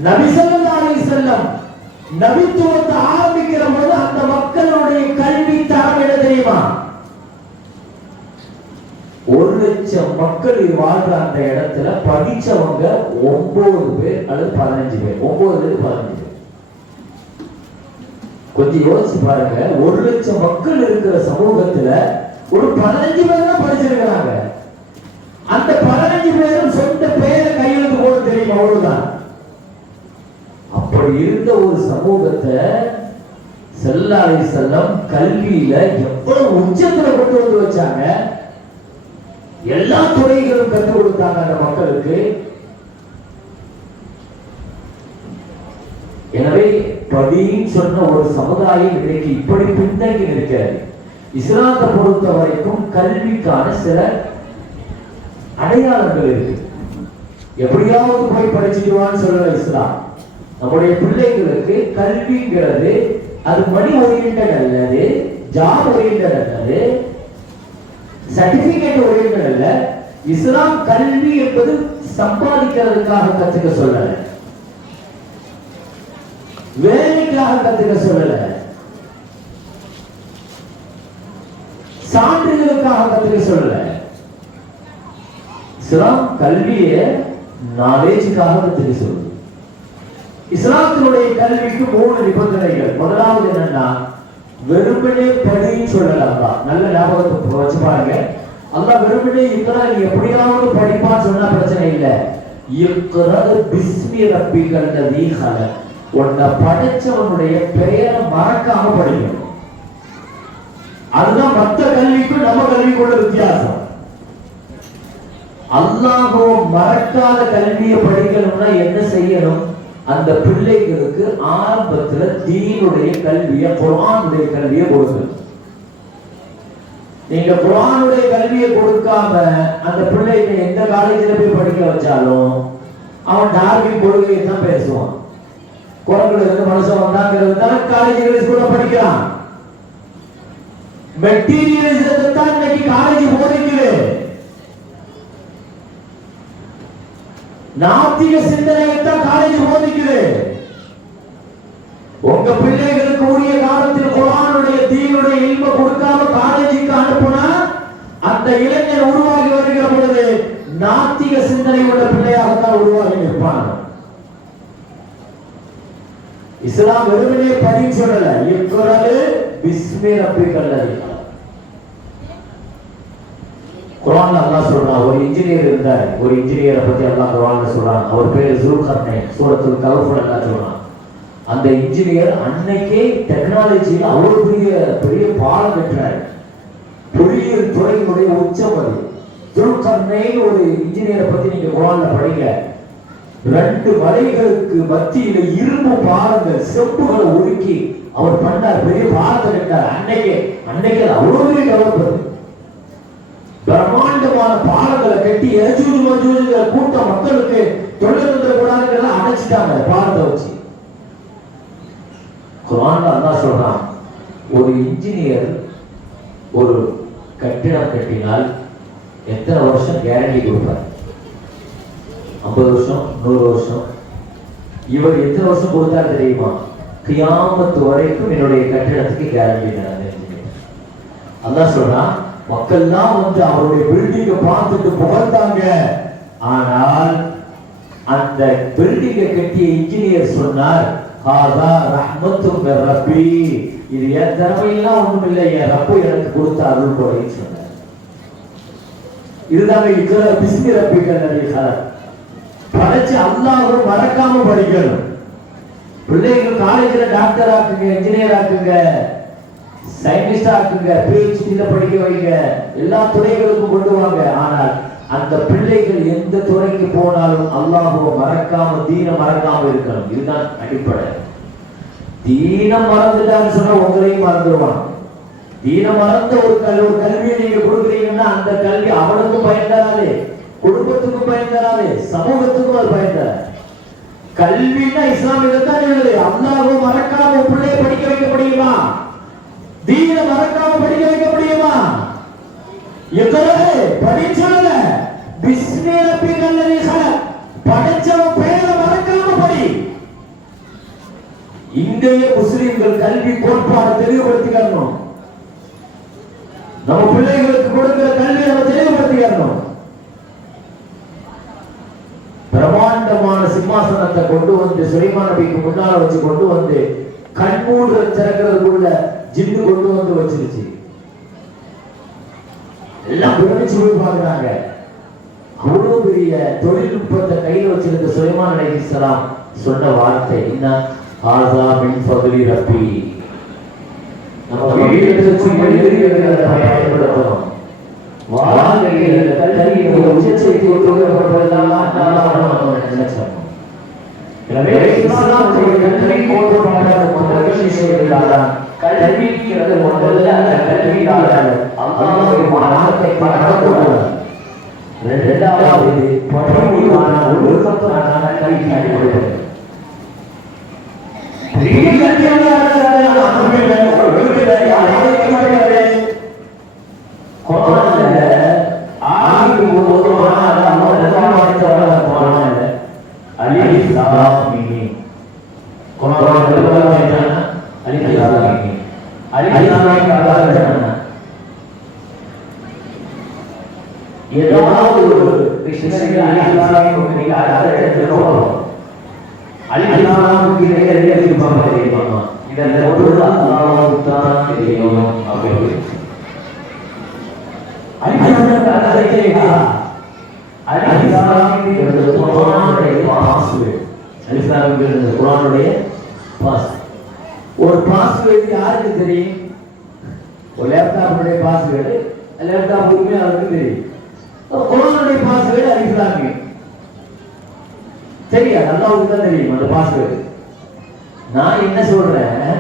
நபி ஸல்லல்லாஹு அலைஹி வஸல்லம் நபித்துவத்தை ஆரம்பிக்கிற போது அந்த மக்களுடைய கல்வி தரம் என்ன தெரியுமா? 1,00,000 மக்கள் வாழ்ற அந்த இடத்துல படிச்சவங்க 9 பேர் அல்லது 15 பேர். 9 15 பேர். கொஞ்சம் யோசிச்சு பாருங்க. 1,00,000 மக்கள் இருக்கிற சமூகத்துல ஒரு 15 பேர் தான் படிச்சிருக்கிறாங்க. அந்த 15 பேரும் சொந்த பேரை கையெழுத்து போட தெரியும், அவ்வளவுதான். அப்படி இருந்த ஒரு சமூகத்தை ஸல்லல்லாஹு அலைஹி வஸல்லம் கல்வியில எவ்வளவு உச்சத்துல கொண்டு வந்து வச்சாங்க. எல்லா துறைகளும் கற்றுக் கொடுத்தாங்க அந்த மக்களுக்கு. எனவே படின்னு சொன்ன ஒரு சமுதாயம் இன்னைக்கு இப்படி பின்தங்கி இருக்கிறது. இஸ்லாத்தை பொறுத்த வரைக்கும் கல்விக்கான சில அடையாளங்கள் இருக்கு. எப்படியாவது போய் படிச்சுடுவான்னு சொல்லல இஸ்லாம். நம்முடைய பிள்ளைகளுக்கு கல்விங்கிறது அது மணி ஓரியன்டட் அல்லது ஜாப் ஓரியன்டட் அல்லது சர்டிபிகேட் ஓரியன்டட் அல்ல. இஸ்லாம் கல்வி என்பது சம்பாதிக்கிறதுக்காக கத்துக்க சொல்லல, வேலைக்காக கத்துக்க சொல்லல, சான்றிதழுக்காக கத்துக்க சொல்லல. இஸ்லாம் கல்வியை நாலேஜுக்காக கத்துக்க சொல்லுது. இஸ்லாத்தினுடைய கல்விக்கு 3 நிபந்தனைகள். முதலாவது என்னன்னா, வெறுமனே படின்னு சொல்லலாம். நல்ல ஞாபகத்தை வச்சு பாருங்க. அல்லாஹ் வெறுமனே இக்ரா நீ எப்படியாவது படிப்பான்னு சொன்னா பிரச்சனை இல்லை. இக்ரா பிஸ்மி ரப்பிக்கல் லதீ ஹலக், உன்னை படைச்சவனுடைய பெயரை மறக்காம படிக்கணும். அதுதான் மற்ற கல்விக்கும் நம்ம கல்விக்குள்ள வித்தியாசம். அல்லாஹ்வை மறக்காத கல்வியை படிக்கணும்னா என்ன செய்யணும்? அந்த பிள்ளைகளுக்கு ஆரம்பத்துல தீனுடைய கல்வியை, குர்ஆனுடைய கல்வியை கொடுக்கணும். நீங்க குர்ஆனுடைய கல்வியை கொடுக்காம அந்த பிள்ளைங்க எந்த காலேஜில் போய் படிக்க வச்சாலும் அவன் டார்வின் கொள்கையை தான் பேசுவான். குரங்குல இருந்து மனுஷன் வந்தாங்கிறது தான் காலேஜ் ஸ்கூல்ல படிக்கிறான். மெட்டீரியலிசத்தை தான் இன்னைக்கு காலேஜ் போதிக்குது. நாத்திக சிந்தனையைத்தான் காலேஜ் போதிக்குது. உங்க பிள்ளைகளுக்கு உரிய காலத்தில் குர்ஆனுடைய தீனுடைய இல்ம கொடுக்காம காலேஜுக்கு அனுப்புனா அந்த இளைஞர் உருவாகி வருகிற பொழுது நாத்திக சிந்தனை உள்ள பிள்ளையாகத்தான் உருவாகி நிற்பாங்க. இஸ்லாம் வெறுமனே படின்னு சொல்லல, இக்ரா பிஸ்மி ரப்பிக்கல் லதீ ஹலக். குர்ஆன்ல அல்லாஹ் சொல்றான், ஒரு இன்ஜினியர் இருந்தார். ஒரு இன்ஜினியரை பத்தி அல்லாஹ் குர்ஆன்ல சொல்றான். அவர் பேரு ஸுல்கர்னைன். சூரத்துல் கஹ்ஃப்ல அல்லாஹ் சொல்றான். அந்த இன்ஜினியர் அன்னைக்கே டெக்னாலஜியில அவ்வளவு பெரிய பாலம் கட்டுறாரு. பொறியியல் துறையினுடைய உச்சம் அது. ஸுல்கர்னைன் ஒரு இன்ஜினியரை பத்தி நீங்க குர்ஆன்ல படிங்க. 2 மலைகளுக்கு மத்தியில இரும்பு பாலங்கள், செம்புகளை உருக்கி அவர் பண்ணார். பெரிய பாலத்தை கட்டார். அன்னைக்கு அவ்வளவு டெவலப். பிரம்மாண்டமான பாலங்களை கட்டி யஜூஜ் மஜூஜ் கூட்ட மக்களுக்கு தொழில்நுட்ப கூடாதுன்னு அடைச்சிட்டாங்க பாலத்தை வச்சு. குர்ஆன்ல அல்லாஹ் சொல்றான், ஒரு இன்ஜினியர் ஒரு கட்டிடம் கட்டினால் எத்தனை வருஷம் கேரண்டி கொடுப்பார்? 50 வருஷம், 100 வருஷம். இவர் எத்தனை வருஷம் கொடுத்தார் தெரியுமா? கியாமத்து வரைக்கும் என்னுடைய கட்டிடத்துக்கு கேரண்டி நான். அல்லாஹ் சொல்றா, மக்கள்லாம் வந்து அவருடைய பில்டிங்கை பார்த்துட்டு புகழ்ந்தாங்க. ஆனால் அந்த பில்டிங்கை கட்டிய இன்ஜினியர் சொன்னார், ஹாதா ரஹ்மத்தும் மிர் ரப்பி, இது என் திறமையெல்லாம் ஒண்ணும் இல்லை, என் ரப்பு எனக்கு கொடுத்த அருள் கொடைன்னு சொன்னார். இதுதாங்க இக்கர பிஸ்மி ரப்பிக்கல் நபி ஹலக். படைச்சு அல்லாஹ்வை மறக்காம படிக்கணும். பிள்ளைகள் காலேஜ்ல டாக்டர் ஆக்குங்க, இன்ஜினியர் ஆக்குங்க, சயின்டிஸ்ட் ஆக்குங்க, PhD படிக்க வைங்க, எல்லா துறைகளுக்கும் கொண்டு வாங்க. ஆனால் அந்த பிள்ளைகள் எந்த துறைக்கு போனாலும் அல்லாஹ்வை மறக்காம, தீன மறக்காம இருக்கணும். இதுதான் அடிப்படை. தீனம் மறந்துட்டான்னு சொன்னா உங்களையும் மறந்துடுவான். தீனம் மறந்த ஒரு கல்வியை நீங்க கொடுக்குறீங்கன்னா அந்த கல்வி அவனுக்கும் பயன் தராது, குடும்பத்துக்கும் பயன் தராது, சமூகத்துக்கும் அது பயன் தராது. கல்வின்னா இஸ்லாம் இதுதான் எழுது. அல்லாஹ்வை மறக்காம பிள்ளையை படிக்க வைக்க முடியுமா? தீன மறக்காம படிக்க வைக்க முடியுமா? படிச்சவங்க பிஸ்மி ரப்பிக்கல் லதீ ஹலக், படைச்சவன் பெயரை மறக்காம படி. இன்றைய முஸ்லிம்கள் கல்வி கோட்பாடு தெளிவுபடுத்திக்கணும். நம்ம பிள்ளைகளுக்கு கொடுக்கிற கல்வி நம்ம தெளிவுபடுத்திக்கணும். பிரமாண்டமான சிம்மாசனத்தை கொண்டு வந்து சுலைமான் நபிக்கு முன்னால வச்சு கொண்டு வந்து கண்மூடுற திறக்கிறதுக்குள்ள ஜின்னு கொண்டு வந்து வச்சிருச்சு. எல்லாம் பிரமிச்சு போய் பார்க்கிறாங்க. அவ்வளவு பெரிய தொழில்நுட்பத்தை கையில் வச்சிருந்த சுலைமான் அலைஹிஸ்ஸலாம் சொன்ன வார்த்தை என்ன? ஆஸா மின் ஃபத்லி ரப்பி. நம்ம வீட்டில் வச்சு பயன்படுத்தணும். வாழ்க்கையில் கல்வியை உச்சத்தை கொடுக்கிறதெல்லாம் நினைச்சோம். எனவே இஸ்லாமுடைய கல்வி கோட்பாடு முதல் செய்கிறார். கல்விங்கிறது முதல்ல அந்த கல்வியாளர் அல்லாஹ்வுடைய மார்க்கத்தை பரப்பக்கூடாது. இரண்டாவது பரப்புக்கான ஒழுக்கத்தான கல்வி அடிப்படை. ஏதாவது ஒரு விஷயத்தில் அலிஸ்லாமுக்கு நேரடியாக பார்க்க இதெல்லாம் ஒரு அல்லாஹ்வுக்கு தான் தெரியும். அப்படி அலிஸ்லாமுக்கு அதை கேட்கா அலிஸ்லாமுக்கு குர்ஆனுடைய பாஸ்வேர்ட். அலிஸ்லாமுக்கு குர்ஆனுடைய பாஸ்வேர்ட். ஒரு பாஸ்வேர்ட் யாருக்கு தெரியும்? ஒரு லேப்டாப்புடைய பாஸ்வேர்டு லேப்டாப் உரிமையாளருக்கு தெரியும். குர்ஆனுடைய பாஸ்வேர்டு அலிஸ்லாமுக்கு தெரியாது, அல்லாஹ்வுக்கு தான் தெரியும் அந்த பாஸ்வேர்டு. நான் என்ன சொல்றேன்,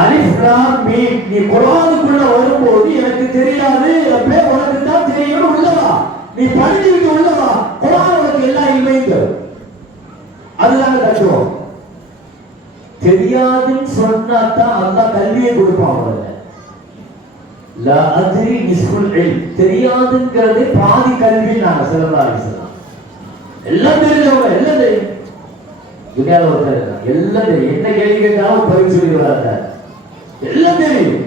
அலிஃப் லாம் மீம் நீ குர்ஆனுக்குள்ள வரும்போது எனக்கு தெரியாது, ரப்பே உனக்கு தான் தெரியும் உள்ளவா, நீ படிச்சுட்டு உள்ளவா, குர்ஆன் உனக்கு எல்லாம் இல்மைங்க. அதுதான் தத்துவம். தெரியாதுன்னு சொன்னா தான் அல்லாஹ் கல்வியை கொடுப்பான். அவங்கள லா அத்ரி நிஸ்ஃபுல் இல்ம், தெரியாதுங்கிறது பாதி கல்வி. நாங்க ஸல்லல்லாஹு அலைஹி வஸல்லம் எல்லாம் தெரிஞ்சவங்க, எல்லாம் தெரியும். துனியால ஒருத்தர் இருக்கான், எல்லாம் தெரியும். என்ன கேள்வி கேட்டாலும் பதில் சொல்லிடுவாங்க, எல்லாம் தெரியும்.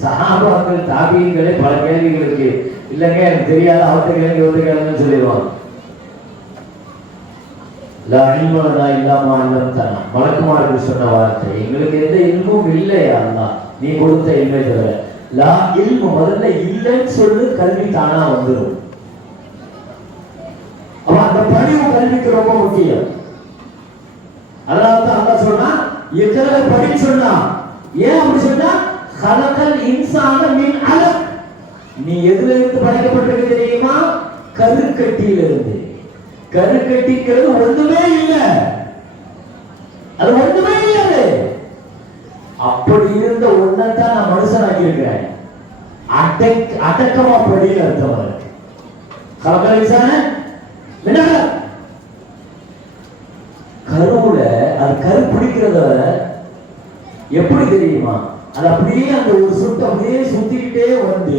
சஹாபாக்கள் தாபீன்களே பல கேள்விகளுக்கு இல்லைங்க எனக்கு தெரியாத அவர்கிட்ட கேள்வி வந்து கேளுங்கன்னு சொல்லிடுவாங்க. லா இல்ம லனா இல்லா மா அல்லம்தனா, மலக்குமாருக்கு சொன்ன வார்த்தை, எங்களுக்கு எந்த இல்மும் இல்லையா அல்லாஹ், நீ கொடுத்த இல்மை தவிர. லா இல்மு முதல்ல இல்லைன்னு சொல்லு, கல்வி தானா வந்துடும். அப்ப அந்த பணிவு கல்விக்கு ரொம்ப முக்கியம். அதனால்தான் அல்லாஹ் சொன்னா இக்கர படி சொன்னா. ஏன் அப்படி சொன்னா? خلقல் இன்சான மின் அலக், நீ எதுல இருந்து படைக்கப்பட்டிருக்க தெரியுமா? கருக்கட்டியிலிருந்து. கருக்கட்டிங்கிறது ஒண்ணுமே இல்ல, அது ஒண்ணுமே இல்லை. அப்படி இருந்த ஒன்னதான் நான் மனுஷனாக்கி இருக்கிறேன். அடக்கமா படி அர்த்தம். خلقல் இன்சான மின் அலக். கருவுல அது கரு பிடிக்கிறத எப்படி தெரியுமா? அது அப்படியே அந்த ஒரு சுட்டு அப்படியே சுத்திக்கிட்டே வந்து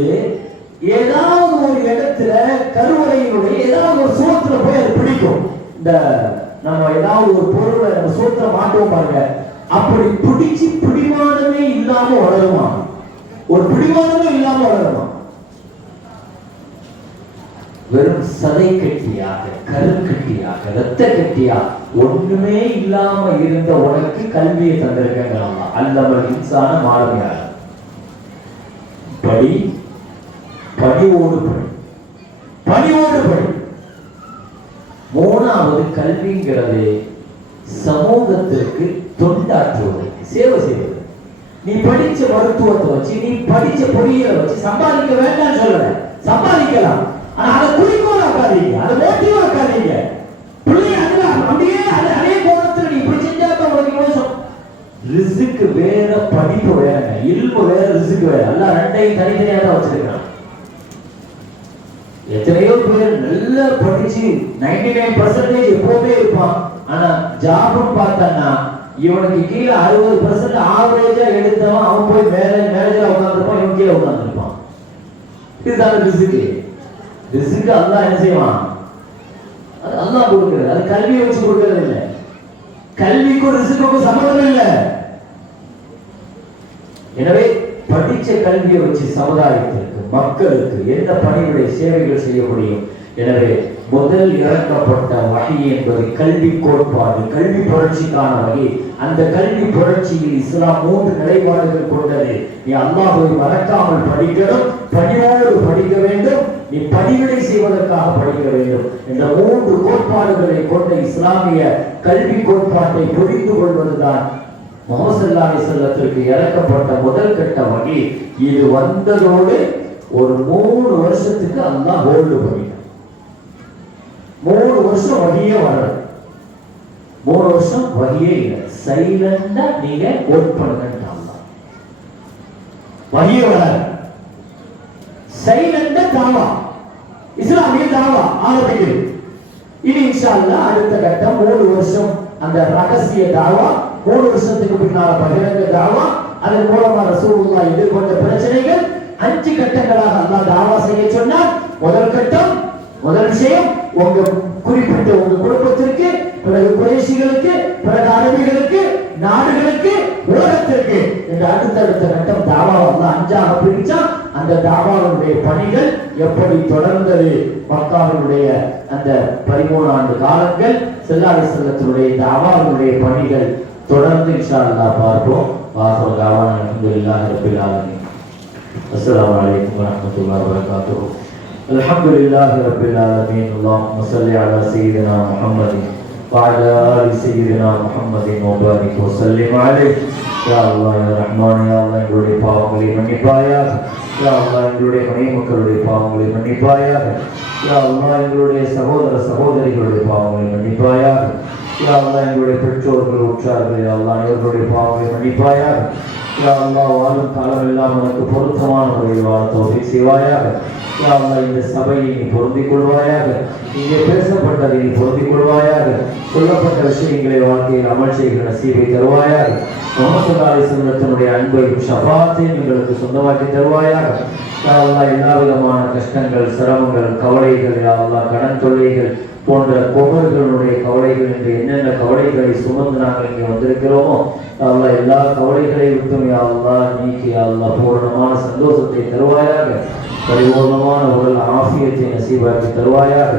ஏதாவது ஒரு இடத்துல கருவறையினுடைய ஏதாவது ஒரு சோத்துல போய் அது பிடிக்கும். இந்த நம்ம ஏதாவது ஒரு பொருளை நம்ம சோத்துல மாட்டுவோம் பாருங்க, அப்படி பிடிச்சு பிடிமானமே இல்லாம வளருமா? ஒரு பிடிமானமே இல்லாம வளருமா? வெறும் சதை கட்டியாக, கருக்கட்டியாக, ரத்த கட்டியா ஒண்ணுமே இல்லாம இருந்த உனக்கு கல்வியை தந்திருக்கிறாங்க. அல்லமல் இன்சான மாணவியாக படி, பணிவோடு படி, பணிவோடு படி. மூணாவது கல்விங்கிறது சமூகத்திற்கு தொண்டாற்றுவது, சேவை செய்வது. நீ படிச்ச மருத்துவத்தை வச்சு, நீ படிச்ச பொறியியலை வச்சு சம்பாதிக்க வேண்டாம் சொல்லல, சம்பாதிக்கலாம். ஆனா அதை குறிக்கோளாக்காதீங்க, அதை மோட்டிவாக்காதீங்க. பிள்ளைங்க அப்படியே அதே கோணத்துல நீ இப்படி செஞ்சாக்க உங்களுக்கு மோசம். ரிஸ்க்கு வேற, படிப்பு வேற, இல்மு வேற, ரிஸ்க்கு வேற. எல்லாம் ரெண்டையும் தனித்தனியா தான் வச்சிருக்கான். எத்தனையோ பேர் நல்லா படிச்சு 99% எப்பவுமே இருப்பான். ஆனா ஜாப்னு பார்த்தான்னா இவனுக்கு கீழே 60% ஆவரேஜா எடுத்தவன் அவன் போய் மேனேஜரா உட்கார்ந்துருப்பான், இவன் கீழே உட்கார்ந்துருப்பான். இதுதான் ரிஸ்க்கு. ரிஸ்க்கு அல்லாஹ் என்ன செய்வான்? அது அல்லாஹ் கொடுக்கிறது. அது கல்வியை வச்சு கொடுக்கிறது இல்லை. கல்விக்கும் ரிஸ்க்குக்கும் சம்பந்தம் இல்லை. எனவே படிச்ச கல்வியை வச்சு சமுதாயத்திற்கு, மக்களுக்கு என்ன பணிகளை, சேவைகள் செய்ய முடியும். எனவே முதல் இறக்கப்பட்ட வகை என்பது கல்வி கோட்பாடு, கல்வி புரட்சிக்கான வகை. அந்த கல்வி புரட்சியில் இஸ்லாம் 3 நிலைப்பாடுகள் கொண்டது. நீ அல்லாஹ்வை மறக்காமல் படிக்கணும், பணியோடு படிக்க வேண்டும், நீ பணிவிடை செய்வதற்காக படிக்க வேண்டும். இந்த 3 கோட்பாடுகளை கொண்ட இஸ்லாமிய கல்வி கோட்பாட்டை புரிந்து கொள்வதுதான் முஹம்மது ஸல்லல்லாஹு அலைஹி வஸல்லத்திற்கு இறக்கப்பட்ட முதல் கட்ட வகை. இது வந்ததோடு ஒரு 3 வருஷத்துக்கு அல்லாஹ் ஹோல்டு பண்ணிட்டான். 3 வருஷம் வகையே வரல. 3 வருஷம் வகையே இல்லை. சைலண்டா நீங்க ஒர்க் பண்ணுங்க. அல்லாஹ் வகையே வராது. சைலண்டா தாவா, இஸ்லாமிய தாவா ஆரம்பிக்குது. இனி இன்ஷா அல்லாஹ் அடுத்த கட்டம் 3 வருஷம் அந்த ரகசிய தாவா, 3 வருஷத்துக்கு பின்னால பகிரங்க தாவா. அதன் மூலமா ரசூலுல்லாஹ் எதிர்கொண்ட பிரச்சனைகள் 5 கட்டங்களாக அல்லாஹ் தாவா செய்ய சொன்னார். முதல் கட்டம், முதல் விஷயம் உங்க குறிப்பிட்ட உங்க குடும்பத்திற்கு, பிறகு குறைஷிகளுக்கு, பிறகு அரபிகளுக்கு, நாடுகளுக்கு, உலகத்திற்கு. இந்த அடுத்தடுத்த கட்டம் தாவாவை அல்லாஹ் 5ஆக பிரிச்சா. அந்த தாவாவுடைய பணிகள் எப்படி தொடர்ந்தது, மக்காவினுடைய அந்த 13 ஆண்டு காலங்கள், ஸல்லல்லாஹு அலைஹி வஸல்லத்தினுடைய தாவாவுடைய பணிகள் தொடர்ந்து இன்ஷா அல்லாஹ் பார்ப்போம். வாஹர் தாவானா அல்ஹம்துலில்லாஹி ரப்பில் ஆலமீன். அஸ்ஸலாமு அலைக்கும் வரஹ்மத்துல்லாஹி வபரகாத்துஹு. அல்ஹம்துலில்லாஹி ரப்பில் ஆலமீன். அல்லாஹும்ம ஸல்லி அலா சய்யிதினா முஹம்மதின் வஅலா ஆலி சய்யிதினா முஹம்மதின் வபாரிக் வஸல்லிம் அலைஹி. யா அல்லாஹ் யா ரஹ்மான், யா அல்லாஹ் எங்களுடைய பாவங்களை மன்னிப்பாயாக. யா அல்லாஹ் எங்களுடைய மனைவி மக்களுடைய பாவங்களை மன்னிப்பாயாக. யா அல்லாஹ் எங்களுடைய சகோதர சகோதரிகளுடைய பாவங்களை மன்னிப்பாயாக. யா அல்லாஹ் எங்களுடைய பெற்றோர்கள், உற்றார்கள், யா அல்லாஹ் இவர்களுடைய பாவங்களை மன்னிப்பாயாக. யா அல்லாஹ் வாழும் காலம் எல்லாம் உனக்கு பொருத்தமான முறையில் வாழ தௌஃபீக் செய்வாயாக. யா அல்லாஹ் இந்த சபையை நீ பொருந்திக் கொள்வாயாக. இங்கே பேசப்பட்டதை நீ பொருந்திக் கொள்வாயாக. சொல்லப்பட்ட விஷயங்களை வாழ்க்கையில் அமல் செய்கிற நசீபை தருவாயாக. முஹம்மது ஸல்லல்லாஹு அலைஹி வஸல்லத்தினுடைய அன்பையும் ஷஃபாஅத்தையும் எங்களுக்கு சொந்தமாக்கி தருவாயாக. யா அல்லாஹ் எல்லா விதமான கஷ்டங்கள், சிரமங்கள், கவலைகள், யா அல்லாஹ் கடன் தொல்லைகள் போன்ற குமர்களுடைய கவலைகள் என்று என்னென்ன கவலைகளை சுமந்து நாங்கள் இங்கே வந்திருக்கிறோமோ, யா அல்லாஹ் எல்லா கவலைகளை விட்டும் யா அல்லாஹ் நீக்கி யா அல்லாஹ் பூரணமான சந்தோஷத்தை தருவாயாக. பரிபூர்ணமான உடல் ஆஃபியத்தை நசீபாக்கி தருவாயாக.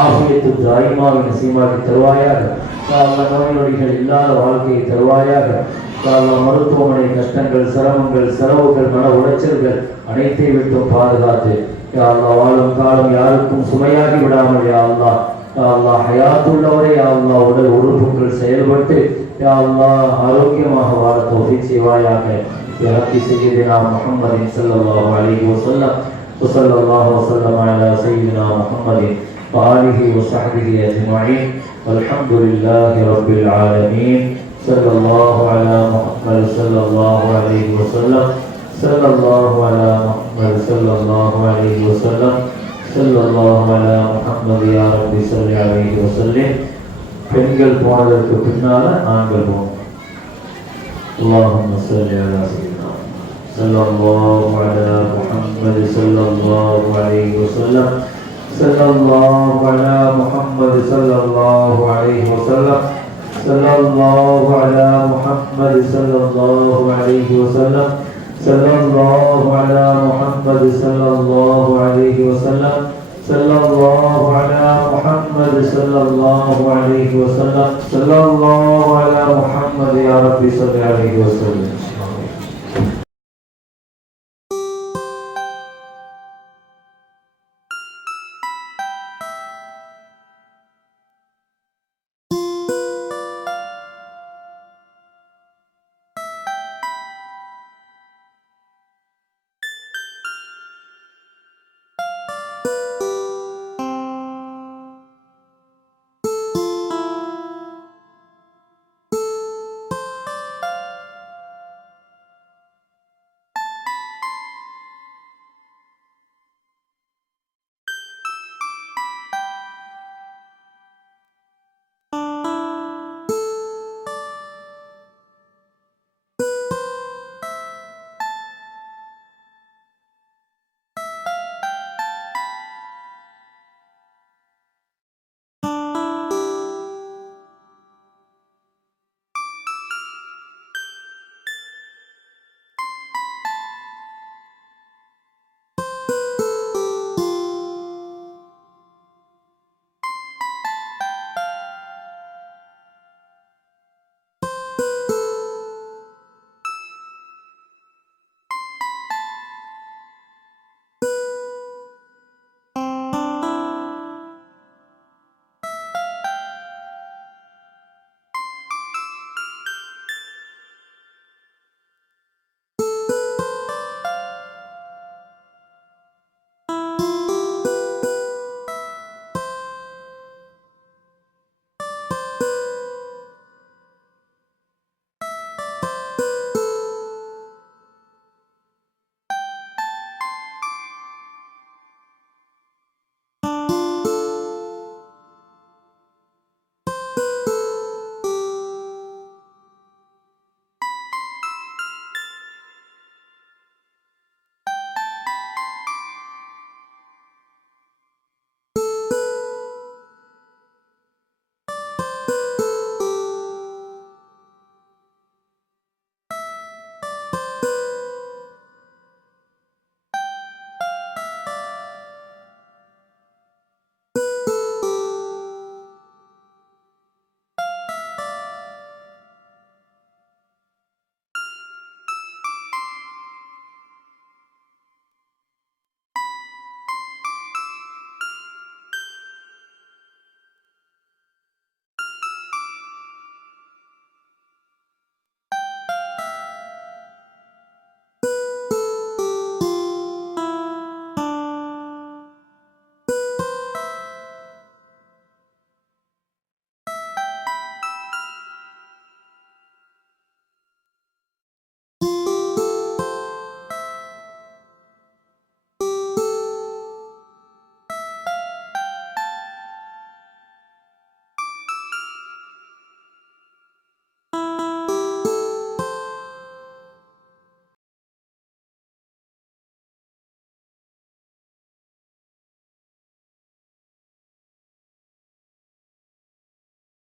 ஆஃபியத்து தாயிமாவை நசீபாக்கி தருவாயாக. யா அல்லாஹ் நோய் நொடிகள் இல்லாத வாழ்க்கையை தருவாயாக. யா அல்லாஹ் மருத்துவமனை கஷ்டங்கள், சிரமங்கள், செலவுகள், மன உளைச்சல்கள் அனைத்தை விட்டும் பாதுகாத்து யா அல்லாஹ் வாழும் காலம் யாருக்கும் சுமையாகி விடாமல் யா அல்லாஹ் யா அல்லாஹ் ஹயாத்துள்ளவரை யா அல்லாஹ் உடல் உறுப்புகள் செயல்பட்டு யா அல்லாஹ் ஆரோக்கியமாக வாழ தௌஃபீக் செய்வாயாக. யா ரப்பி சய்யிதினா முஹம்மதின் ஸல்லல்லாஹு அலைஹி வஸல்லம் وصلى الله وسلم على سيدنا محمد وآله وصحبه أجمعين والحمد لله رب العالمين. صلى الله على محمد صلى الله عليه وسلم. صلى الله على محمد صلى الله عليه وسلم. صلى الله على محمد يا رب صل عليه وسلم. பெண்கள் போனதற்கு பின்னால ஆண்கள் போனோம். اللهم صل على سيدنا صلى الله على محمد محمد صلى الله عليه وسلم صلى الله على محمد صلى الله عليه وسلم صلى الله على محمد صلى الله عليه وسلم صلى الله على محمد صلى الله عليه وسلم صلى الله على محمد صلى الله عليه وسلم صلى الله على محمد يا ربي صل عليه وسلم